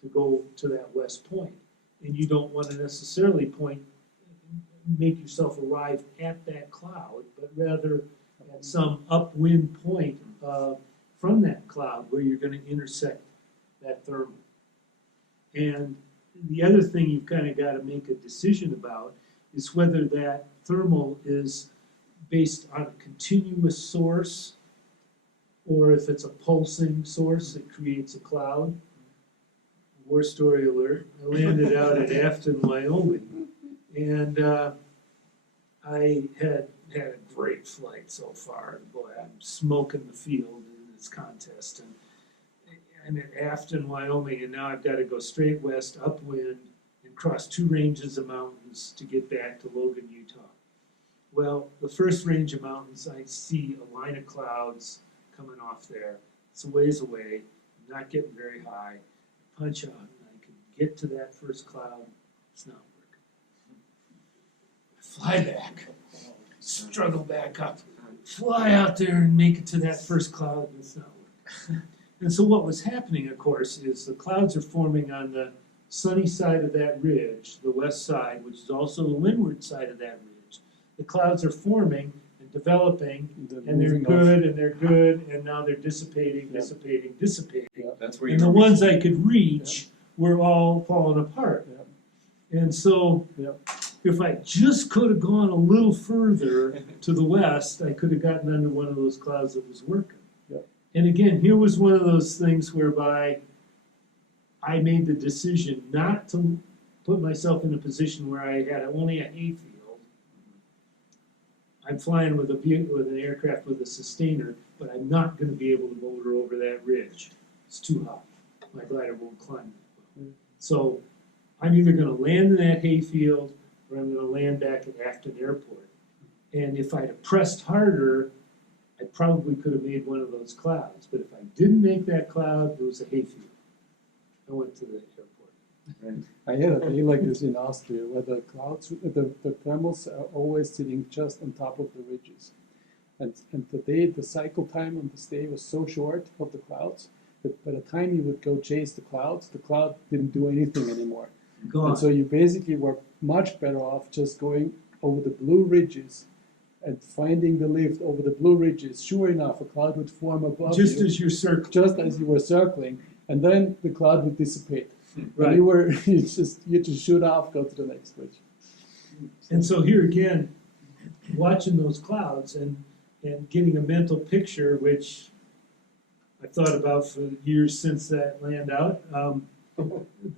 to go to that west point. And you don't want to necessarily make yourself arrive at that cloud, but rather at some upwind point from that cloud where you're going to intersect that thermal. And the other thing you've kind of got to make a decision about is whether that thermal is based on a continuous source, or if it's a pulsing source that creates a cloud. War story alert. I landed out at Afton, Wyoming, and I had a great flight so far. Boy, I'm smoking the field in this contest, and I'm at Afton, Wyoming, and now I've got to go straight west upwind and cross 2 ranges of mountains to get back to Logan, Utah. Well, the first range of mountains, I see a line of clouds coming off there. It's a ways away, not getting very high. Punch out, and I can get to that first cloud. It's not working. I fly back, struggle back up, fly out there and make it to that first cloud, and it's not working. And so what was happening, of course, is the clouds are forming on the sunny side of that ridge, the west side, which is also the windward side of that ridge. The clouds are forming and developing, and they're good, and now they're dissipating. That's where you And the were ones I could reach were all falling apart. And so, if I just could have gone a little further to the west, I could have gotten under one of those clouds that was working. And again, here was one of those things whereby I made the decision not to put myself in a position where I had only a hayfield. I'm flying with a vehicle, with an aircraft with a sustainer, but I'm not going to be able to boulder over that ridge. It's too high. My glider won't climb that well. So I'm either going to land in that hayfield or I'm going to land back at Afton Airport. And if I'd have pressed harder, I probably could have made one of those clouds. But if I didn't make that cloud, it was a hayfield. I went to the airport. I had a day like this in Austria, where the clouds, the thermals are always sitting just on top of the ridges. And the cycle time on this day was so short of the clouds that by the time you would go chase the cloud didn't do anything anymore. Gone. And so you basically were much better off just going over the blue ridges and finding the lift over the blue ridges. Sure enough, a cloud would form above Just you, as you're circling. just as you were circling, and then the cloud would dissipate. Right. And you just shoot off, go to the next ridge. And so here again, watching those clouds and getting a mental picture, which I've thought about for years since that land out,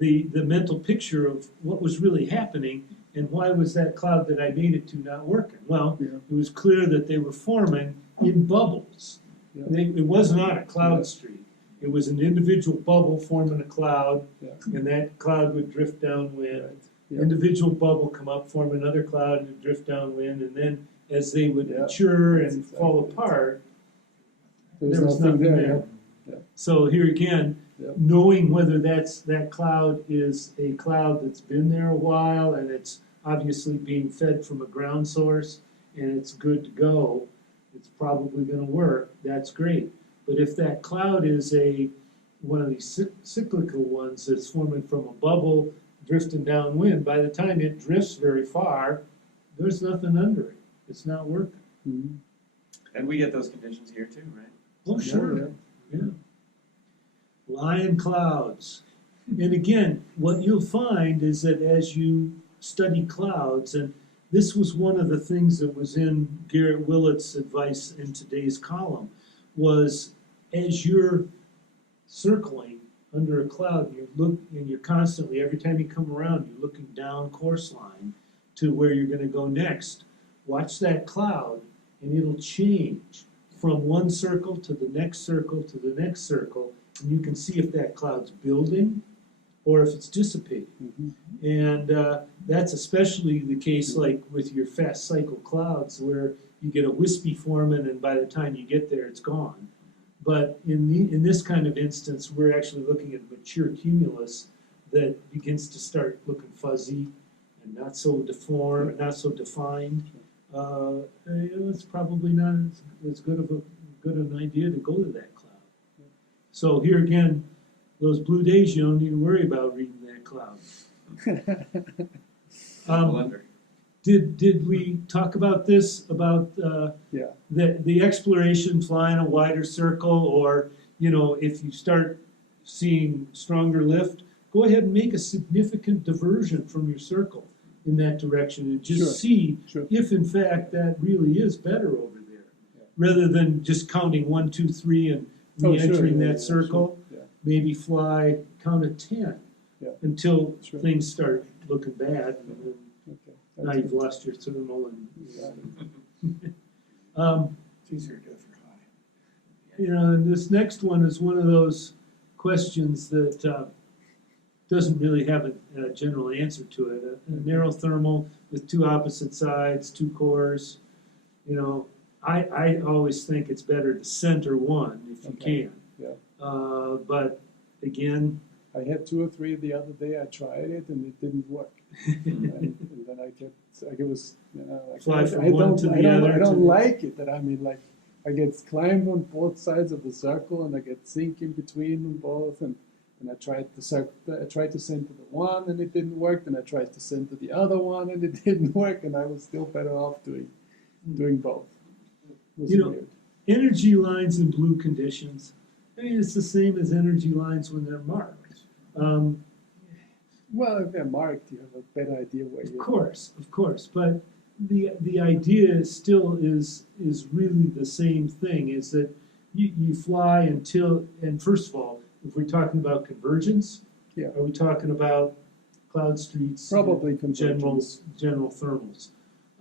the mental picture of what was really happening and why was that cloud that I made it to not working. Well, it was clear that they were forming in bubbles. It was not a cloud streak. It was an individual bubble forming a cloud, and that cloud would drift downwind. Individual bubble come up, form another cloud, and drift downwind, and then as they would mature and fall apart, there was nothing there. So here again, knowing whether that cloud is a cloud that's been there a while and it's obviously being fed from a ground source and it's good to go, it's probably going to work, that's great. But if that cloud is one of these cyclical ones that's forming from a bubble drifting downwind, by the time it drifts very far, there's nothing under it. It's not working. Mm-hmm. And we get those conditions here too, right? Oh, sure. Yeah. Lion clouds. And again, what you'll find is that as you study clouds, and this was one of the things that was in Garrett Willett's advice in today's column, was as you're circling under a cloud, and you're constantly, every time you come around, you're looking down course line to where you're going to go next. Watch that cloud, and it'll change from one circle to the next circle to the next circle, and you can see if that cloud's building or if it's dissipating. Mm-hmm. And that's especially the case like with your fast cycle clouds, where you get a wispy forming, and by the time you get there, it's gone. But in this kind of instance, we're actually looking at mature cumulus that begins to start looking fuzzy and not so deformed, not so defined. It's probably not as good an idea to go to that cloud. So here again, those blue days, you don't need to worry about reading that cloud. Blunder. Did we talk about this, about the exploration, flying a wider circle, or if you start seeing stronger lift, go ahead and make a significant diversion from your circle in that direction and just see if in fact that really is better over there, rather than just counting 1, 2, 3 and re-entering that circle. Maybe count to 10 until things start looking bad, and then now you've lost your thermal. And It's easier to do if you're high. And this next one is one of those questions that doesn't really have a general answer to it. A narrow thermal with two opposite sides, two cores. I always think it's better to center one if you Okay. can. Yeah. But again, I had 2 or 3 the other day. I tried it and it didn't work. and then I was, like, Fly from I one don't, to the I don't, other I don't to- like it. And I mean, like, I get climbed on both sides of the circle, and I get sink in between them both. And I tried to center the one, and it didn't work. And I tried to center the other one, and it didn't work. And I was still better off doing both. It was weird. energy lines in blue conditions. I mean, it's the same as energy lines when they're marked. Well, if they're marked, you have a better idea where Of you're. course, but the idea still is really the same thing, is that you fly until, and first of all, if we're talking about convergence, Yeah. are we talking about cloud streets? Probably general convergence.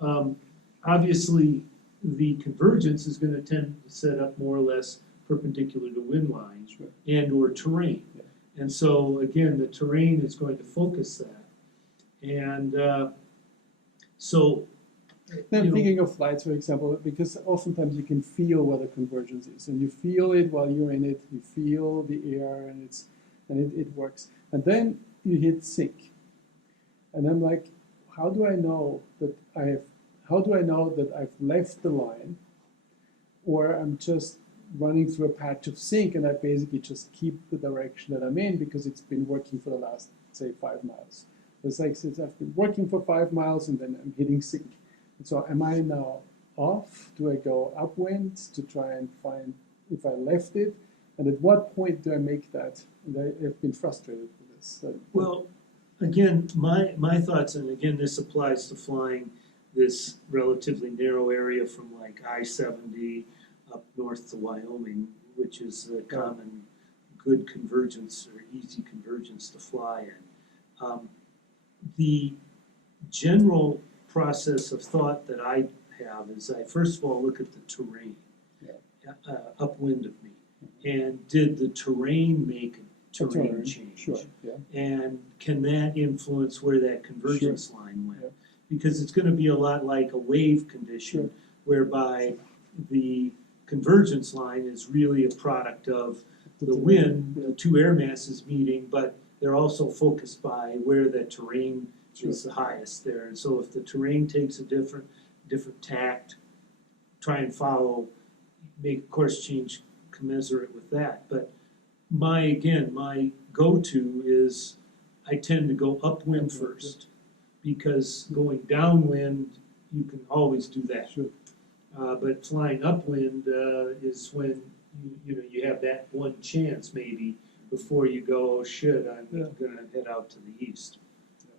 thermals. Obviously, the convergence is going to tend to set up more or less perpendicular to wind lines Sure. and or terrain. Yeah. And so again, the terrain is going to focus that. And so I'm you know, thinking of flights, for example, because oftentimes you can feel where the convergence is, and you feel it while you're in it. You feel the air, and it works. And then you hit sync, and I'm like, how do I know that I've left the line, or I'm just running through a patch of sync, and I basically just keep the direction that I'm in because it's been working for the last, say, 5 miles. It's like, since I've been working for 5 miles, and then I'm hitting sync. So am I now off? Do I go upwind to try and find if I left it? And at what point do I make that? And I've been frustrated with this. well, again, my thoughts, and again, this applies to flying this relatively narrow area from like I-70 up north to Wyoming, which is a common good convergence or easy convergence to fly in. The general process of thought that I have is I first of all look at the terrain upwind of me, and did the terrain make a terrain change? Sure, yeah. And can that influence where that convergence line went? Yeah. Because it's going to be a lot like a wave condition, Sure. whereby the convergence line is really a product of the wind, the two air masses meeting, but they're also focused by where the terrain is the highest there. And so if the terrain takes a different tact, try and follow, make course change commensurate with that. But my go-to is I tend to go upwind first, because going downwind, you can always do that. Sure. But flying upwind is when you have that one chance maybe before you go, oh shit, I'm going to head out to the east.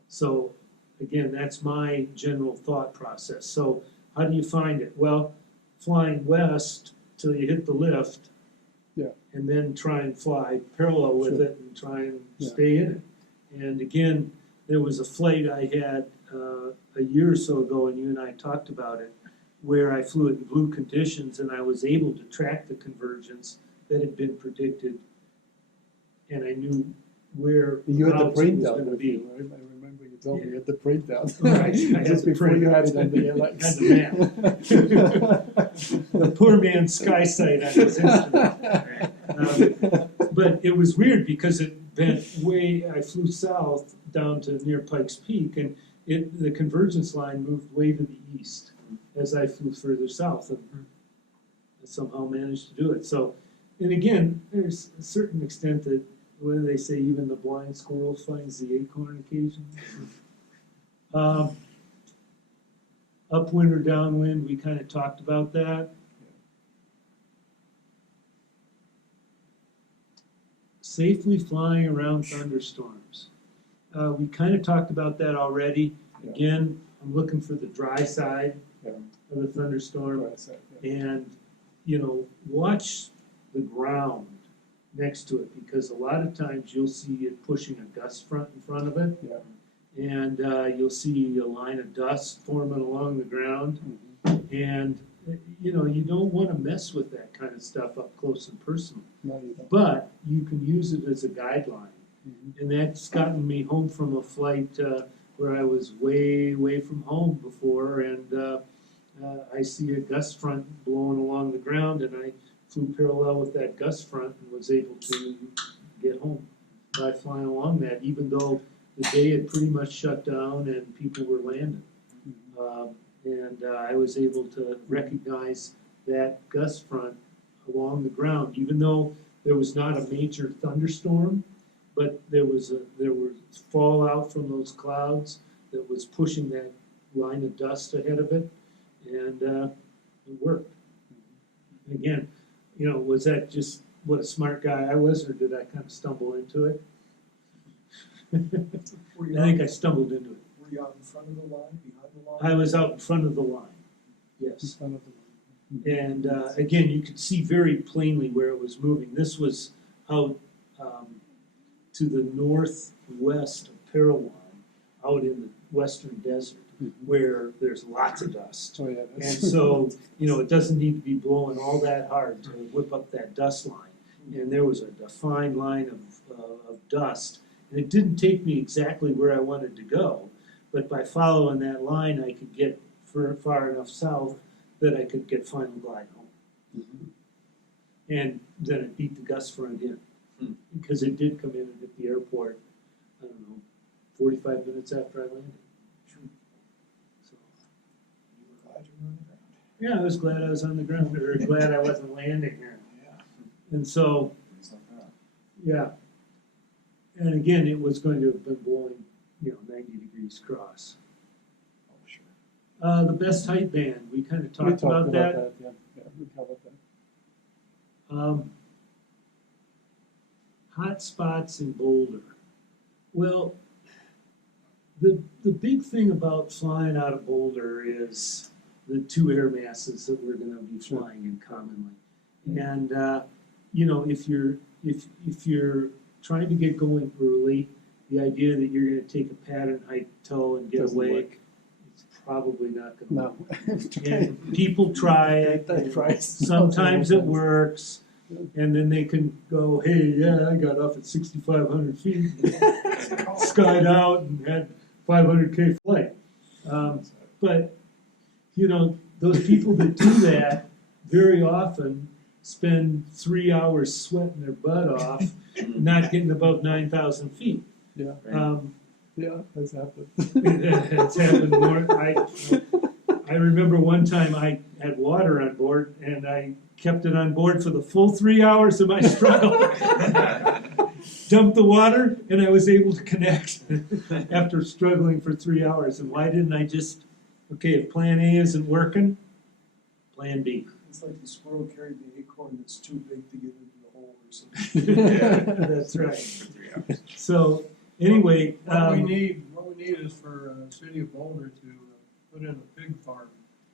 So again, that's my general thought process. So how do you find it? Well, flying west till you hit the lift, and then try and fly parallel with it and try and stay in it. And again, there was a flight I had a year or so ago, and you and I talked about it, where I flew it in blue conditions, and I was able to track the convergence that had been predicted, and I knew where You had the routes it was printout going to with be. you, right? I remember you told me you had the printout. Right, I had Just the before you had it printout. on the airlines. Had the poor man's sky sight on his instrument. But it was weird because it bent way. I flew south down to near Pikes Peak, and the convergence line moved way to the east as I flew further south, and I somehow managed to do it. So, and again, there's a certain extent that, what do they say, even the blind squirrel finds the acorn occasionally. Upwind or downwind, we kind of talked about that. Safely flying around thunderstorms. We kind of talked about that already. Yeah. Again, I'm looking for the dry side Yeah. of the thunderstorm, Right, so, yeah. and watch the ground next to it, because a lot of times you'll see it pushing a gust front in front of it, Yeah. and you'll see a line of dust forming along the ground, Mhm. and you know, you don't wanna mess with that kind of stuff up close and personal. No, you don't. But you can use it as a guideline. Mhm. And that's gotten me home from a flight where I was way away from home before, and I see a gust front blowing along the ground, and I flew parallel with that gust front and was able to get home by flying along that, even though the day had pretty much shut down and people were landing. And I was able to recognize that gust front along the ground, even though there was not a major thunderstorm, but there was fallout from those clouds that was pushing that line of dust ahead of it, and it worked. And again, you know, was that just what a smart guy I was, or did I kind of stumble into it? Were you I think out- I stumbled into it. Were you out in front of the line, behind the line? I was out in front of the line, In yes. front of the- And again, you could see very plainly where it was moving. This was out to the northwest of Parowan, out in the western desert, where there's lots of dust. Oh, yeah. And so, you know, it doesn't need to be blowing all that hard to whip up that dust line. And there was a defined line of dust. And it didn't take me exactly where I wanted to go, but by following that line, I could get far enough south that I could get final glide home. And then it beat the gust front in, because it did come in at the airport, I don't know, 45 minutes after I landed. So, You were glad you were on the ground. yeah, I was glad I was on the ground, or glad I wasn't landing here. Yeah. And so, Things like that. yeah. And again, it was going to have been blowing, you know, 90 degrees cross. Oh, sure. The best height band, we kind of We talked about that. Yeah, we covered that. Hot spots in Boulder. Well, the big thing about flying out of Boulder is the two air masses that we're going to be flying in commonly. And you know, if you're trying to get going early, the idea that you're going to take a pattern height tow and get Doesn't away, work. it's probably not going to No. work. And people try it. They and try sometimes it several times. works, and then they can go, hey, yeah, I got off at 6,500 feet, skied out, and had 500K flight. But you know, those people that do that very often spend 3 hours sweating their butt off, not getting above 9,000 feet. Yeah, yeah, that's happened. It's happened more. I remember one time I had water on board, and I kept it on board for the full 3 hours of my struggle. Dumped the water, and I was able to connect after struggling for 3 hours. And why didn't I just, okay, if plan A isn't working, plan B. It's like the squirrel carried the acorn that's too big to get into the hole or something. That's right. For 3 hours. So anyway, What we need is for City of Boulder to put in a pig farm,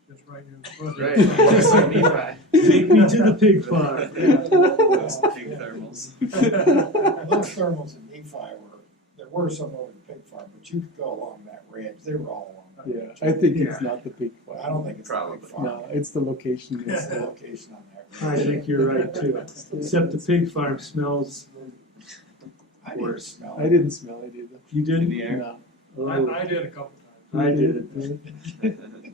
just right near the foot. Right. Just like Nephi. take me to the pig farm. Those pig thermals. Those thermals in Nephi there were some over the pig farm, but you could go along that ridge, they were all along that Yeah, ridge. I think it's not the big I one. don't think it's the Probably. pig farm. No, it's the location. It's the location on that I ridge. think you're right too. Except the pig farm smells. I didn't worse. smell I it. didn't smell it either. You In did? the air. No. Oh, I did a couple I did.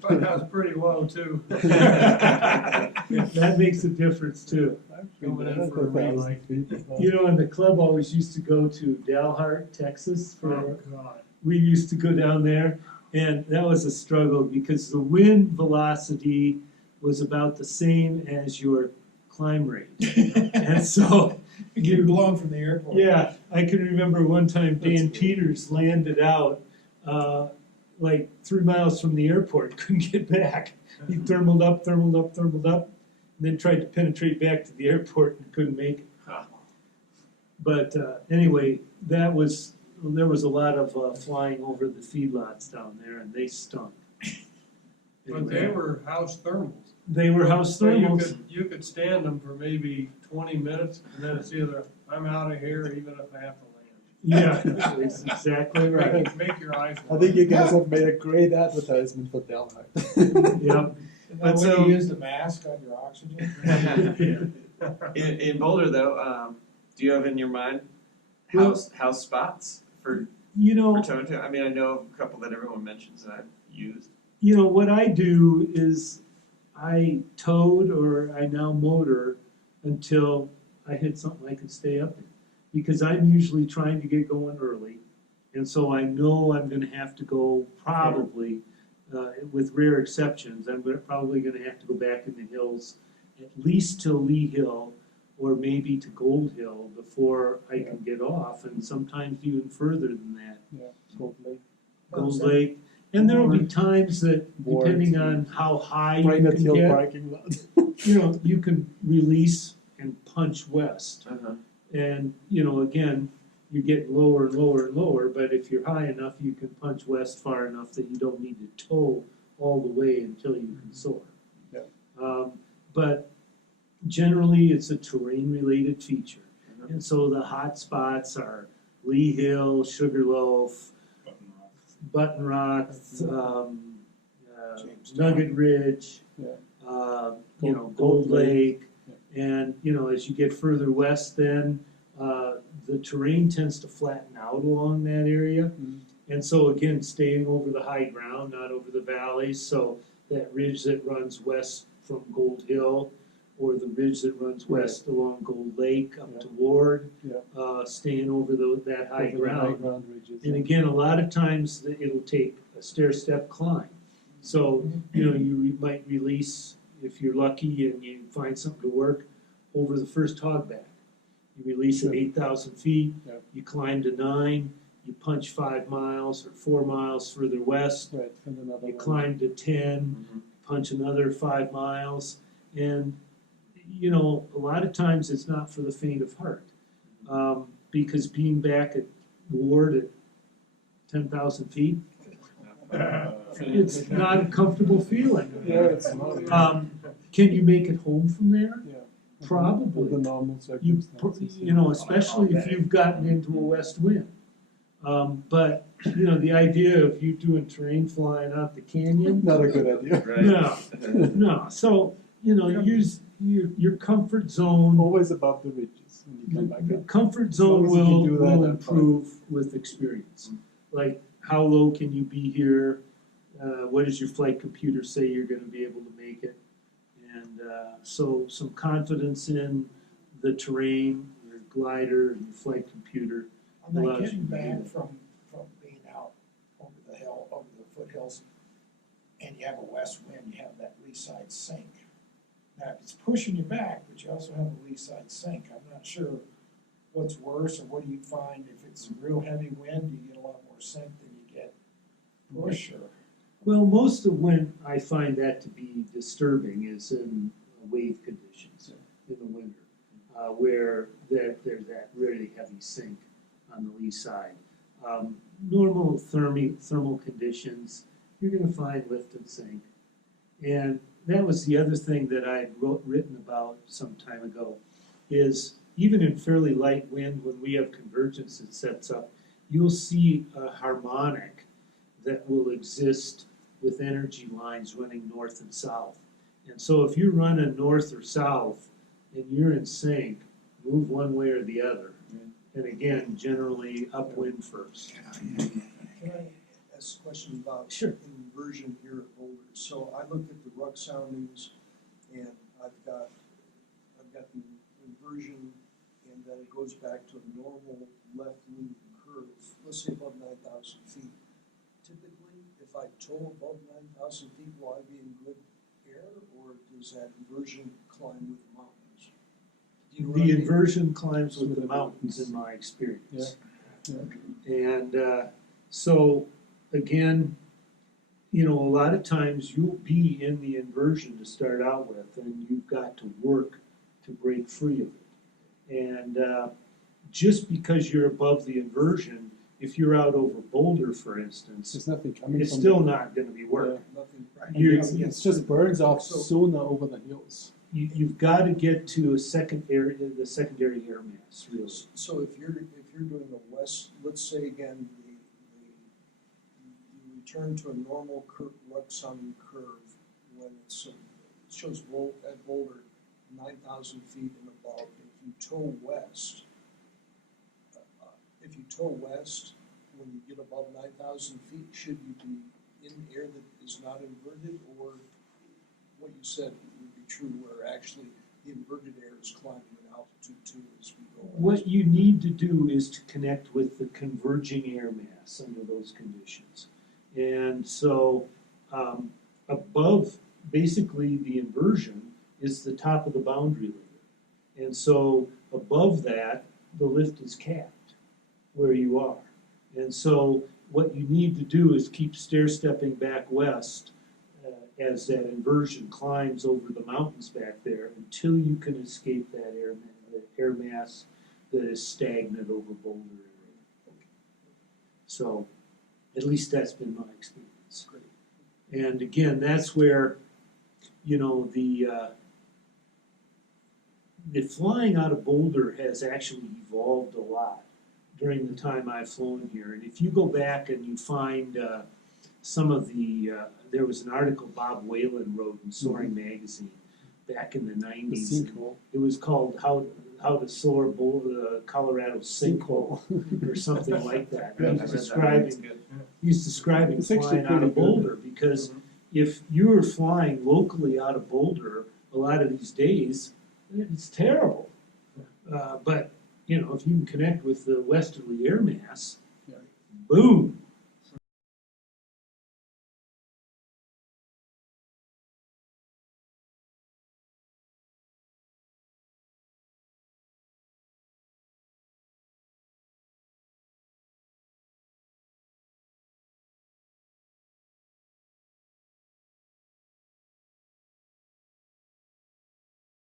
But that was pretty low too. That makes a difference too. I've been Coming in there for a 1,000 relay. feet, but You know, and the club always used to go to Dalhart, Texas for. Oh, God. We used to go down there, and that was a struggle because the wind velocity was about the same as your climb rate. And so, Get blown from the airport. yeah, I can remember one time Dan Peters landed out like 3 miles from the airport, couldn't get back. He thermaled up, and then tried to penetrate back to the airport and couldn't make it. But anyway, there was a lot of flying over the feedlots down there, and they stunk. But they were house thermals. They were house So thermals. you could stand them for maybe 20 minutes, and then it's either, I'm out of here, even if I have to land. Yeah, that's exactly right. Make your eyes I think you guys have made a great advertisement for Delhi. Yep. But When so- you use the mask on your oxygen? In Boulder, though, do you have in your mind Well- house spots for You know, towing to? I mean, I know a couple that everyone mentions that I've used. what I do is I towed or I now motor until I hit something I can stay up in. Because I'm usually trying to get going early, and so I know I'm gonna have to go probably, with rare exceptions, probably gonna have to go back in the hills, at least to Lee Hill, or maybe to Gold Hill before I can get off, and sometimes even further than that. Yeah, Gold Lake. Gold Lake, and there'll be times that, Ward. depending on how high you Right at can Hill get, parking lot. you can release and punch west. Uh-huh. And, again, you get lower and lower and lower, but if you're high enough, you can punch west far enough that you don't need to tow all the way until you can soar. Yeah. But generally, it's a terrain-related feature. Mhm. And so the hot spots are Lee Hill, Sugarloaf, Button Rock, Jamestown. Nugget Ridge, Yeah. Gold Gold Lake. Yeah. And, as you get further west then, the terrain tends to flatten out along that area. Mhm. And so again, staying over the high ground, not over the valleys, so that ridge that runs west from Gold Hill, or the ridge that runs west along Gold Lake up to Ward, Yeah. staying over that high Over the ground. high ground ridges. And again, a lot of times it'll take a stair-step climb. So, you might release, if you're lucky and you find something to work, over the first hogback. You release at Sure. 8,000 feet, Yeah. you climb to 9, you punch 5 miles or 4 miles further west, Right, and another you one. climb to 10, punch another 5 miles, and a lot of times it's not for the faint of heart. Because being back at Ward at 10,000 feet, it's not a comfortable feeling. Yeah, it's not. Yeah. Can you make it home from there? Yeah. Probably. Under normal You, circumstances. especially if you've gotten into a west wind. But, the idea of you doing terrain flying out the canyon, Not a good idea. Right. no. So, use your comfort zone. Always above the ridges when you come back The up. comfort As long zone as you can do that, will I'm fine. improve with experience. Like, how low can you be here? What does your flight computer say you're gonna be able to make it? And so some confidence in the terrain, your glider, and your flight computer. I'm not allows getting you to do back that. from being out over the hill, over the foothills, and you have a west wind, you have that lee side sink. Now, it's pushing you back, but you also have a lee side sink. I'm not sure what's worse, or what do you find if it's a real heavy wind, you get a lot more sink than you get push, or? Well, most of when I find that to be disturbing is in wave conditions in the winter, where there's that really heavy sink on the lee side. Normal thermal conditions, you're gonna find lift and sink. And that was the other thing that I had written about some time ago, is even in fairly light wind, when we have convergence that sets up, you'll see a harmonic that will exist with energy lines running north and south. And so if you're running north or south and you're in sync, move one way or the other. And again, generally upwind first. Can I ask a question about Sure. inversion here at Boulder? So I looked at the ruck soundings, and I've got the inversion, and then it goes back to a normal left leaning curve, let's say above 9,000 feet. Typically, if I tow above 9,000 feet, will I be in good air, or does that inversion climb with the mountains? Do you know what I The mean? inversion climbs with the mountains in my experience. And so, again, a lot of times you'll be in the inversion to start out with, and you've got to work to break free of it. And just because you're above the inversion, if you're out over Boulder, for instance, There's nothing coming it's from still there. not gonna be working. Nothing. And You're- it just burns off So- sooner over the hills. You've gotta get to the secondary air mass, really. So if you're doing a west, let's say again, you return to a normal ruck sounding curve when it's, it shows at Boulder, 9,000 feet and above. If you tow west, when you get above 9,000 feet, should you be in air that is not inverted, or what you said would be true, where actually the inverted air is climbing in altitude too as we go west? What you need to do is to connect with the converging air mass under those conditions. And so above basically the inversion is the top of the boundary layer. And so above that, the lift is capped where you are. And so what you need to do is keep stair-stepping back west as that inversion climbs over the mountains back there until you can escape that air mass that is stagnant over Boulder area. So at least that's been my experience. Great. And again, that's where, you know, the flying out of Boulder has actually evolved a lot during the time I've flown here. And if you go back and you find some of the, there was an article Bob Whalen wrote in Soaring magazine back in the 90s. The sinkhole. It was called How to Soar Boulder, Colorado Sinkhole, or something like that. Yeah, He I was read that. describing, It's good. he's describing It's actually flying out pretty of good. Boulder, because if you were flying locally out of Boulder a lot of these days, it's terrible. But, you know, if you can connect with the westerly air mass, Yeah. boom,